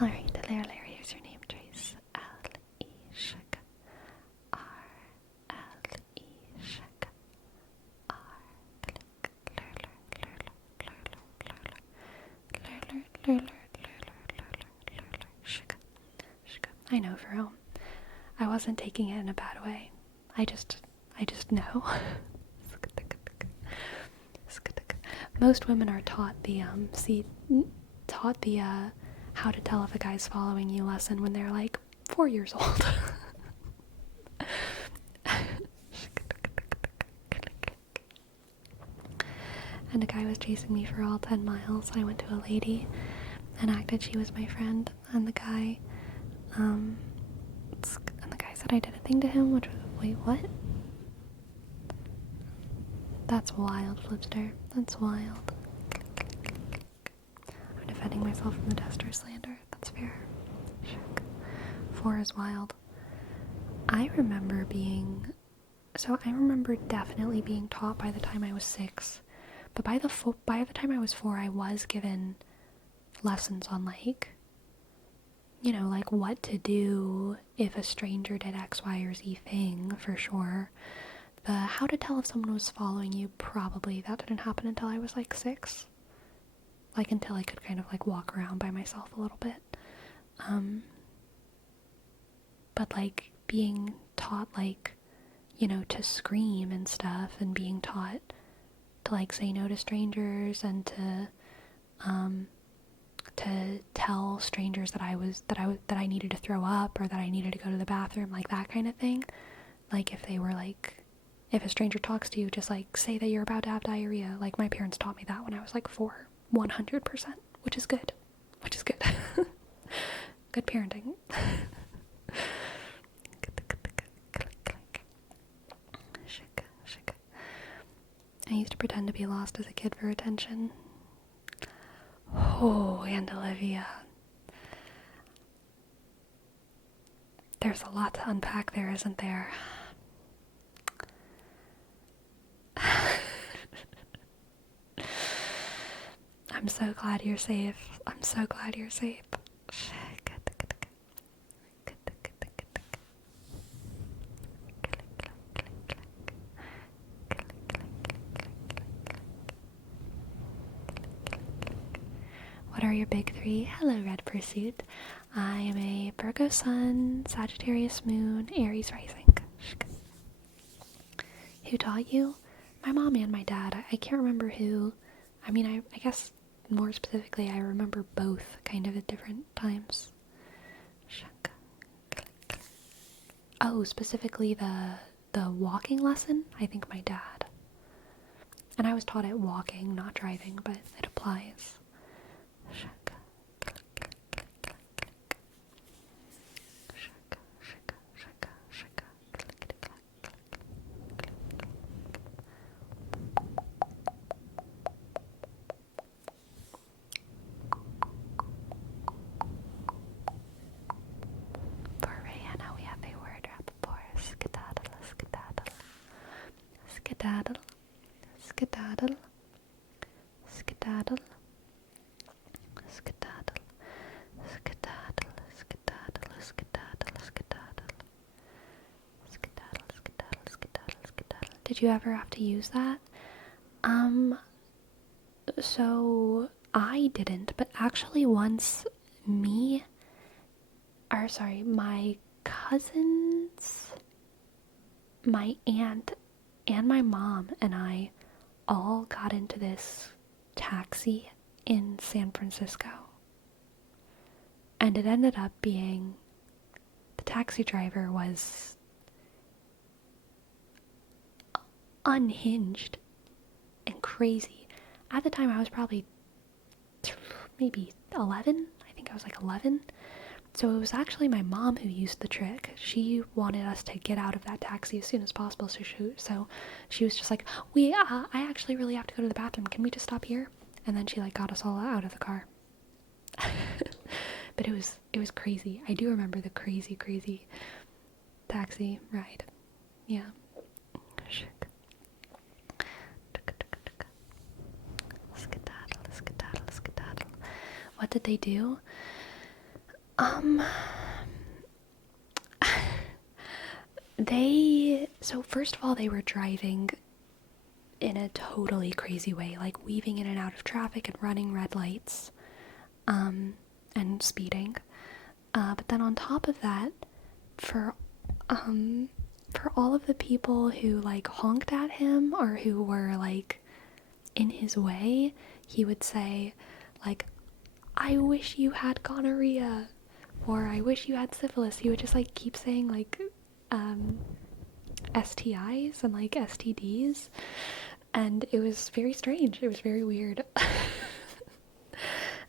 Alright, there, here's your name trace. L-E, shk, R, L-E, shk, R, I know, for real. I wasn't taking it in a bad way. I just know. Most women are taught the how to tell if a guy's following you lesson when they're like 4 years old. And a guy was chasing me for all 10 miles. I went to a lady and acted she was my friend, and the guy said I did a thing to him, which was, wait, what? That's wild, Flipster. That's wild. I'm defending myself from the Dester slander. That's fair. 4 is wild. I remember definitely being taught by the time I was 6. But by the time I was 4, I was given lessons on like what to do if a stranger did X, Y, or Z thing, for sure. The how to tell if someone was following you, probably that didn't happen until I was like 6. Like until I could kind of like walk around by myself a little bit. But like being taught to scream and stuff, and being taught to like say no to strangers, and to tell strangers that I needed to throw up, or that I needed to go to the bathroom, like that kind of thing. Like if a stranger talks to you, just like say that you're about to have diarrhea. Like my parents taught me that when I was like 4, 100%, which is good. Good parenting. I used to pretend to be lost as a kid for attention. Oh, and Olivia. There's a lot to unpack there, isn't there? I'm so glad you're safe. I'm so glad you're safe. What are your big three? Hello, Red Pursuit. I am a Virgo Sun, Sagittarius Moon, Aries Rising. Who taught you? My mom and my dad. I can't remember who. I mean, I guess more specifically, I remember both kind of at different times. Oh, specifically the walking lesson? I think my dad. And I was taught it walking, not driving, but it applies. For Rihanna, we have a word wrap for skedaddle, skedaddle, skedaddle, skedaddle, skedaddle, skedaddle, skedaddle, skedaddle, skedaddle, skedaddle, skedaddle, skedaddle, skedaddle, skedaddle. Did you ever have to use that? So I didn't, but actually once my cousins, my aunt, and my mom and I all got into this taxi in San Francisco. And it ended up being, the taxi driver was unhinged and crazy. At the time I was probably maybe 11. I think I was like 11. So it was actually my mom who used the trick. She wanted us to get out of that taxi as soon as possible. So she was just like, I actually really have to go to the bathroom. Can we just stop here? And then she like got us all out of the car. But it was crazy. I do remember the crazy taxi ride. Yeah. Skedaddle, skedaddle, skedaddle. What did they do? So first of all, they were driving in a totally crazy way, like weaving in and out of traffic and running red lights, and speeding. But then on top of that, for all of the people who like honked at him or who were like in his way, he would say like, I wish you had gonorrhea, or I wish you had syphilis. He would just like keep saying like STIs and like STDs, and it was very strange. It was very weird.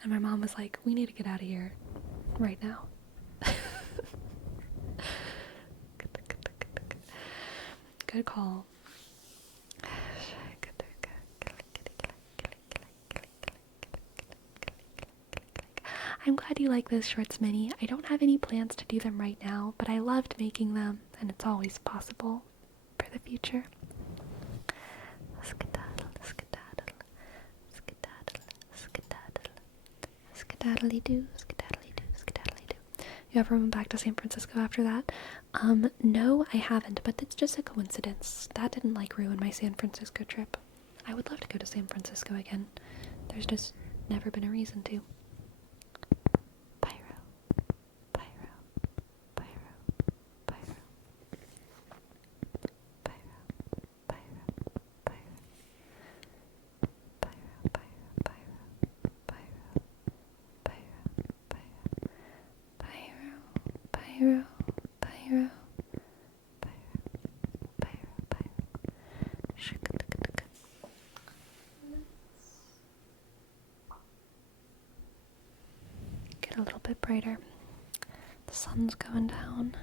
And my mom was like, we need to get out of here right now. Good call. I'm glad you like those shorts, Minnie. I don't have any plans to do them right now, but I loved making them, and it's always possible for the future. Skedaddle, skedaddle, skedaddle, skedaddle, skedaddly-doo, skedaddly-doo, skedaddly-doo. You ever went back to San Francisco after that? No, I haven't, but it's just a coincidence. That didn't like ruin my San Francisco trip. I would love to go to San Francisco again. There's just never been a reason to. Get a little bit brighter. The sun's going down.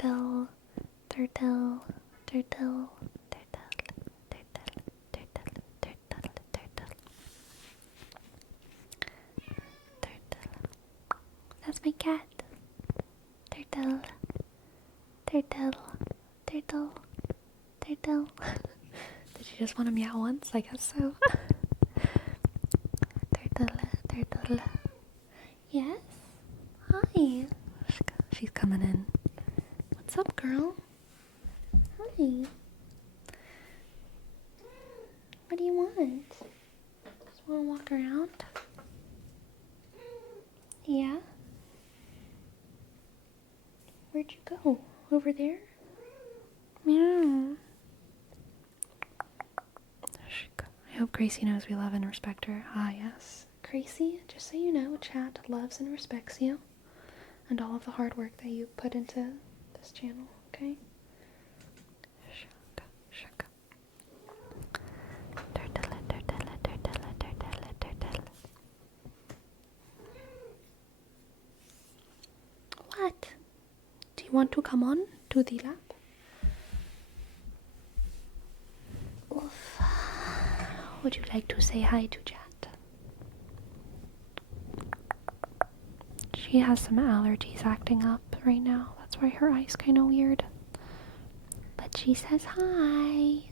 turtle, turtle, turtle, turtle, turtle, turtle, turtle, turtle. Turtle. That's my cat. Turtle. Turtle. Turtle. Turtle. Did you just want to meow once? I guess so. Turtle. Turtle. Yes? Hi. She's coming in. What's up, girl? Hi. What do you want? Just want to walk around? Yeah? Where'd you go? Over there? Meow. I hope Gracie knows we love and respect her. Ah, yes. Gracie, just so you know, chat loves and respects you and all of the hard work that you put into this channel, okay? Turtle, turtle, turtle, turtle, turtle. What? Do you want to come on to the lap? Oof. Would you like to say hi to chat? She has some allergies acting up right now. That's why her eye's kind of weird. But she says hi.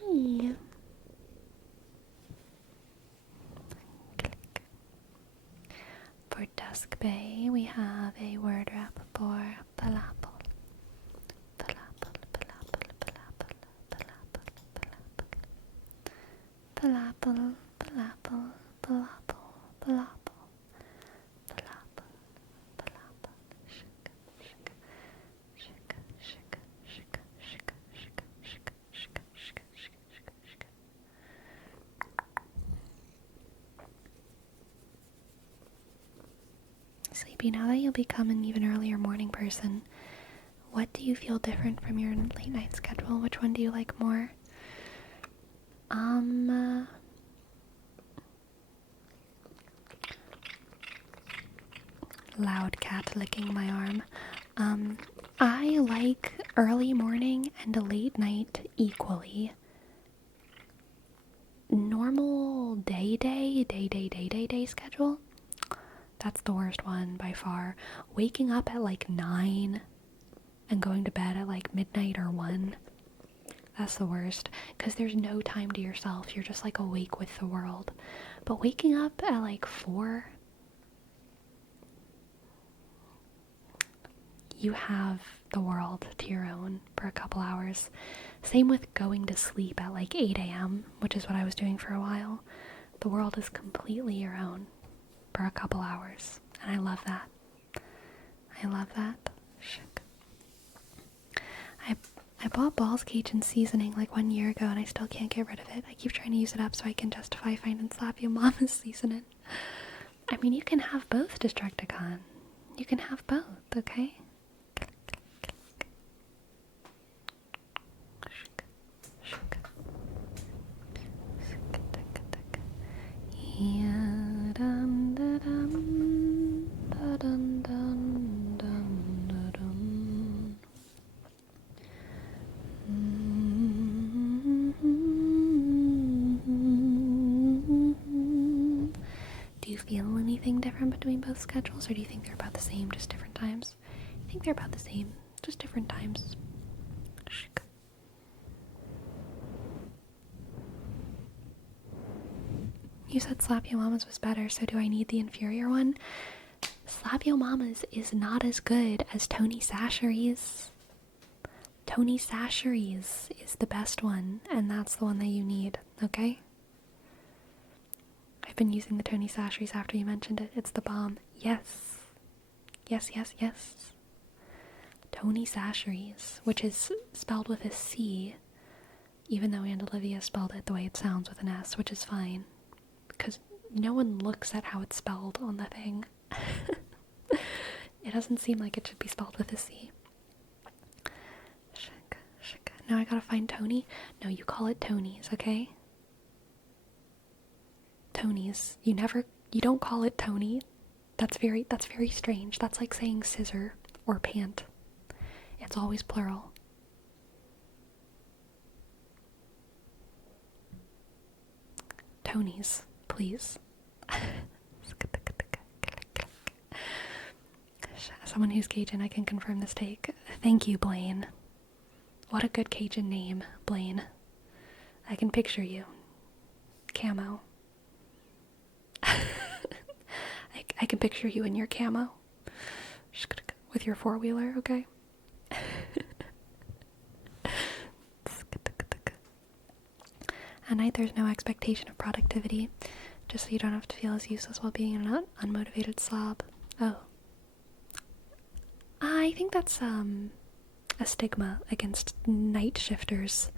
Hi. For Dusk Bay, we have a word wrap for palapple. Palapple, palapple, palapple, palapple, palapple. Palapple, palapple, palapple, palapple, palapple, palapple. Shika, shika, shika, shika, shika, shika, shika, shika, shika, shika, shika, shika. Sleepy, now that you'll become an even earlier morning person, what do you feel different from your late night schedule? Which one do you like more? Loud cat licking my arm. I like early morning and a late night equally. Normal day schedule? That's the worst one by far. Waking up at like 9 and going to bed at like midnight or 1. That's the worst, because there's no time to yourself. You're just like awake with the world. But waking up at like 4, you have the world to your own for a couple hours. Same with going to sleep at like 8 a.m., which is what I was doing for a while. The world is completely your own for a couple hours, and I love that. I love that. I bought Ball's Cajun seasoning like 1 year ago and I still can't get rid of it. I keep trying to use it up so I can justify finding Slappy Mama's seasoning. I mean, you can have both, Destructicon. You can have both, okay? Do you feel anything different between both schedules, or do you think they're about the same, just different times? I think they're about the same, just different times. You said Slap Yo Mama's was better, so do I need the inferior one? Slap Yo Mama's is not as good as Tony Sachery's. Tony Sachery's is the best one, and that's the one that you need, okay? I've been using the Tony Sachery's after you mentioned it. It's the bomb. Yes. Yes, yes, yes. Tony Sachery's, which is spelled with a C, even though Aunt Olivia spelled it the way it sounds with an S, which is fine. Because no one looks at how it's spelled on the thing. It doesn't seem like it should be spelled with a C. Shika, shika. Now I gotta find Tony. No, you call it Tony's, okay? Tonys. You don't call it Tony. That's very strange. That's like saying scissor or pant. It's always plural. Tonys, please. As someone who's Cajun, I can confirm this take. Thank you, Blaine. What a good Cajun name, Blaine. I can picture you. Camo. I can picture you in your camo. With your four-wheeler, okay? At night, there's no expectation of productivity, just so you don't have to feel as useless while being an unmotivated slob. Oh. I think that's, a stigma against night shifters.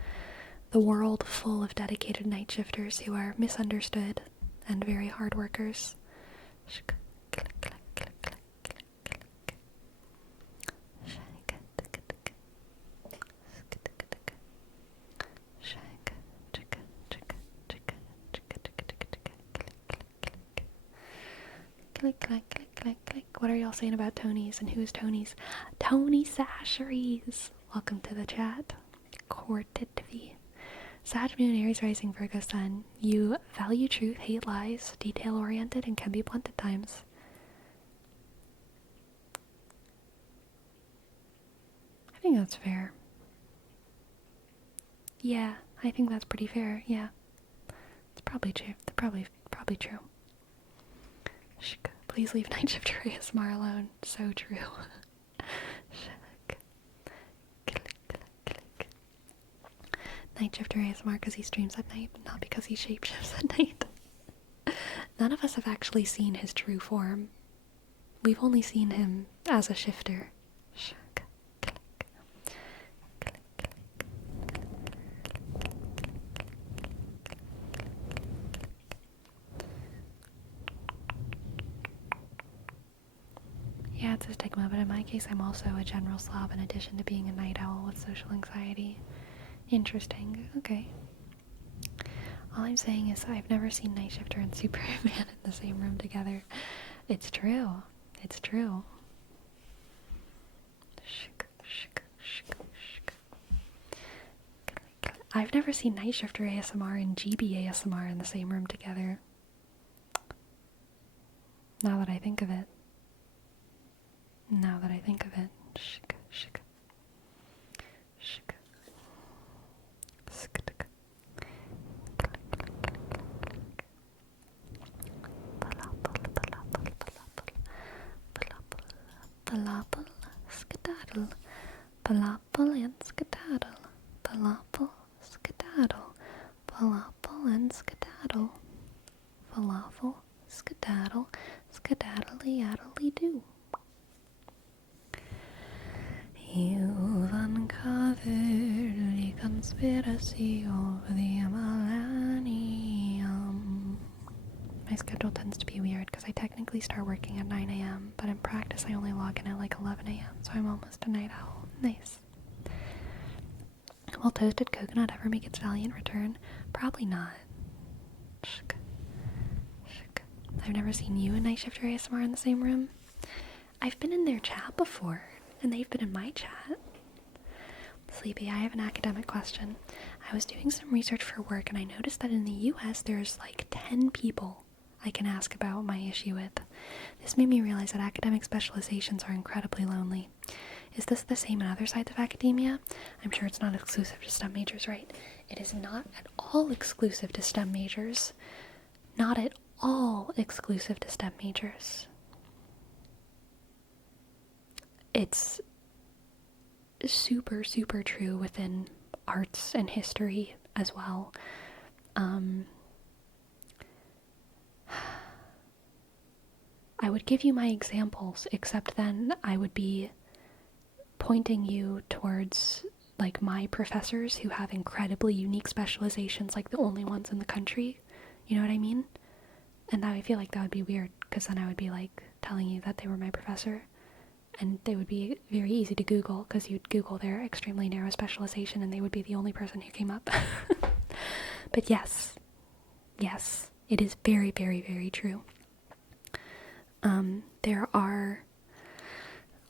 The world full of dedicated night shifters who are misunderstood and very hard workers. Click, click, click, click, click. What are y'all saying about Tonys and who's Tonys? Tony Sasheries. Welcome to the chat. Courtedvi. Sag Moon, Aries Rising, Virgo Sun. You value truth, hate lies, detail-oriented, and can be blunt at times. I think that's fair. Yeah, I think that's pretty fair, yeah. It's probably true. Probably true. Please leave Night Shifter ASMR alone. So true. Night Shifter ASMR because he streams at night, not because he shapeshifts at night. None of us have actually seen his true form. We've only seen him as a shifter. Yeah, it's a stigma, but in my case, I'm also a general slob in addition to being a night owl with social anxiety. Interesting. Okay. All I'm saying is I've never seen Night Shifter and Superman in the same room together. It's true. It's true. I've never seen Night Shifter ASMR and GB ASMR in the same room together. Now that I think of it. Now that I think of it. Palapal, skedaddle. Palapal and skedaddle. Palapal, skedaddle. Palapal and skedaddle. Falafel, skedaddle, skedaddly-addly-doo. You've uncovered the conspiracy over the millennium. My schedule tends to be weird because I technically start working at 9 a.m., but in practice I only log in at like 11 a.m., so I'm almost a night owl. Nice. Will Toasted Coconut ever make its valiant return? Probably not. I've never seen you and Night Shifter ASMR in the same room. I've been in their chat before. And they've been in my chat. Sleepy, I have an academic question. I was doing some research for work and I noticed that in the US there's like 10 people I can ask about my issue with. This made me realize that academic specializations are incredibly lonely. Is this the same in other sides of academia? I'm sure it's not exclusive to STEM majors, right? It is not at all exclusive to STEM majors. Not at all exclusive to STEM majors. It's super, super true within arts and history as well. I would give you my examples, except then I would be pointing you towards like my professors who have incredibly unique specializations, like the only ones in the country. You know what I mean? And I feel like that would be weird, because then I would be like telling you that they were my professor. And they would be very easy to Google, because you'd Google their extremely narrow specialization and they would be the only person who came up. But yes, It is very, very, very true. There are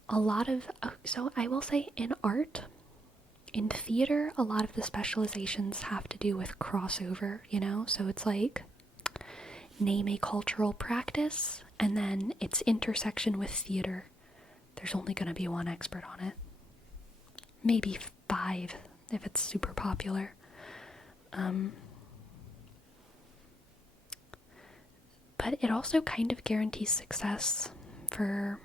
a lot of, so I will say in art, in theater, a lot of the specializations have to do with crossover, you know? So it's like, name a cultural practice, and then its intersection with theater. There's only going to be one expert on it. Maybe 5 if it's super popular. But it also kind of guarantees success for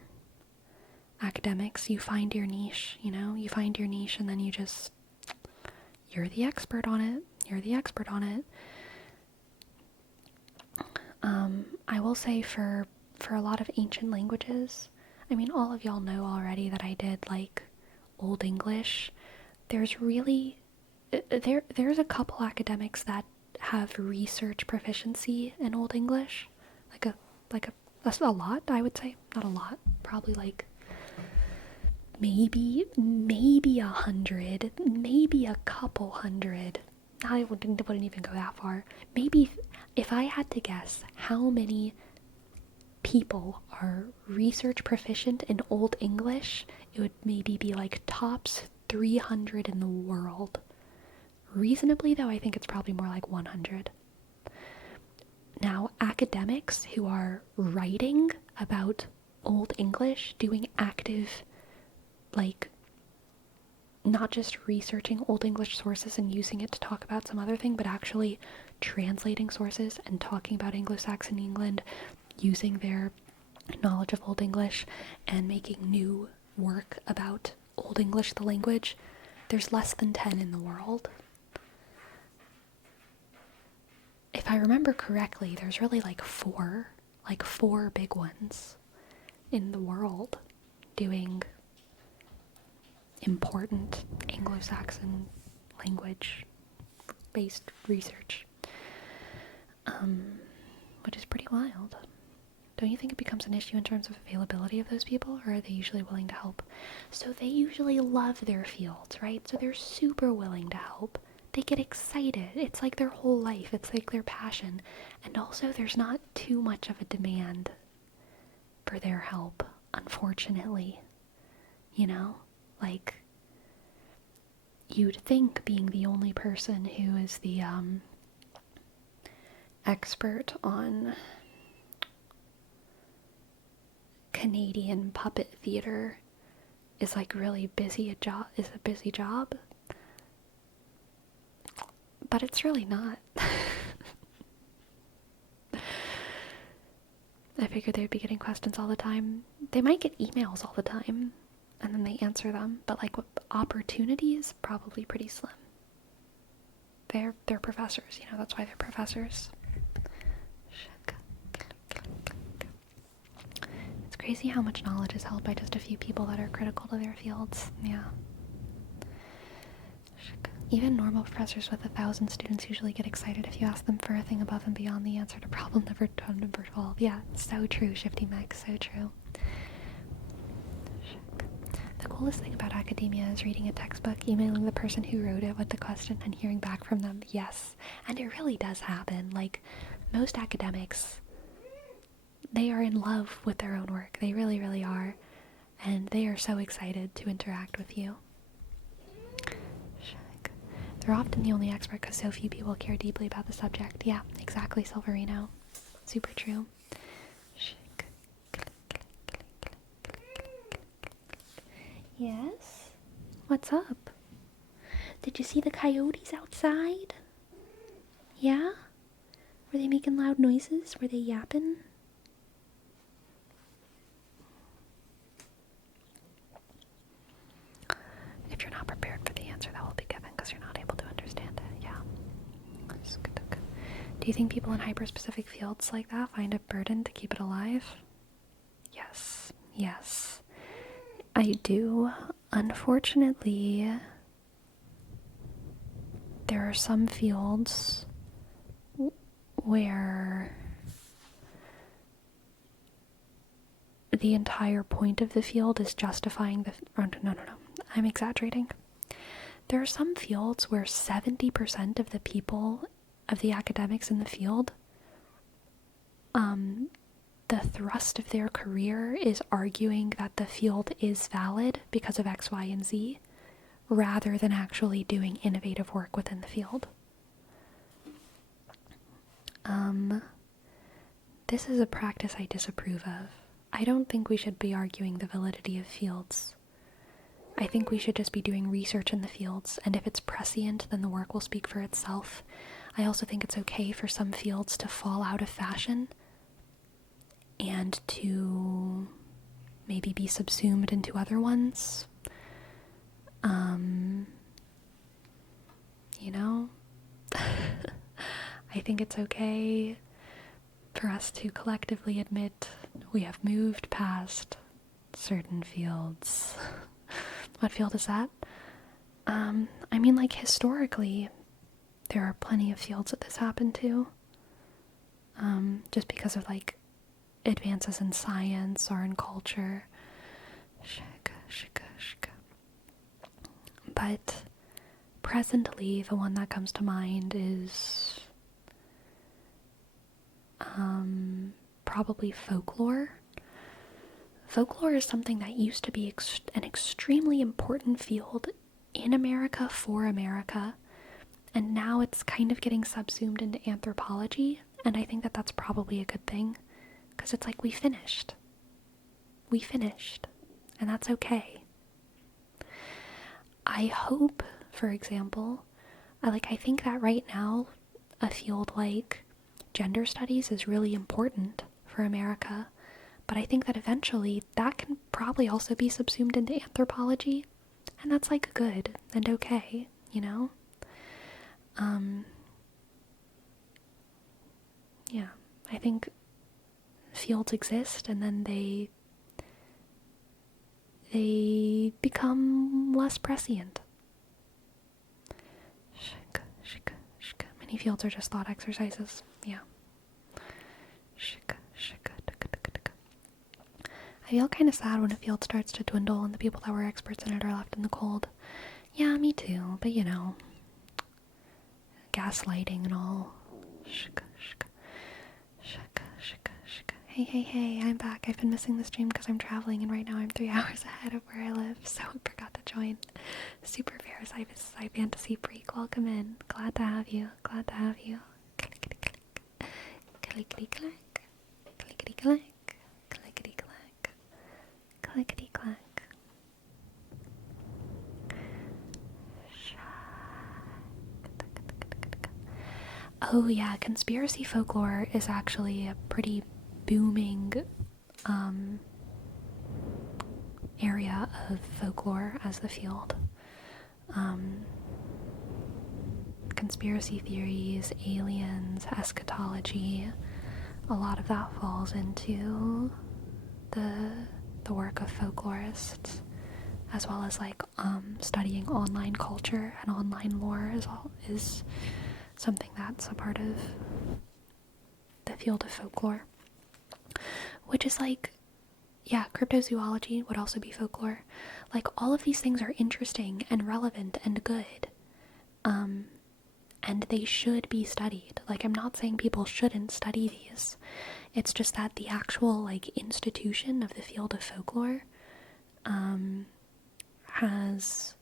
academics. You find your niche, you know? You find your niche and then you're the expert on it. You're the expert on it. I will say for a lot of ancient languages, I mean, all of y'all know already that I did, like, Old English. There's really, there's a couple academics that have research proficiency in Old English. That's a lot, I would say. Not a lot. Probably, like, maybe 100, maybe a couple hundred. I wouldn't even go that far. Maybe, if I had to guess how many people are research proficient in Old English, it would maybe be like tops 300 in the world. Reasonably, though, I think it's probably more like 100. Now, academics who are writing about Old English, doing active, like, not just researching Old English sources and using it to talk about some other thing, but actually translating sources and talking about Anglo-Saxon England, using their knowledge of Old English and making new work about Old English, the language. There's less than 10 in the world. If I remember correctly, there's really like four big ones in the world doing important Anglo-Saxon language-based research, which is pretty wild. Don't you think it becomes an issue in terms of availability of those people, or are they usually willing to help? So they usually love their fields, right? So they're super willing to help. They get excited. It's like their whole life. It's like their passion. And also there's not too much of a demand for their help, unfortunately. You know? Like, you'd think, being the only person who is the expert on Canadian puppet theater is like really a busy job. But it's really not. I figured they'd be getting questions all the time. They might get emails all the time, and then they answer them, but like, what opportunities? Probably pretty slim. They're professors, you know, that's why they're professors. It's crazy how much knowledge is held by just a few people that are critical to their fields. Yeah. Even normal professors with 1,000 students usually get excited if you ask them for a thing above and beyond the answer to problem number 12. Yeah, so true, Shifty Mech, so true. The coolest thing about academia is reading a textbook, emailing the person who wrote it with the question, and hearing back from them. Yes, and it really does happen. Like, most academics, they are in love with their own work. They really, really are. And they are so excited to interact with you. They're often the only expert because so few people care deeply about the subject. Yeah, exactly, Silverino. Super true. Yes? What's up? Did you see the coyotes outside? Yeah? Were they making loud noises? Were they yapping? If you're not prepared for the answer that will be given because you're not able to understand it, yeah. Do you think people in hyper-specific fields like that find it burden to keep it alive? Yes. Yes. I do. Unfortunately, there are some fields where the entire point of the field is justifying the... No. I'm exaggerating. There are some fields where 70% of the people, of the academics in the field, the thrust of their career is arguing that the field is valid because of X, Y, and Z, rather than actually doing innovative work within the field. This is a practice I disapprove of. I don't think we should be arguing the validity of fields. I think we should just be doing research in the fields, and if it's prescient, then the work will speak for itself. I also think it's okay for some fields to fall out of fashion and to maybe be subsumed into other ones. You know? I think it's okay for us to collectively admit we have moved past certain fields. What field is that? I mean, like, historically, there are plenty of fields that this happened to. Just because of, like, advances in science or in culture. But presently, the one that comes to mind is probably folklore. Folklore is something that used to be an extremely important field in America for America, and now it's kind of getting subsumed into anthropology, and I think that that's probably a good thing, because it's like we finished, and that's okay. I hope, for example, I think that right now a field like gender studies is really important for America, but I think that eventually that can probably also be subsumed into anthropology, and that's like good and okay, you know? Yeah, I think fields exist and then they become less prescient. Many fields are just thought exercises. Yeah. I feel kind of sad when a field starts to dwindle and the people that were experts in it are left in the cold. Yeah, me too, but you know, gaslighting and all. Hey, I'm back. I've been missing the stream because I'm traveling, and right now I'm 3 hours ahead of where I live, so I forgot to join. Super Bears, I fantasy freak, welcome in. Glad to have you. Clickety click. Clickety click. Clickety click. Clickety click. Clickety click. Oh yeah, conspiracy folklore is actually a pretty booming area of folklore as the field. Conspiracy theories, aliens, eschatology, a lot of that falls into the work of folklorists, as well as like studying online culture and online lore is something that's a part of the field of folklore. Which is like, yeah, cryptozoology would also be folklore. Like, all of these things are interesting and relevant and good. And they should be studied. Like, I'm not saying people shouldn't study these. It's just that the actual, like, institution of the field of folklore has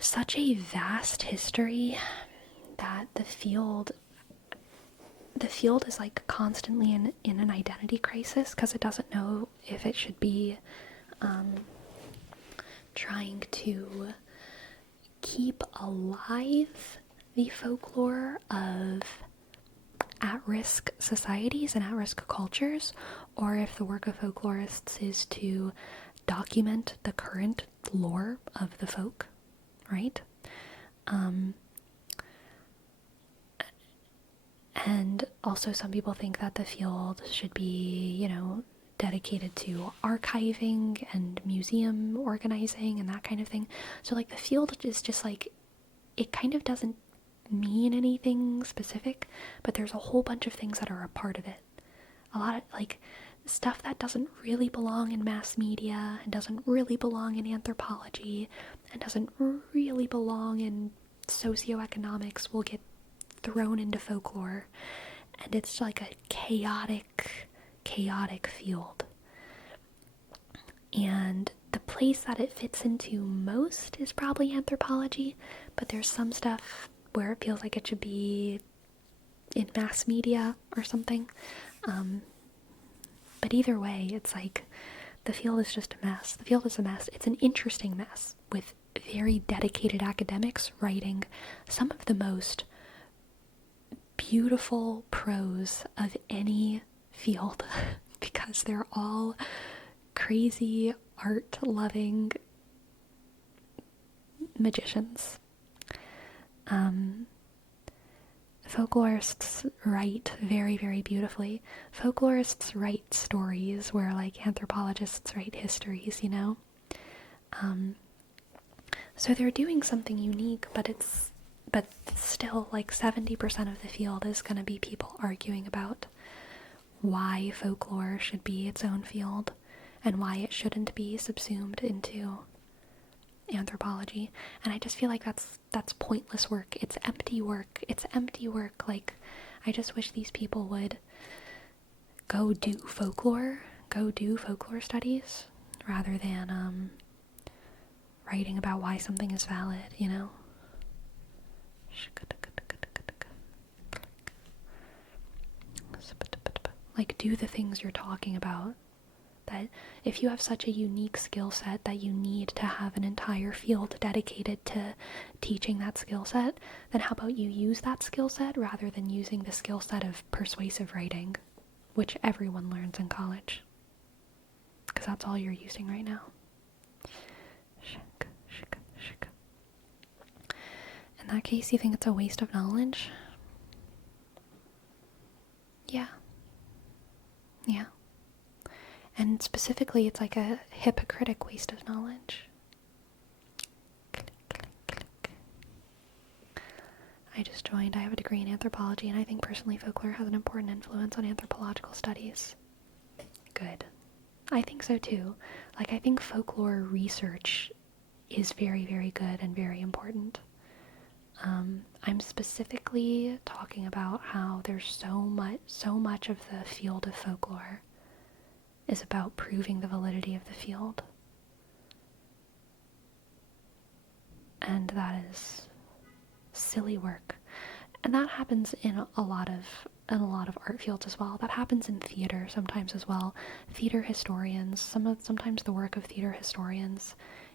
such a vast history that the field is like constantly in an identity crisis because it doesn't know if it should be trying to keep alive the folklore of at-risk societies and at-risk cultures, or if the work of folklorists is to document the current lore of the folk, right? And also some people think that the field should be, you know, dedicated to archiving and museum organizing and that kind of thing. So like the field is just like, it kind of doesn't mean anything specific, but there's a whole bunch of things that are a part of it. A lot of like stuff that doesn't really belong in mass media and doesn't really belong in anthropology and doesn't really belong in socioeconomics will get thrown into folklore, and it's like a chaotic field. And the place that it fits into most is probably anthropology, but there's some stuff where it feels like it should be in mass media or something. But either way, it's like the field is just a mess. The field is a mess. It's an interesting mess with very dedicated academics writing some of the most beautiful prose of any field because they're all crazy, art-loving magicians. Folklorists write very, very beautifully. Folklorists write stories where, like, anthropologists write histories, you know? So they're doing something unique, but still, like, 70% of the field is going to be people arguing about why folklore should be its own field and why it shouldn't be subsumed into anthropology. And I just feel like that's pointless work. It's empty work. Like, I just wish these people would go do folklore studies rather than writing about why something is valid, you know? Like, do the things you're talking about. That if you have such a unique skill set that you need to have an entire field dedicated to teaching that skill set, then how about you use that skill set rather than using the skill set of persuasive writing, which everyone learns in college. Because that's all you're using right now. In that case, you think it's a waste of knowledge? Yeah. Yeah. And specifically, it's like a hypocritic waste of knowledge. I just joined. I have a degree in anthropology, and I think personally folklore has an important influence on anthropological studies. Good. I think so too. Like, I think folklore research is very, very good and very important. I'm specifically talking about how there's so much of the field of folklore is about proving the validity of the field. And that is silly work. And that happens in a lot of art fields as well. That happens in theater sometimes as well. Theater historians, sometimes the work of theater historians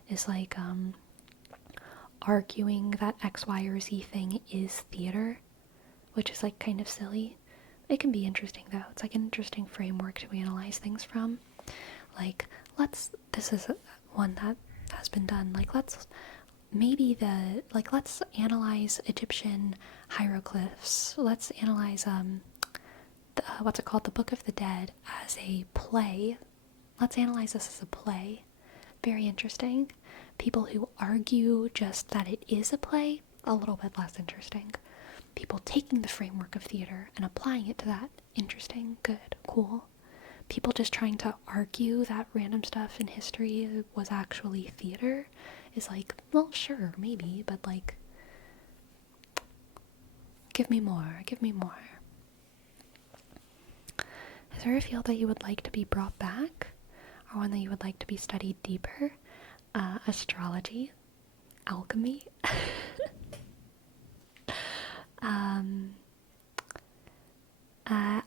is like arguing that X, Y, or Z thing is theater, which is like kind of silly. It can be interesting though. It's like an interesting framework to analyze things from. Like, this is one that has been done. Like, let's analyze Egyptian hieroglyphs. Let's analyze what's it called? The Book of the Dead as a play. Let's analyze this as a play. Very interesting. People who argue just that it is a play, a little bit less interesting. People taking the framework of theater and applying it to that, interesting, good, cool. People just trying to argue that random stuff in history was actually theater is like, well, sure, maybe, but like, give me more. Is there a field that you would like to be brought back? Or one that you would like to be studied deeper? Astrology? Alchemy?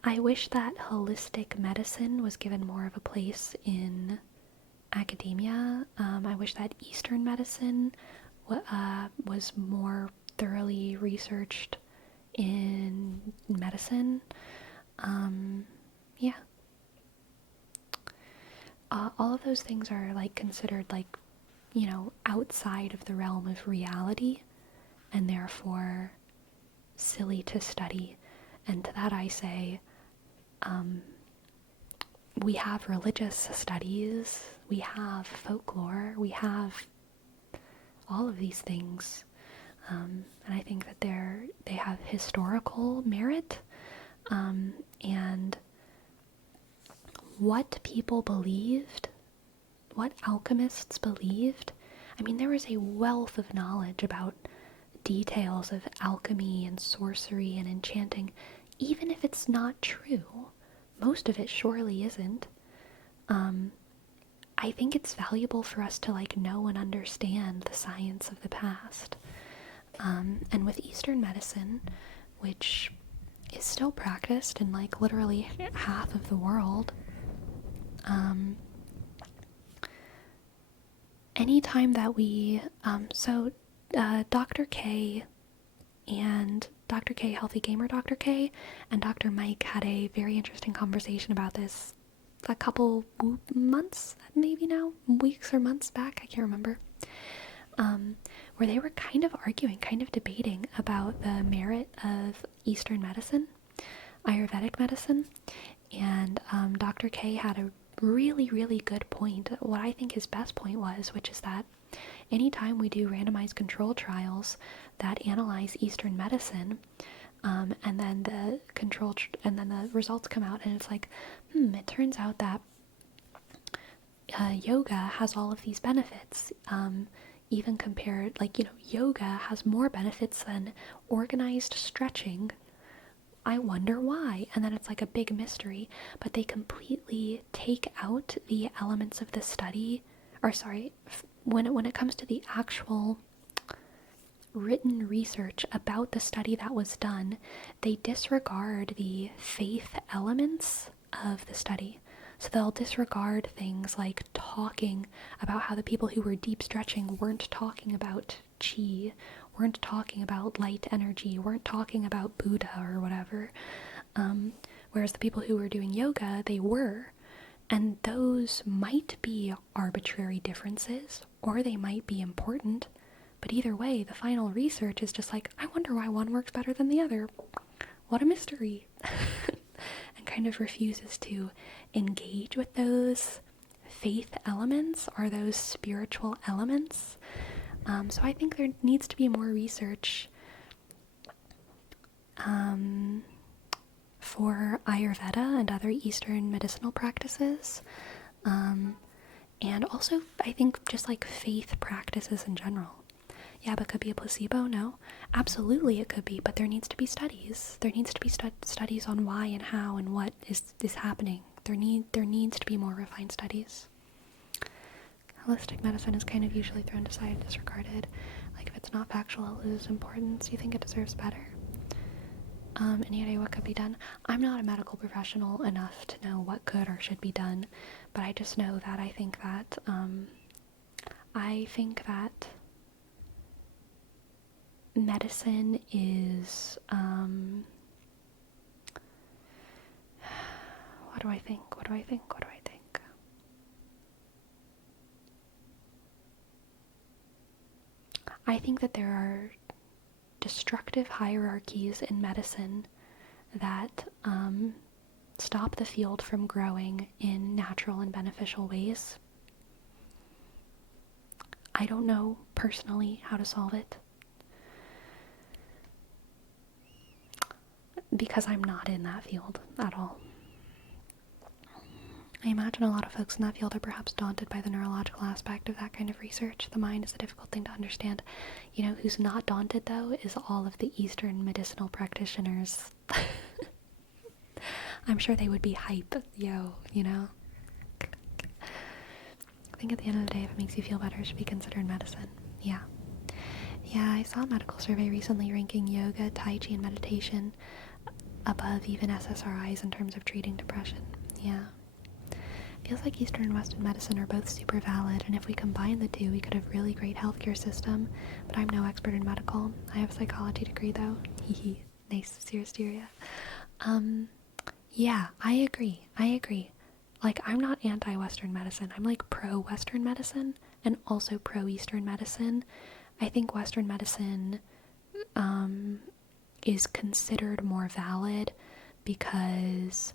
I wish that holistic medicine was given more of a place in academia. I wish that Eastern medicine was more thoroughly researched in medicine. Yeah. All of those things are like considered like, you know, outside of the realm of reality and therefore silly to study. And to that I say, we have religious studies, we have folklore, we have all of these things. And I think that they have historical merit, and what people believed, what alchemists believed. I mean, there was a wealth of knowledge about details of alchemy and sorcery and enchanting even if it's not true, most of it surely isn't. I think it's valuable for us to like know and understand the science of the past. And with Eastern medicine, which is still practiced in like literally half of the world, anytime that we, Dr. K and Dr. K, Healthy Gamer Dr. K, and Dr. Mike had a very interesting conversation about this a couple months, maybe now, weeks or months back, I can't remember, where they were kind of arguing, kind of debating about the merit of Eastern medicine, Ayurvedic medicine, and Dr. K had a really, really good point, what I think his best point was, which is that anytime we do randomized control trials that analyze Eastern medicine, and then the results come out, and it's like, it turns out that yoga has all of these benefits. Even compared, like, yoga has more benefits than organized stretching. I wonder why. And then it's like a big mystery, but they completely take out the elements of the study, or sorry, when it comes to the actual written research about the study that was done, they disregard the faith elements of the study. So they'll disregard things like talking about how the people who were deep stretching weren't talking about chi, weren't talking about light energy, weren't talking about Buddha or whatever. Whereas the people who were doing yoga, they were. And those might be arbitrary differences, or they might be important. But either way, the final research is just like, I wonder why one works better than the other. What a mystery. And kind of refuses to engage with those faith elements or those spiritual elements. So I think there needs to be more research for Ayurveda and other Eastern medicinal practices. And also, I think just like faith practices in general. Yeah, but could be a placebo? No. Absolutely it could be, but there needs to be studies. There needs to be studies on why and how and what is happening. There needs to be more refined studies. Holistic medicine is kind of usually thrown aside and disregarded. Like, if it's not factual, it loses importance. You think it deserves better? Any idea what could be done? I'm not a medical professional enough to know what could or should be done, but I just know that I think that medicine is, what do I think? I think that there are destructive hierarchies in medicine that stop the field from growing in natural and beneficial ways. I don't know personally how to solve it, because I'm not in that field at all. I imagine a lot of folks in that field are perhaps daunted by the neurological aspect of that kind of research. The mind is a difficult thing to understand. You know who's not daunted, though, is all of the Eastern medicinal practitioners. I'm sure they would be hype, you know? I think at the end of the day, if it makes you feel better, it should be considered medicine. Yeah. Yeah, I saw a medical survey recently ranking yoga, tai chi, and meditation above even SSRIs in terms of treating depression. Yeah. Feels like Eastern and Western medicine are both super valid, and if we combine the two, we could have a really great healthcare system, but I'm no expert in medical. I have a psychology degree, though. Hehe. Nice. Serious. Yeah, I agree. Like, I'm not anti-Western medicine. I'm, like, pro-Western medicine and also pro-Eastern medicine. I think Western medicine is considered more valid because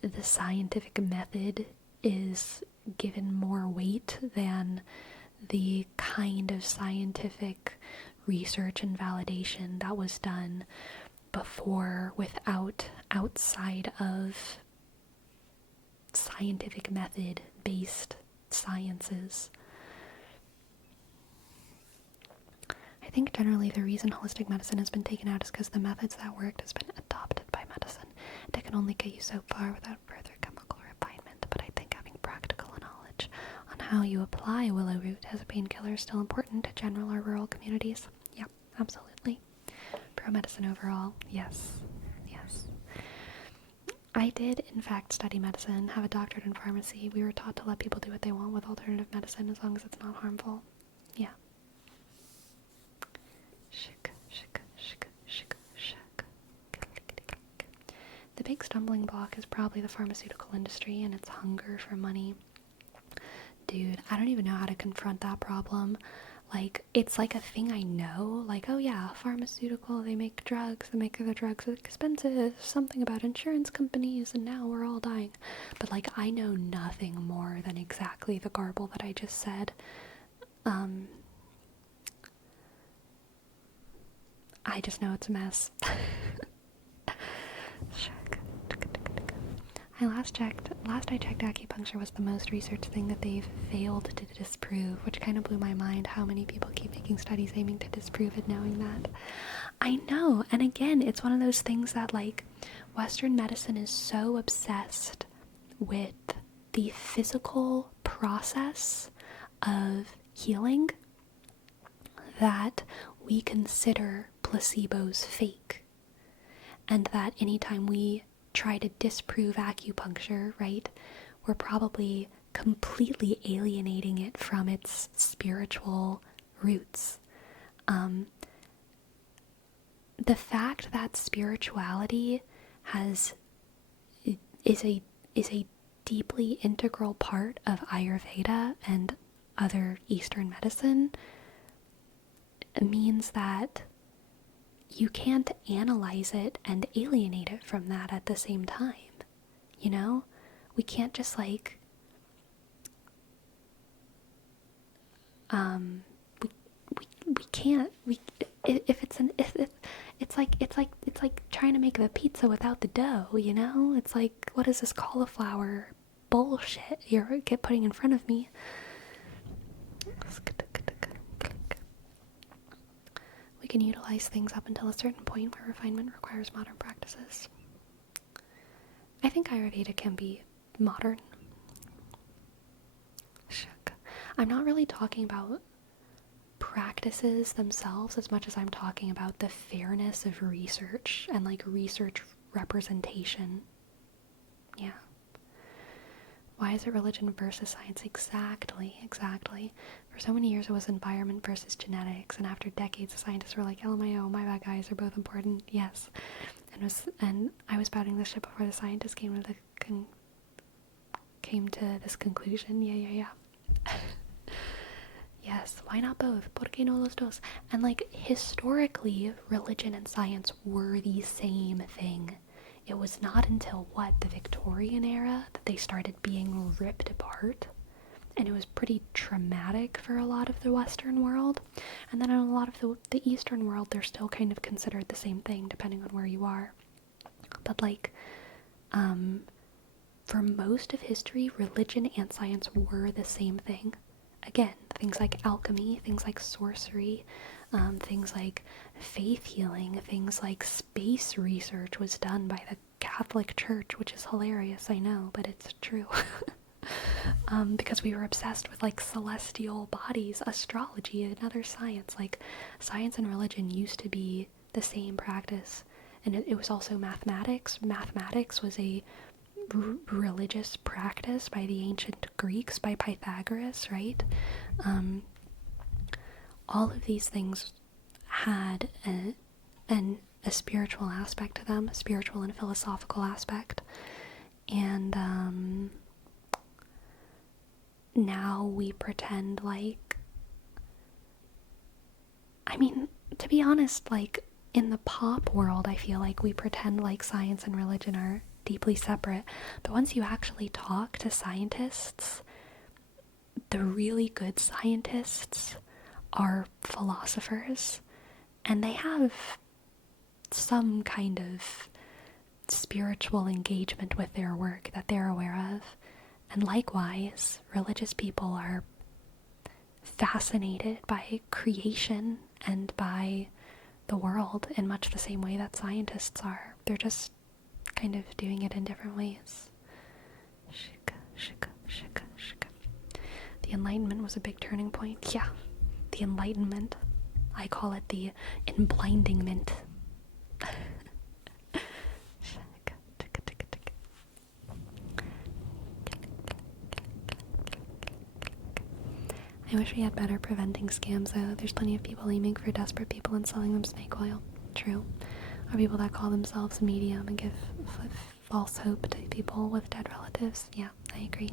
the scientific method is given more weight than the kind of scientific research and validation that was done before outside of scientific method based sciences. I think generally the reason holistic medicine has been taken out is because the methods that worked has been adopted by medicine. It can only get you so far without further chemical refinement, but I think having practical knowledge on how you apply willow root as a painkiller is still important to general or rural communities. Yep, absolutely. Pro-medicine overall, yes, yes. I did, in fact, study medicine, have a doctorate in pharmacy. We were taught to let people do what they want with alternative medicine as long as it's not harmful. Yeah. The big stumbling block is probably the pharmaceutical industry and its hunger for money. Dude, I don't even know how to confront that problem. Like, it's like a thing I know. Like, oh yeah, pharmaceutical, they make drugs. They make the drugs expensive. Something about insurance companies, and now we're all dying. But, like, I know nothing more than exactly the garble that I just said. I just know it's a mess. Last I checked, acupuncture was the most researched thing that they've failed to disprove, which kind of blew my mind how many people keep making studies aiming to disprove it, knowing that. I know, and again, it's one of those things that, like, Western medicine is so obsessed with the physical process of healing that we consider placebos fake, and that anytime we try to disprove acupuncture, right, we're probably completely alienating it from its spiritual roots. The fact that spirituality is a deeply integral part of Ayurveda and other Eastern medicine means that you can't analyze it and alienate it from that at the same time. You know? We can't just like we can't it's like trying to make the pizza without the dough, you know? It's like, what is this cauliflower bullshit you're putting in front of me? We can utilize things up until a certain point where refinement requires modern practices. I think Ayurveda can be modern. I'm not really talking about practices themselves as much as I'm talking about the fairness of research and like research representation. Yeah. Why is it religion versus science? Exactly. For so many years it was environment versus genetics, and after decades the scientists were like, LMAO, my bad guys, they're both important, yes. And I was batting this ship before the scientists came to this conclusion. Yeah. Yes, why not both? ¿Por qué no los dos? And like, historically, religion and science were the same thing. It was not until, the Victorian era that they started being ripped apart. And it was pretty traumatic for a lot of the Western world. And then in a lot of the Eastern world, they're still kind of considered the same thing, depending on where you are. But like, for most of history, religion and science were the same thing. Again, things like alchemy, things like sorcery, things like faith healing, things like space research was done by the Catholic Church, which is hilarious, I know, but it's true. Because we were obsessed with like celestial bodies, astrology, another science. Like, science and religion used to be the same practice, and it was also mathematics. Mathematics was a religious practice by the ancient Greeks, by Pythagoras, right? All of these things had a spiritual aspect to them, a spiritual and philosophical aspect. And now we pretend like, I mean, to be honest, like, in the pop world, I feel like we pretend like science and religion are deeply separate, but once you actually talk to scientists, the really good scientists are philosophers, and they have some kind of spiritual engagement with their work that they're aware of. And likewise, religious people are fascinated by creation and by the world in much the same way that scientists are. They're just kind of doing it in different ways. Shika, shika, shika, shika. The Enlightenment was a big turning point. Yeah, the Enlightenment. I call it the enblindingment. I wish we had better preventing scams, though. There's plenty of people aiming for desperate people and selling them snake oil. True. Or people that call themselves a medium and give false hope to people with dead relatives. Yeah, I agree.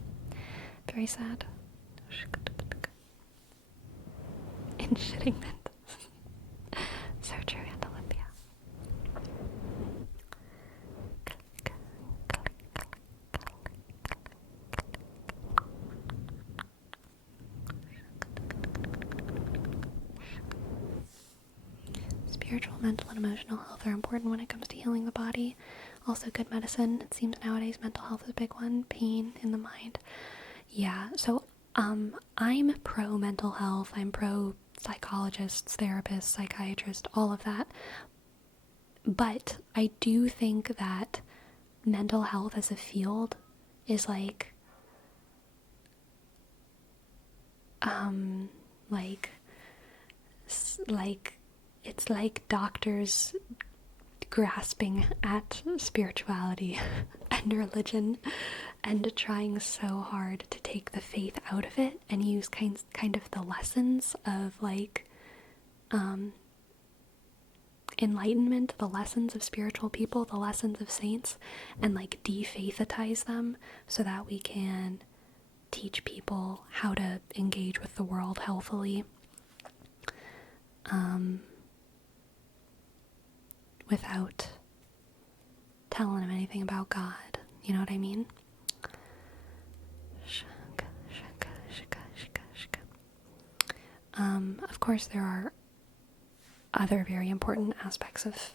Very sad. In shitting mint. So true, Aunt Olympia. Spiritual, mental, and emotional health are important when it comes to healing the body. Also good medicine. It seems nowadays mental health is a big one. Pain in the mind. Yeah, so I'm pro mental health. I'm pro psychologists, therapists, psychiatrists, all of that. But I do think that mental health as a field is like it's like doctors grasping at spirituality and religion and trying so hard to take the faith out of it and use kind of the lessons of like enlightenment, the lessons of spiritual people, the lessons of saints, and like defaithitize them so that we can teach people how to engage with the world healthily without telling them anything about God. You know what I mean? Of course, there are other very important aspects of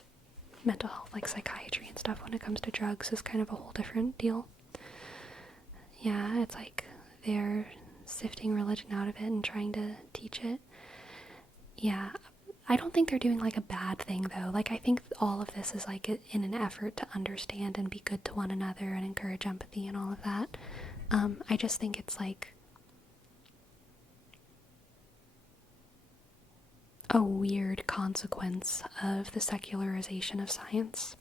mental health, like psychiatry and stuff. When it comes to drugs, is kind of a whole different deal. Yeah, it's like they're sifting religion out of it and trying to teach it. Yeah, I don't think they're doing like a bad thing though. Like I think all of this is like in an effort to understand and be good to one another and encourage empathy and all of that. I just think it's like a weird consequence of the secularization of science.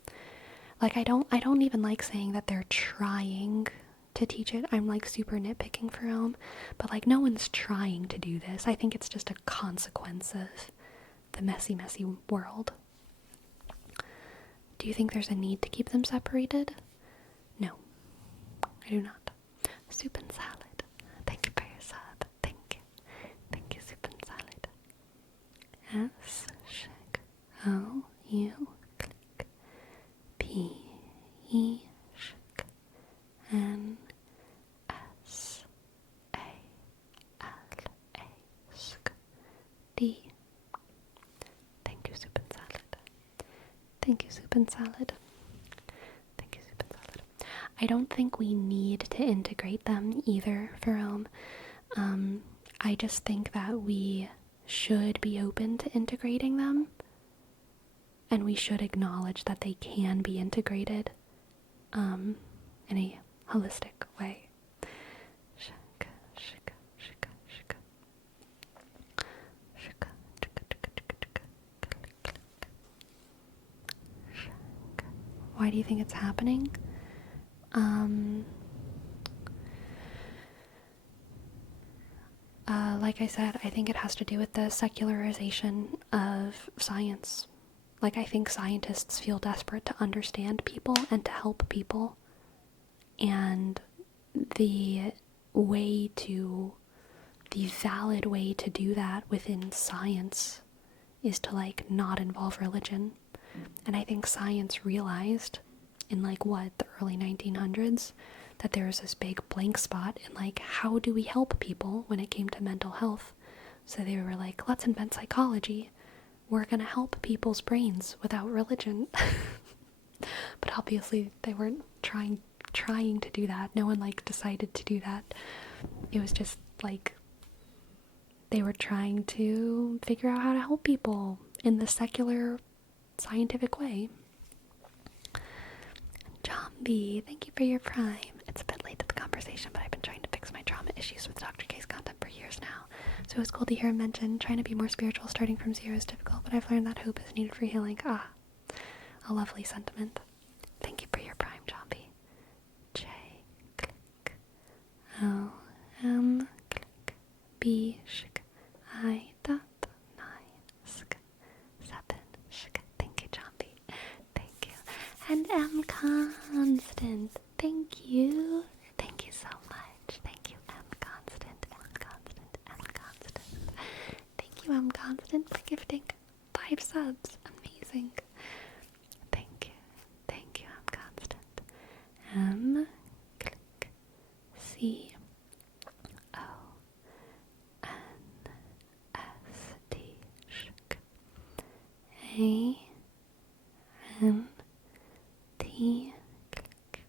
Like I don't even like saying that they're trying to teach it. I'm like super nitpicking for them, but like no one's trying to do this. I think it's just a consequence of the messy world. Do you think there's a need to keep them separated? No, I do not. Soup and salad. Thank you for your sub. Thank you. Thank you, soup and salad. S, shake, O, U, click. P, E, shake. N, S, A, L, A, sk. D. Thank you, soup and salad. Thank you, soup and salad. Thank you, soup and salad. I don't think we need to integrate them either, Jerome. I just think that we should be open to integrating them, and we should acknowledge that they can be integrated in a holistic way. Shaka, shaka, shaka, shaka. Shaka, shaka, shaka, shaka, shaka. Shaka. Why do you think it's happening? Like I said, I think it has to do with the secularization of science. Like, I think scientists feel desperate to understand people and to help people. And the valid way to do that within science is to, like, not involve religion. And I think science realized in, like, the early 1900s, that there was this big blank spot in, like, how do we help people when it came to mental health? So they were like, let's invent psychology. We're gonna help people's brains without religion. But obviously they weren't trying to do that. No one, like, decided to do that. It was just, like, they were trying to figure out how to help people in the secular, scientific way. Jambi, thank you for your prime. It's a bit late to the conversation, but I've been trying to fix my trauma issues with Dr. K's content for years now. So it's cool to hear him mention trying to be more spiritual starting from zero is difficult, but I've learned that hope is needed for healing. Ah, a lovely sentiment. Thank you for your prime, Jambi. J, click, L, M, click, B, shk, I, dot, 9, sk, 7, shk. Thank you, Jambi. Thank you. And M, constant. Thank you. Thank you so much. Thank you, M, constant, M, constant, M, constant. Thank you, M, constant, for gifting 5 subs. Amazing. Thank you, M, constant. M, click, C, O, N, S, T, shk, A, N, T, click,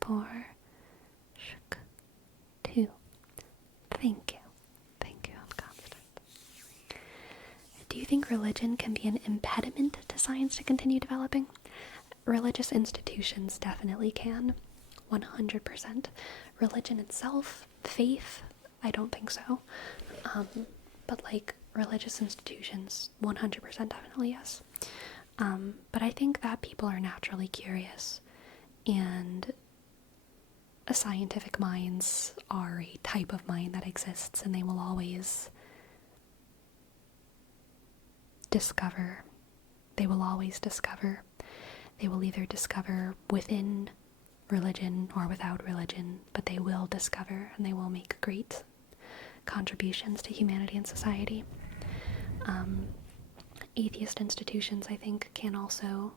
4, shk, 2. Thank you. Thank you, I'm constant. Do you think religion can be an impediment to science to continue developing? Religious institutions definitely can. 100%. Religion itself, faith, I don't think so. But like religious institutions, 100% definitely yes. But I think that people are naturally curious, and scientific minds are a type of mind that exists, and they will always discover. They will always discover. They will either discover within religion or without religion, but they will discover, and they will make great contributions to humanity and society. Atheist institutions, I think, can also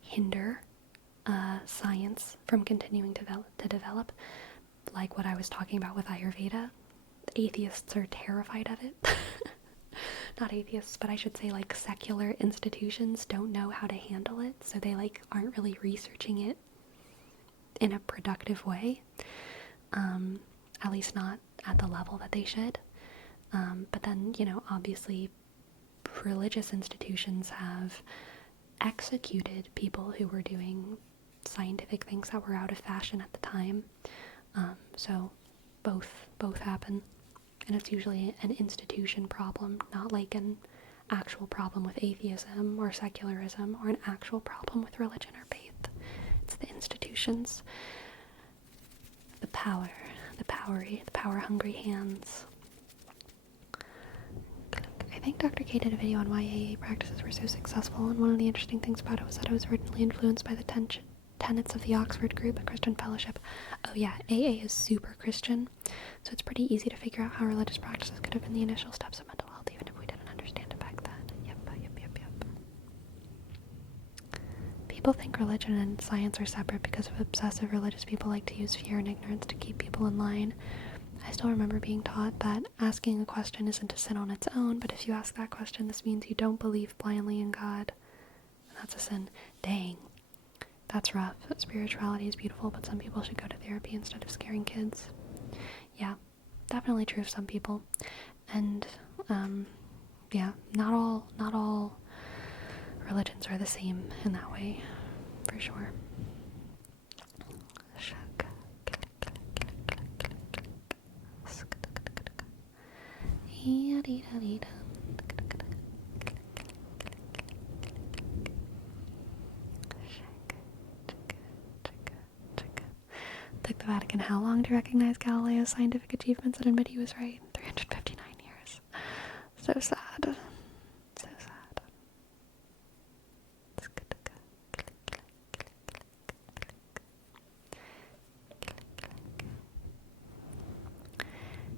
hinder science from continuing to develop, like what I was talking about with Ayurveda. Atheists are terrified of it. Not atheists, but I should say like secular institutions don't know how to handle it, so they like aren't really researching it in a productive way, at least not at the level that they should. But then, obviously religious institutions have executed people who were doing scientific things that were out of fashion at the time. So both happen, and it's usually an institution problem, not like an actual problem with atheism or secularism or an actual problem with religion or faith. It's the institutions, the power hungry hands. I think Dr. K did a video on why AA practices were so successful, and one of the interesting things about it was that it was originally influenced by the tenets of the Oxford group, a Christian fellowship. Oh yeah, AA is super Christian, so it's pretty easy to figure out how religious practices could have been the initial steps of mental health, even if we didn't understand it back then. Yep. People think religion and science are separate because of obsessive religious people like to use fear and ignorance to keep people in line. I still remember being taught that asking a question isn't a sin on its own, but if you ask that question, this means you don't believe blindly in God, and that's a sin. Dang. That's rough. Spirituality is beautiful, but some people should go to therapy instead of scaring kids. Yeah, definitely true of some people. And, yeah, not all religions are the same in that way, for sure. Took the Vatican how long to recognize Galileo's scientific achievements and admit he was right? 359 years. So sad. So sad.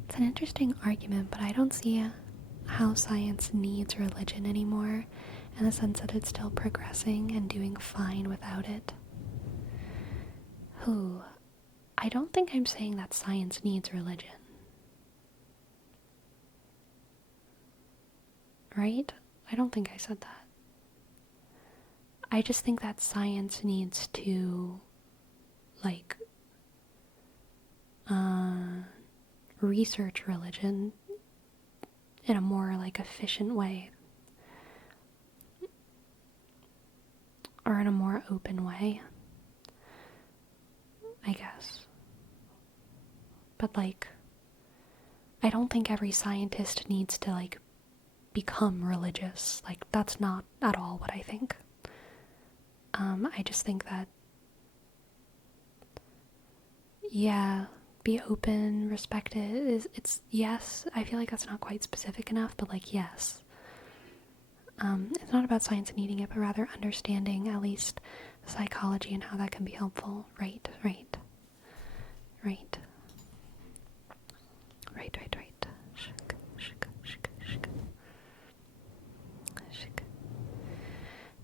It's an interesting argument, but I don't see how science needs religion anymore, in the sense that it's still progressing and doing fine without it. I don't think I'm saying that science needs religion. Right? I don't think I said that. I just think that science needs to, like, research religion in a more, like, efficient way. or in a more open way, I guess. But, like, I don't think every scientist needs to, like, become religious. Like, that's not at all what I think. I just think that, yeah, be open, respect it. It's yes, I feel like that's not quite specific enough, but, like, yes. It's not about science needing it, but rather understanding at least psychology and how that can be helpful. Right.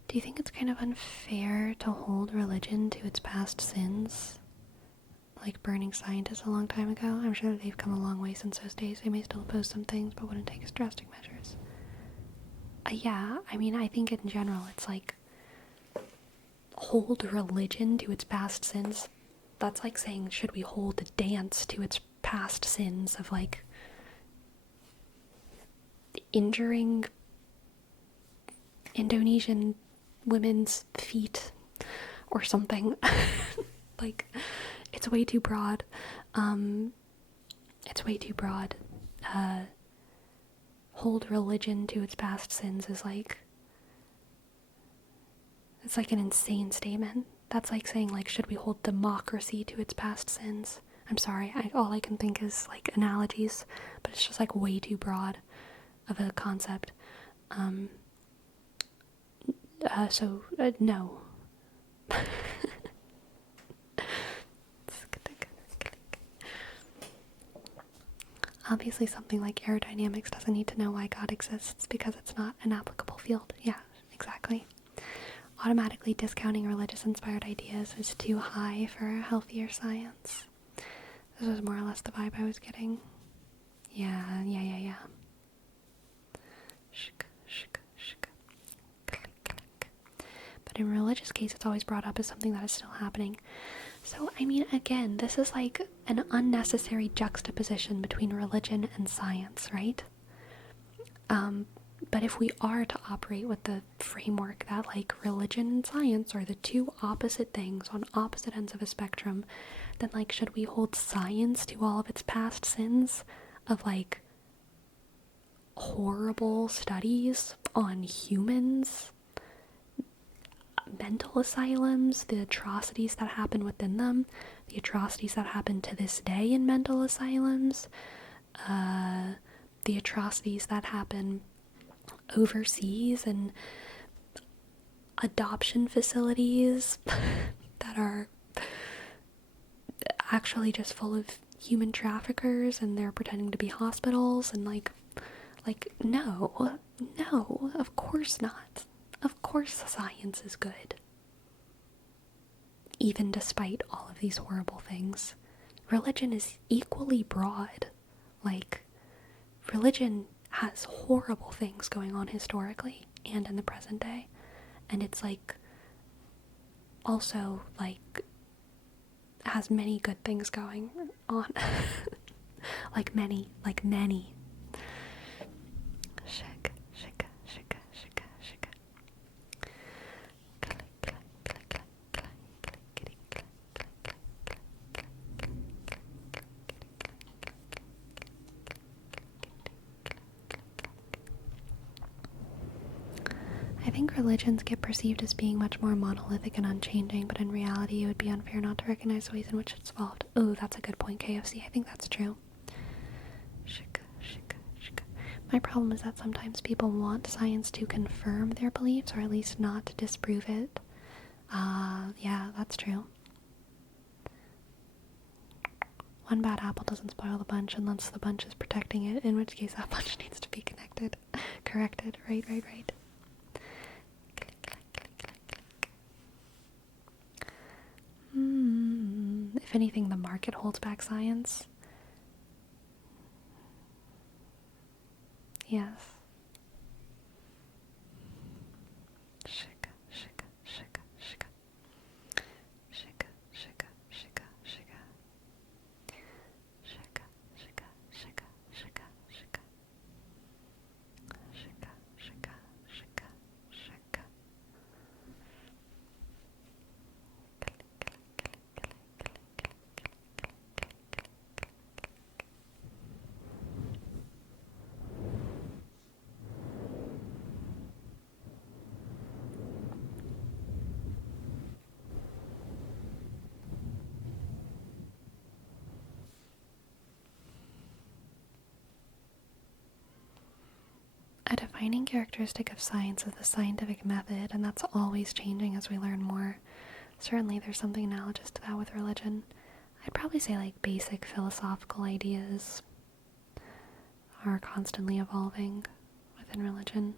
Do you think it's kind of unfair to hold religion to its past sins? Like burning scientists a long time ago? I'm sure that they've come a long way since those days. They may still oppose some things, but wouldn't take as drastic measures. Yeah, I mean, I think in general it's like, hold religion to its past sins. That's like saying, should we hold the dance to its past sins of, like, injuring Indonesian women's feet or something? Like, it's way too broad. It's way too broad. Hold religion to its past sins is like, it's like an insane statement. That's like saying, like, should we hold democracy to its past sins? I'm sorry, all I can think is, like, analogies, but it's just, like, way too broad of a concept. No. Obviously, something like aerodynamics doesn't need to know why God exists because it's not an applicable field. Yeah, exactly. Automatically discounting religious-inspired ideas is too high for a healthier science. This was more or less the vibe I was getting. Yeah. But in religious case, it's always brought up as something that is still happening. So, I mean, again, this is like an unnecessary juxtaposition between religion and science, right? But if we are to operate with the framework that, like, religion and science are the two opposite things on opposite ends of a spectrum, then, like, should we hold science to all of its past sins of, like, horrible studies on humans, mental asylums, the atrocities that happen within them, the atrocities that happen to this day in mental asylums, the atrocities that happen overseas and adoption facilities that are actually just full of human traffickers and they're pretending to be hospitals and like no, of course not. Of course science is good. Even despite all of these horrible things. Religion is equally broad. Like, religion has horrible things going on historically and in the present day. And it's like, also, like, has many good things going on. like many. I think religions get perceived as being much more monolithic and unchanging, but in reality it would be unfair not to recognize the ways in which it's evolved. Oh, that's a good point, KFC. I think that's true. My problem is that sometimes people want science to confirm their beliefs, or at least not to disprove it. Yeah, that's true. One bad apple doesn't spoil the bunch unless the bunch is protecting it, in which case that bunch needs to be corrected. Right. If anything, the market holds back science. Yes. A defining characteristic of science is the scientific method, and that's always changing as we learn more. Certainly there's something analogous to that with religion. I'd probably say like basic philosophical ideas are constantly evolving within religion,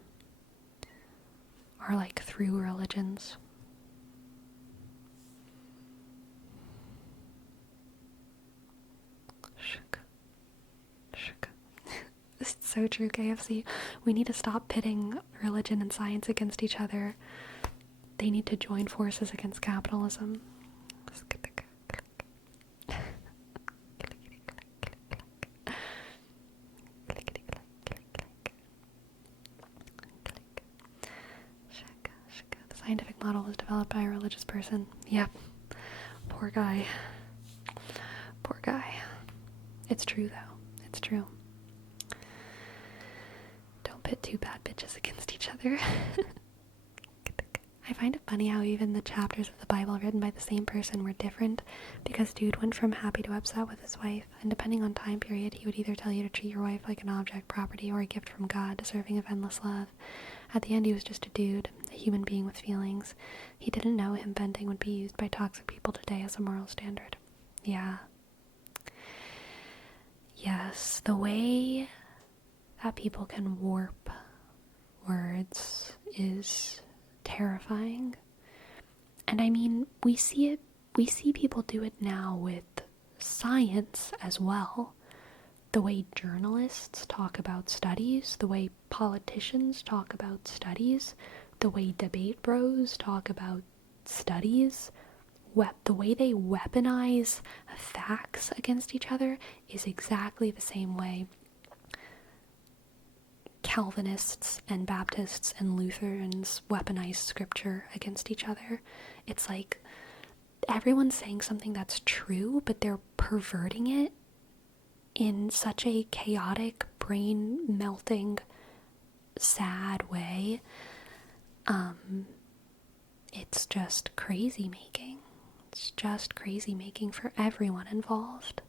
or like through religions. This is so true, KFC. We need to stop pitting religion and science against each other. They need to join forces against capitalism. The scientific model was developed by a religious person. Yep. Poor guy. Poor guy. It's true, though. It's true. Don't pit two bad bitches against each other. I find it funny how even the chapters of the Bible written by the same person were different, because dude went from happy to upset with his wife, and depending on time period, he would either tell you to treat your wife like an object, property, or a gift from God, deserving of endless love. At the end, he was just a dude, a human being with feelings. He didn't know him bending would be used by toxic people today as a moral standard. Yeah. Yes, the way that people can warp words is terrifying. And I mean, we see people do it now with science as well. The way journalists talk about studies, the way politicians talk about studies, the way debate bros talk about studies, the way they weaponize facts against each other is exactly the same way Calvinists and Baptists and Lutherans weaponize scripture against each other. It's like everyone's saying something that's true, but they're perverting it in such a chaotic, brain-melting, sad way. It's just crazy making. It's just crazy making for everyone involved.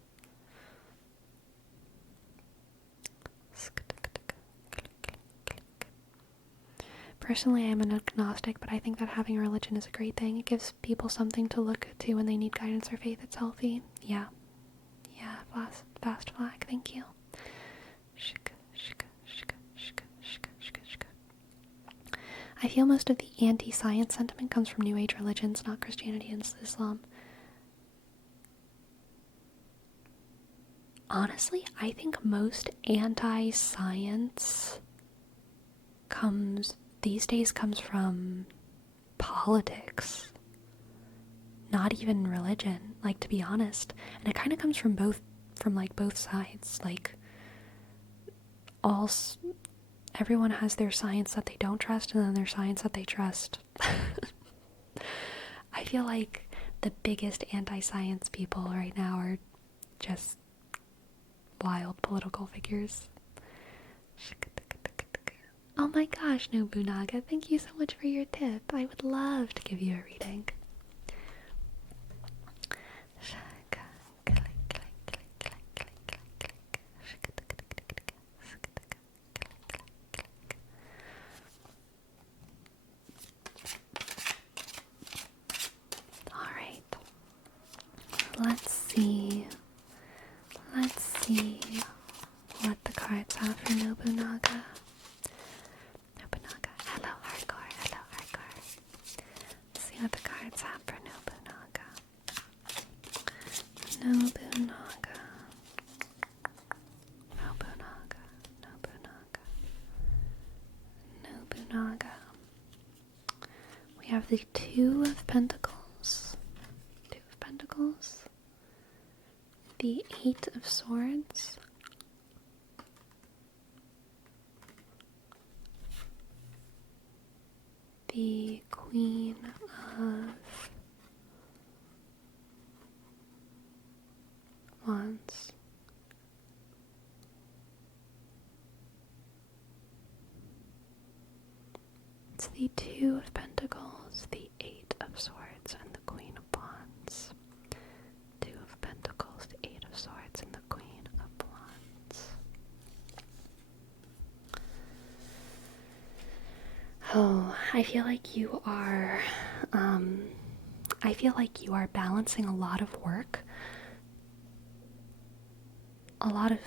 Personally, I'm an agnostic, but I think that having a religion is a great thing. It gives people something to look to when they need guidance or faith. It's healthy. Yeah. Yeah, fast flag. Thank you. I feel most of the anti-science sentiment comes from New Age religions, not Christianity and Islam. Honestly, I think most anti-science these days comes from politics, not even religion, like, to be honest. And it kind of comes from both sides. Like, everyone has their science that they don't trust, and then their science that they trust. I feel like the biggest anti-science people right now are just wild political figures. Oh my gosh, Nobunaga, thank you so much for your tip. I would love to give you a reading. Alright. Let's see what the cards have for Nobunaga. Hello hardcore. Let's see what the cards have for Nobunaga. We have the Two of Pentacles, the Eight of Swords, the Queen of Wands, it's the Two of Pentacles, the Eight of Swords, and the Queen of Wands. Two of Pentacles, the Eight of Swords, and the Queen of Wands. I feel like you are, I feel like you are balancing a lot of work, a lot of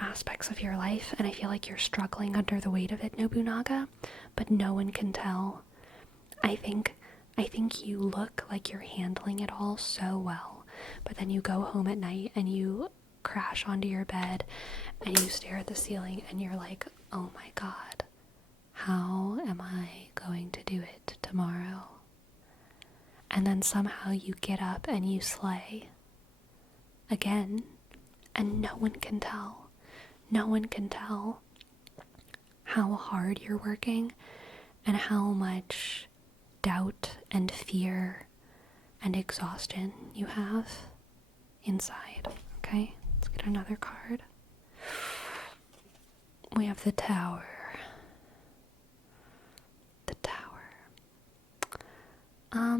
aspects of your life, and I feel like you're struggling under the weight of it, Nobunaga, but no one can tell. I think you look like you're handling it all so well, but then you go home at night and you crash onto your bed and you stare at the ceiling and you're like, oh my god, how am I going to do it tomorrow? And then somehow you get up and you slay again, and no one can tell. No one can tell how hard you're working and how much doubt and fear and exhaustion you have inside. Okay, let's get another card. We have the Tower. The Tower.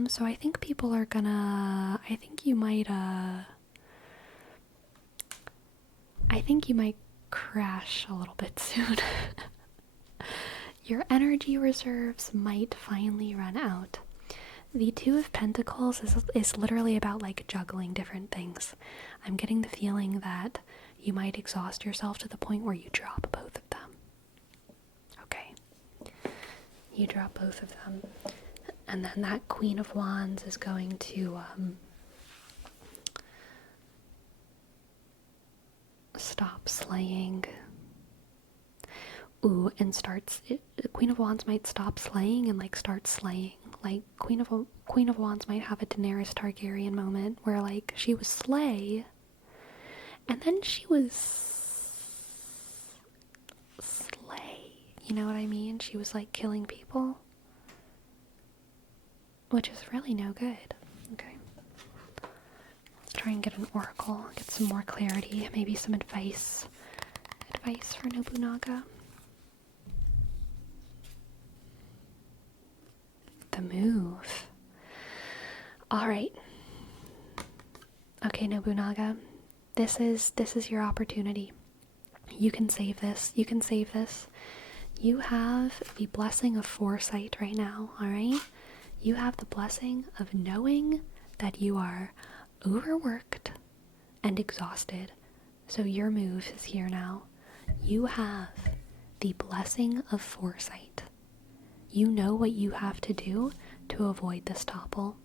So I think people are gonna, I think you might crash a little bit soon. Your energy reserves might finally run out. The Two of Pentacles is literally about like juggling different things. I'm getting the feeling that you might exhaust yourself to the point where you drop both of them. Okay. You drop both of them. And then that Queen of Wands is going to stop slaying. Ooh, and Queen of Wands might stop slaying and like start slaying. Like Queen of Wands might have a Daenerys Targaryen moment where like she was slay, and then she was slay. You know what I mean? She was like killing people, which is really no good. Okay. Let's try and get an oracle, get some more clarity, maybe some advice. Advice for Nobunaga. The move. Alright. Okay, Nobunaga. This is your opportunity. You can save this. You can save this. You have the blessing of foresight right now, alright? You have the blessing of knowing that you are overworked and exhausted. So your move is here now. You have the blessing of foresight. You know what you have to do to avoid this topple.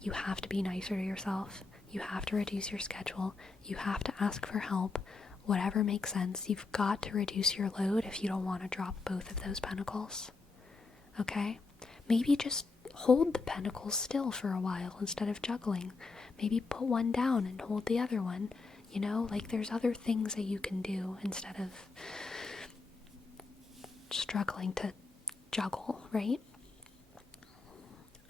You have to be nicer to yourself. You have to reduce your schedule. You have to ask for help. Whatever makes sense. You've got to reduce your load if you don't want to drop both of those pentacles. Okay? Maybe just hold the pentacles still for a while instead of juggling. Maybe put one down and hold the other one. You know, like there's other things that you can do instead of struggling to juggle, right?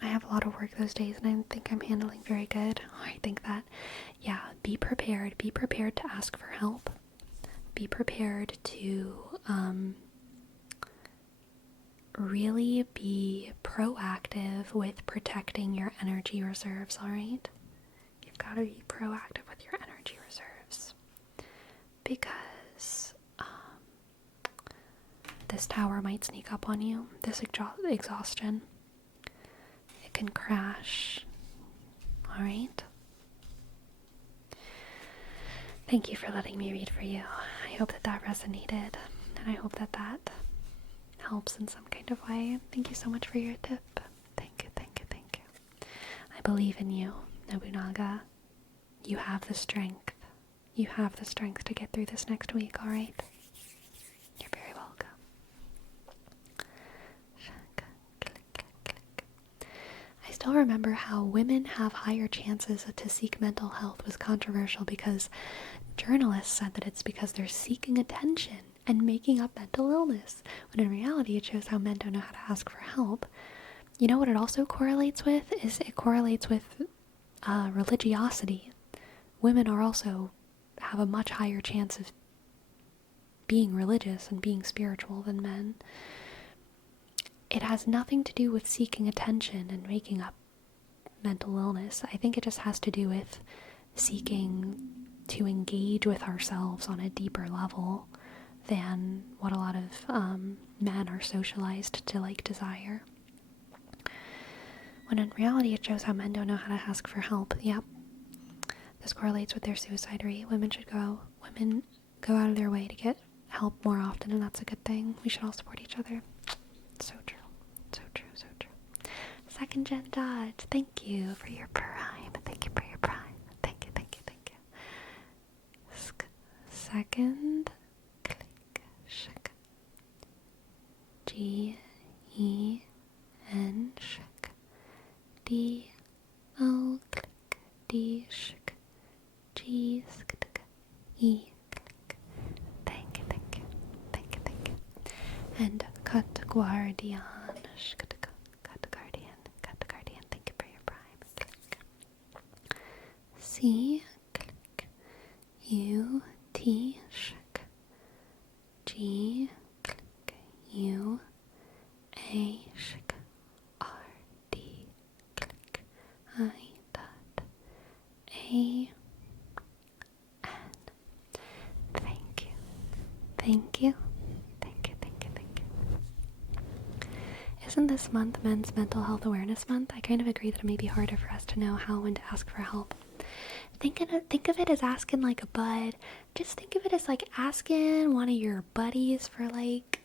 I have a lot of work those days and I think I'm handling very good. I think that, yeah, be prepared. Be prepared to ask for help. Be prepared to really be proactive with protecting your energy reserves, alright? You've got to be proactive with your energy reserves. Because this tower might sneak up on you. This exhaustion. It can crash. Alright? Thank you for letting me read for you. I hope that resonated. And I hope that helps in some kind of way. Thank you so much for your tip. Thank you, thank you, thank you. I believe in you, Nobunaga. You have the strength. You have the strength to get through this next week, alright? You're very welcome. I still remember how women have higher chances to seek mental health was controversial because journalists said that it's because they're seeking attention and making up mental illness, when in reality it shows how men don't know how to ask for help. You know what it also correlates with? It correlates with religiosity. Women are also have a much higher chance of being religious and being spiritual than men. It has nothing to do with seeking attention and making up mental illness. I think it just has to do with seeking to engage with ourselves on a deeper level than what a lot of men are socialized to like desire. When in reality it shows how men don't know how to ask for help. Yep. This correlates with their suicide rate. Women go out of their way to get help more often, and that's a good thing. We should all support each other. So true. So true, so true. Second gen Dodge, thank you for your prime. Thank you for your prime. Thank you, thank you, thank you. Second, click, shik. G-E-N, shik. D-O, click, D, shik. G, sk, E, click. Thank you, thank you, thank you, thank you. And cut guardian, cut guardian, thank you for your prime. Click. C, click. U, T, shik. G, click. U, A, shik. R, D, click. I, dot. A, N. Thank you. Thank you. Thank you, thank you, thank you. Isn't this month Men's Mental Health Awareness Month? I kind of agree that it may be harder for us to know how when to ask for help. Think of it as asking like a bud. Just think of it as like asking one of your buddies for like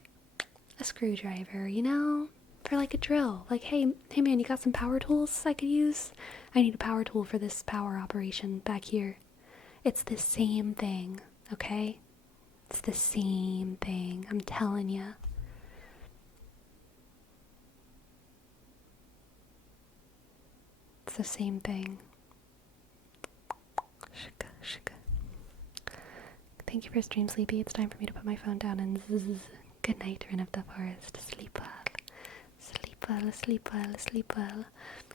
a screwdriver, you know? For like a drill. Like, hey man, you got some power tools I could use? I need a power tool for this power operation back here. It's the same thing, okay? It's the same thing, I'm telling ya. It's the same thing. Shika, shika. Thank you for stream, Sleepy. It's time for me to put my phone down and zzz. Good night, Rin of the Forest. Sleep well. Sleep well, sleep well, sleep well.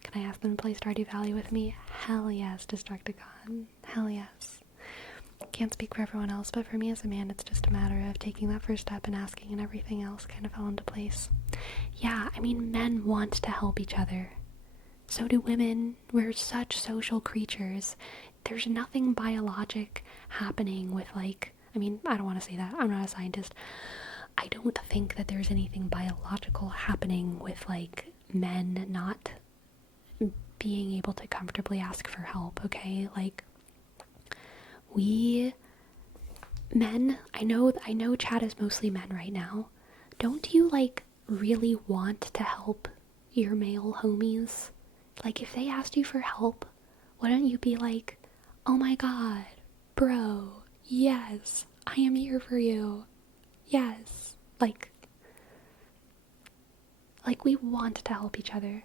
Can I ask them to play Stardew Valley with me? Hell yes, Destructicon. Hell yes. Can't speak for everyone else, but for me as a man, it's just a matter of taking that first step and asking, and everything else kind of fell into place. Yeah, I mean, men want to help each other. So do women. We're such social creatures. There's nothing biologic happening with, like, I mean, I don't want to say that. I'm not a scientist. I don't think that there's anything biological happening with, like, men not being able to comfortably ask for help, okay? Like, men, I know chat is mostly men right now. Don't you, like, really want to help your male homies? Like, if they asked you for help, wouldn't you be like, oh my god, bro, yes, I am here for you. Yes. Like we want to help each other.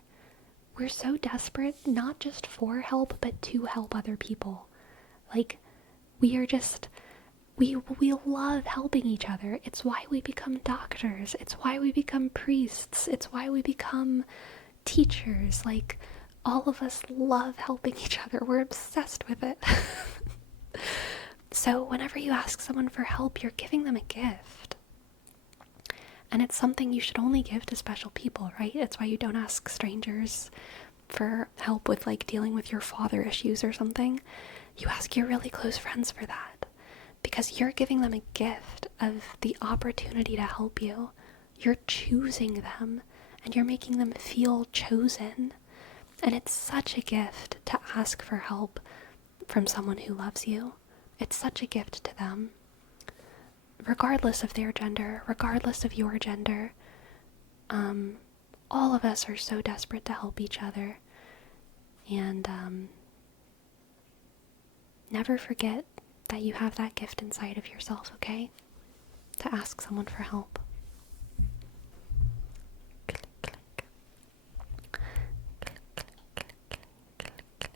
We're so desperate, not just for help, but to help other people. Like, we are just, we love helping each other. It's why we become doctors. It's why we become priests. It's why we become teachers. Like, all of us love helping each other. We're obsessed with it. So whenever you ask someone for help, you're giving them a gift. And it's something you should only give to special people, right? It's why you don't ask strangers for help with, like, dealing with your father issues or something. You ask your really close friends for that. Because you're giving them a gift of the opportunity to help you. You're choosing them, and you're making them feel chosen. And it's such a gift to ask for help from someone who loves you. It's such a gift to them. Regardless of their gender, regardless of your gender, all of us are so desperate to help each other. And never forget that you have that gift inside of yourself, okay? To ask someone for help. Click, click. Click, click, click, click, click, click.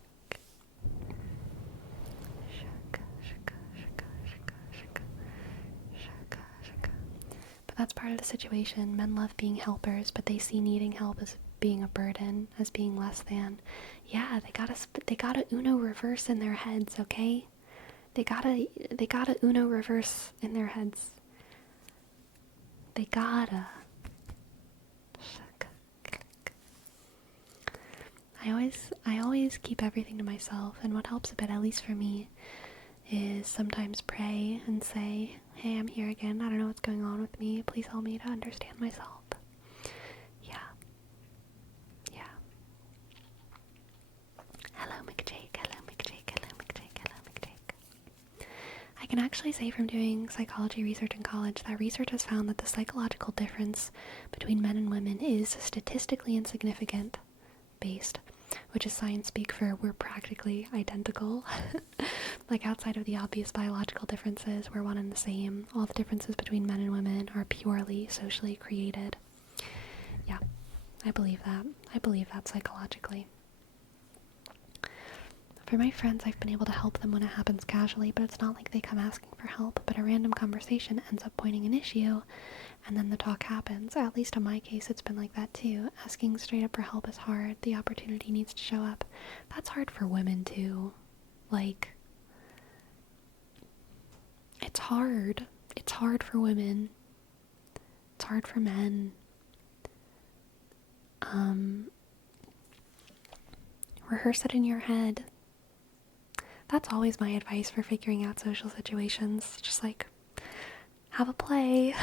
Shaka, shaka, shaka, shaka, shaka. Shaka, shaka. But that's part of the situation. Men love being helpers, but they see needing help as being a burden, as being less than. Yeah, they gotta Uno reverse in their heads, okay? They gotta Uno reverse in their heads. They gotta. Shaka, click. I always keep everything to myself, and what helps a bit, at least for me, is sometimes pray and say, hey, I'm here again. I don't know what's going on with me. Please help me to understand myself. Yeah. Yeah. Hello, McJake. Hello, McJake. Hello, McJake. Hello, McJake. I can actually say from doing psychology research in college that research has found that the psychological difference between men and women is statistically insignificant based, which is science speak for we're practically identical. Like outside of the obvious biological differences, we're one and the same. All the differences between men and women are purely socially created. Yeah, I believe that. I believe that psychologically. For my friends, I've been able to help them when it happens casually, but it's not like they come asking for help, but a random conversation ends up pointing an issue, and then the talk happens. At least in my case, it's been like that too. Asking straight up for help is hard. The opportunity needs to show up. That's hard for women too. Like, it's hard. It's hard for women. It's hard for men. Rehearse it in your head. That's always my advice for figuring out social situations. Just like, have a play.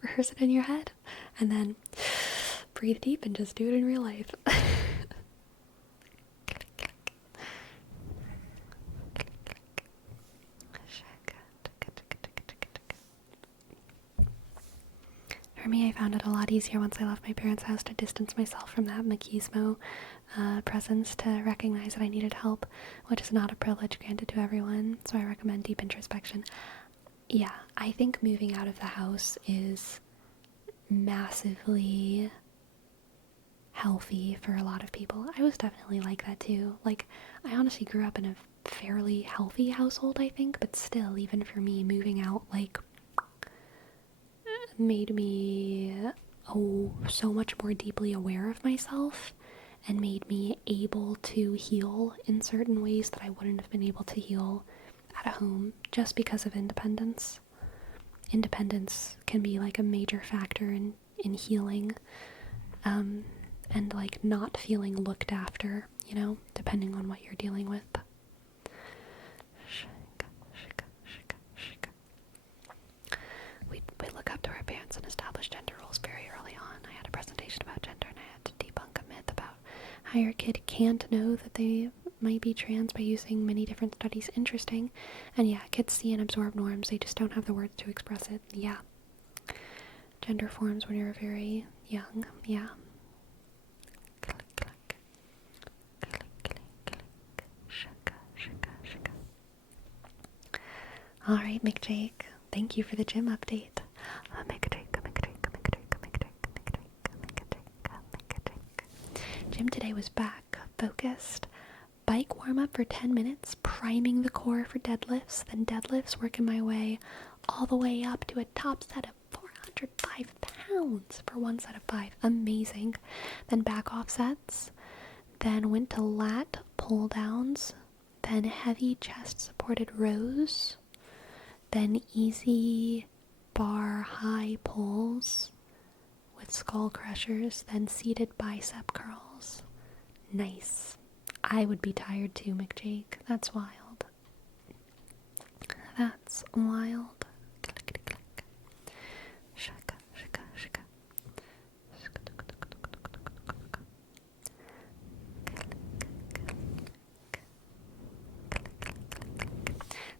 Rehearse it in your head. And then breathe deep and just do it in real life. For me, I found it a lot easier once I left my parents' house to distance myself from that machismo presence, to recognize that I needed help, which is not a privilege granted to everyone, so I recommend deep introspection. Yeah, I think moving out of the house is massively healthy for a lot of people. I was definitely like that too. Like, I honestly grew up in a fairly healthy household, I think, but still, even for me, moving out, like, made me so much more deeply aware of myself and made me able to heal in certain ways that I wouldn't have been able to heal at home just because of independence. Independence can be like a major factor in healing, and like not feeling looked after, you know, depending on what you're dealing with. We look up to our parents and establish gender roles very early on. I had a presentation about gender and I had to debunk a myth about how your kid can't know that they might be trans by using many different studies. Interesting. And yeah, kids see and absorb norms, they just don't have the words to express it. Yeah. Gender forms when you're very young. Yeah. Click, click. Click, click, click. Shaka, shaka, shaka. Alright, McJake. Thank you for the gym update. Gym today was back, focused. Bike warm-up for 10 minutes, priming the core for deadlifts, then deadlifts, working my way all the way up to a top set of 405 pounds for one set of 5. Amazing. Then back offsets, then went to lat pull downs, then heavy chest supported rows, then easy bar high pulls with skull crushers, then seated bicep curls. Nice. I would be tired too, McJake. That's wild. That's wild. Click, click. Shaka, shaka, shaka.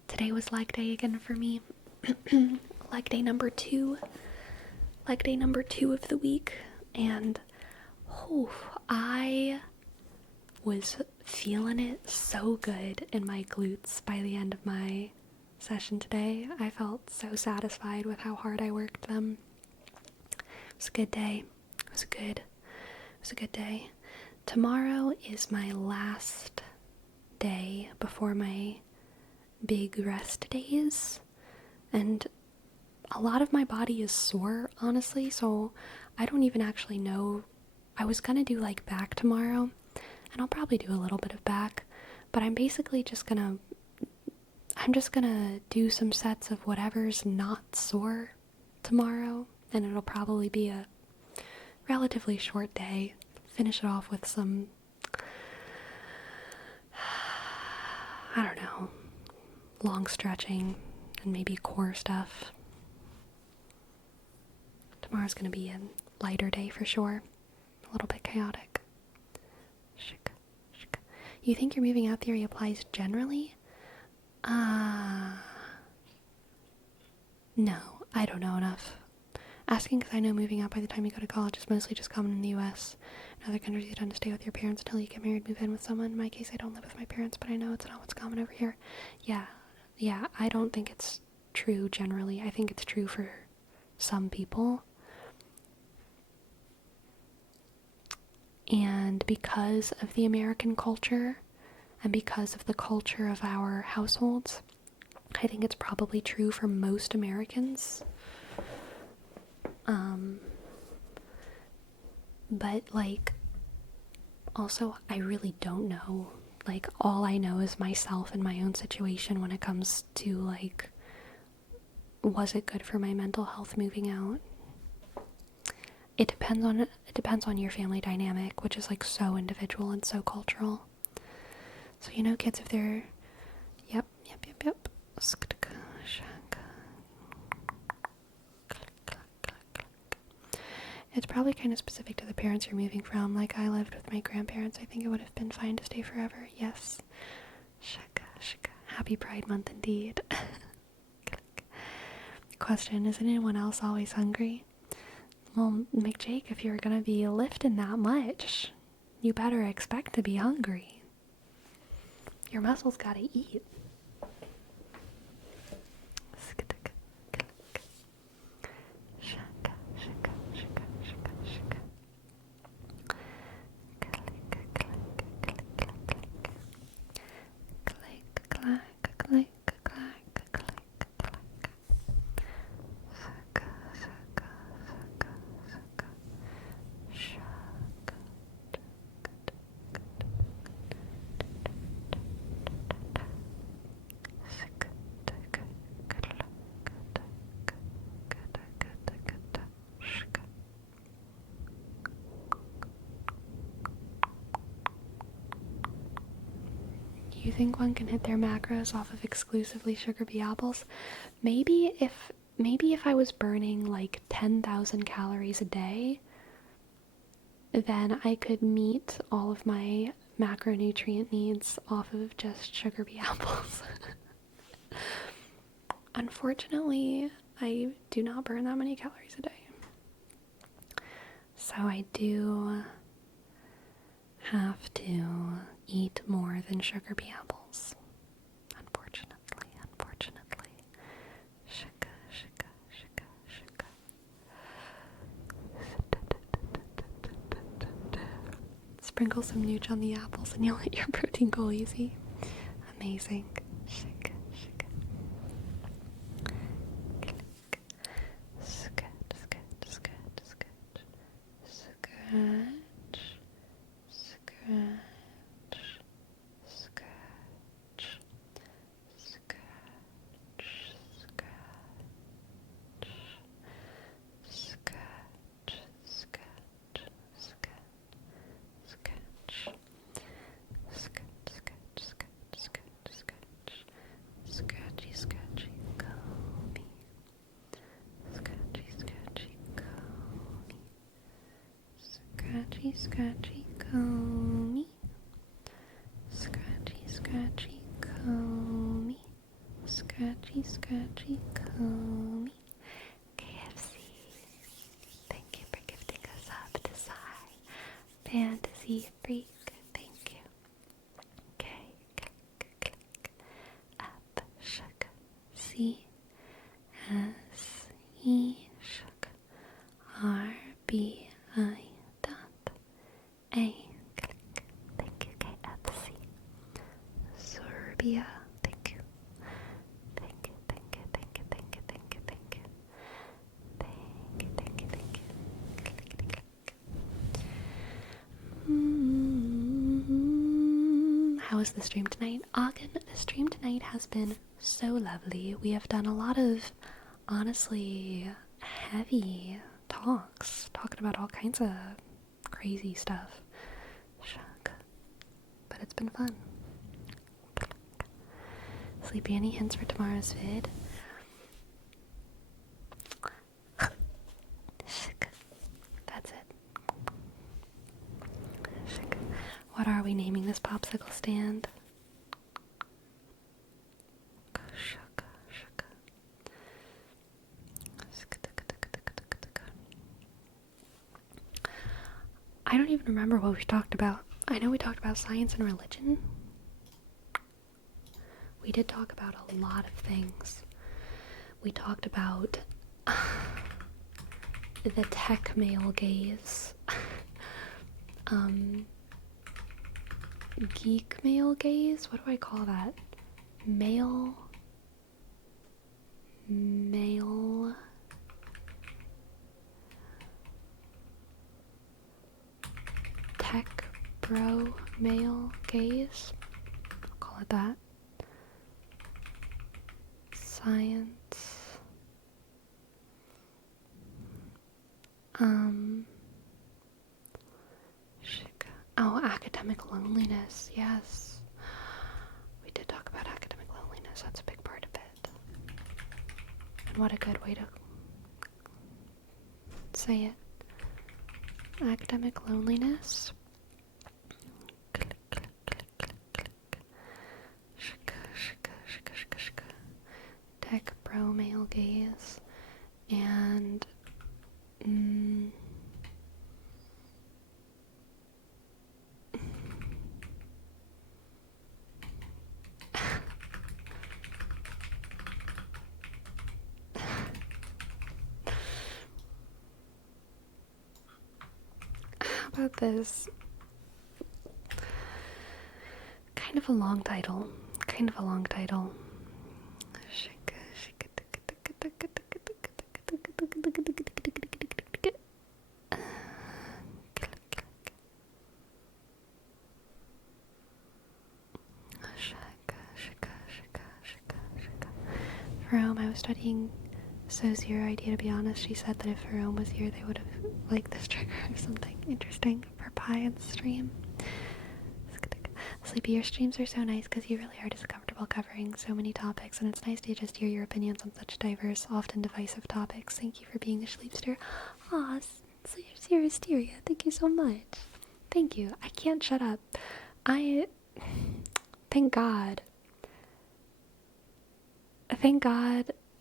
Today was leg day again for me. Leg day number 2. Leg day number 2 of the week. And I was feeling it so good in my glutes by the end of my session today. I felt so satisfied with how hard I worked them. It was a good day. It was a good day. Tomorrow is my last day before my big rest days, and a lot of my body is sore, honestly, so I don't even actually know. I was gonna do like back tomorrow, and I'll probably do a little bit of back, but I'm just gonna do some sets of whatever's not sore tomorrow, and it'll probably be a relatively short day. Finish it off with some, I don't know, long stretching and maybe core stuff. Tomorrow's gonna be a lighter day for sure. A little bit chaotic. You think your moving out theory applies generally? No, I don't know enough. Asking because I know moving out by the time you go to college is mostly just common in the US. In other countries, you tend to stay with your parents until you get married, move in with someone. In my case, I don't live with my parents, but I know it's not what's common over here. Yeah, I don't think it's true generally. I think it's true for some people. And because of the American culture, and because of the culture of our households, I think it's probably true for most Americans. But, like, also, I really don't know. Like, all I know is myself and my own situation when it comes to, like, was it good for my mental health moving out? It depends on your family dynamic, which is, like, so individual and so cultural. So, you know, kids, if they're... Yep. It's probably kind of specific to the parents you're moving from. Like, I lived with my grandparents. I think it would have been fine to stay forever. Yes. Shaka. Happy Pride Month indeed. Question, is anyone else always hungry? Well, McJake, if you're gonna be lifting that much, you better expect to be hungry. Your muscles gotta eat. You think one can hit their macros off of exclusively sugar bee apples? Maybe if I was burning like 10,000 calories a day, then I could meet all of my macronutrient needs off of just sugar bee apples. Unfortunately, I do not burn that many calories a day. So I do have to eat more than sugar bee apples. Unfortunately. Sprinkle some nooch on the apples and you'll hit your protein goal easy. Amazing. Scratchy, comb me. Scratchy, comb me. Scratchy, comb me. KFC. Thank you for gifting us up to Psy. Fantasy Freak. Thank you. K, click, up, shook. C, S, E, shook. R, B, I. A. Click. Thank you, KFC. Serbia. Thank you. Thank you. How was the stream tonight? Ogden, the stream tonight has been so lovely. We have done a lot of, honestly, heavy talks. Talking about all kinds of crazy stuff. But it's been fun. Sleepy, any hints for tomorrow's vid? That's it. What are we naming this popsicle stand? I don't even remember what we talked about. I know we talked about science and religion. We did talk about a lot of things. We talked about the tech male gaze. Geek male gaze? What do I call that? Male tech bro male gaze. I'll call it that. Science. Oh, academic loneliness. Yes. We did talk about academic loneliness. That's a big part of it. And what a good way to say it. Academic loneliness. Click, click, click, click, click. Shika, shika, shika, shika, shika. Tech bro male gaze. And how about this? Kind of a long title. Rome, I was studying So Zero Idea, to be honest. She said that if Rome was here, they would have liked this trigger or something interesting for Pi on the stream. Sleepy, your streams are so nice because you really are just comfortable covering so many topics, and it's nice to just hear your opinions on such diverse, often divisive topics. Thank you for being a sleepster. Aw, Zero Hysteria, thank you so much. Thank you. I can't shut up. Thank God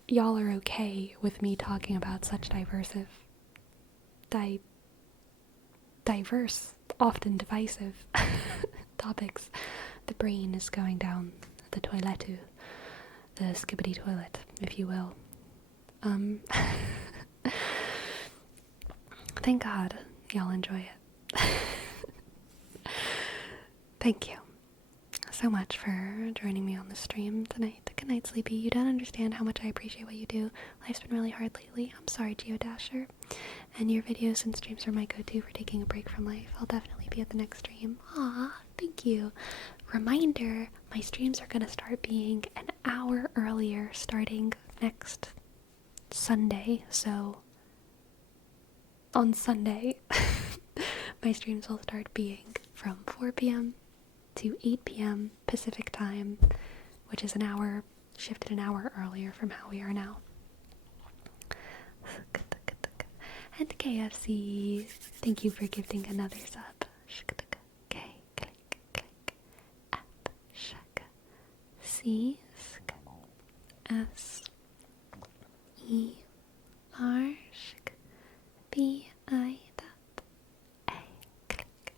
y'all are okay with me talking about such diverse, often divisive topics. The brain is going down the toiletu, the skibbity toilet, if you will. Thank God y'all enjoy it. Thank you so much for joining me on the stream tonight. Good night, Sleepy. You don't understand how much I appreciate what you do. Life's been really hard lately. I'm sorry, Geodasher. And your videos and streams are my go-to for taking a break from life. I'll definitely be at the next stream. Aw, thank you. Reminder, my streams are going to start being an hour earlier starting next Sunday. So, on Sunday, my streams will start being from 4 p.m. to 8 p.m. Pacific time, which is shifted an hour earlier from how we are now. And KFC, thank you for gifting another sub. K, click, click, F, shaka, C, sk, S, E, R, shk, B, I, dot, A, click.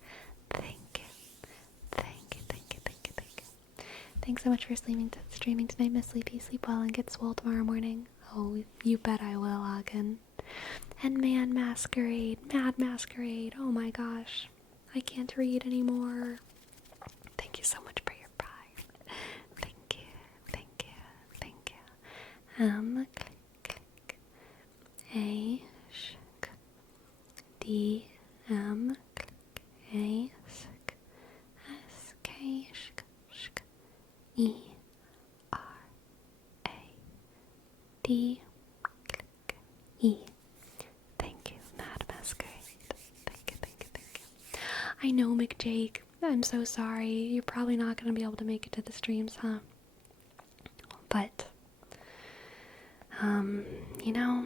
Thank you. Thanks so much for streaming tonight, Miss Sleepy. Sleep well and get swole tomorrow morning. Oh, you bet I will, Ogden. And Mad Masquerade. Oh my gosh. I can't read anymore. Thank you so much for your pride. Thank you. Click, click. A, sh, D, M, click, A, sk, S, K, sh, E, R, A, D, click, E. Thank you, Mad Masquerade. Thank you. I know, McJake. I'm so sorry. You're probably not going to be able to make it to the streams, huh? But, you know,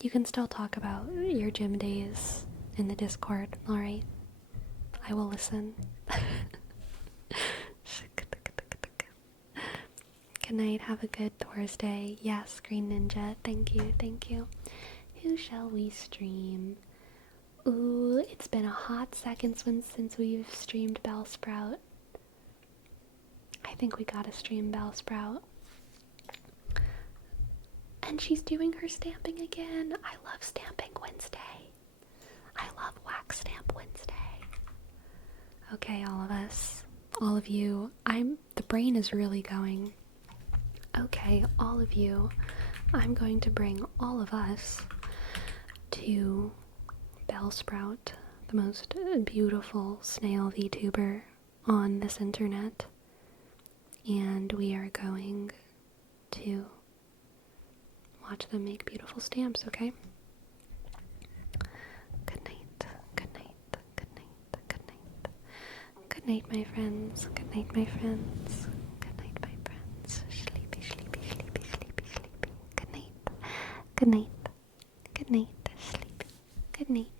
you can still talk about your gym days in the Discord, alright? I will listen. Good night, have a good Thursday. Yes, Green Ninja, thank you, thank you. Who shall we stream? Ooh, it's been a hot second since we've streamed Bellsprout. I think we gotta stream Bellsprout. And she's doing her stamping again. I love Stamping Wednesday. I love Wax Stamp Wednesday. Okay, all of us. All of you. The brain is really going. Okay, all of you. I'm going to bring all of us to Bellsprout, the most beautiful snail VTuber on this internet. And we are going to watch them make beautiful stamps, okay? Good night, good night, good night, good night. Good night, my friends. Good night, my friends. Good night, my friends. Sleepy, sleepy, sleepy, sleepy, sleepy. Good night. Good night. Good night. Sleepy. Good night.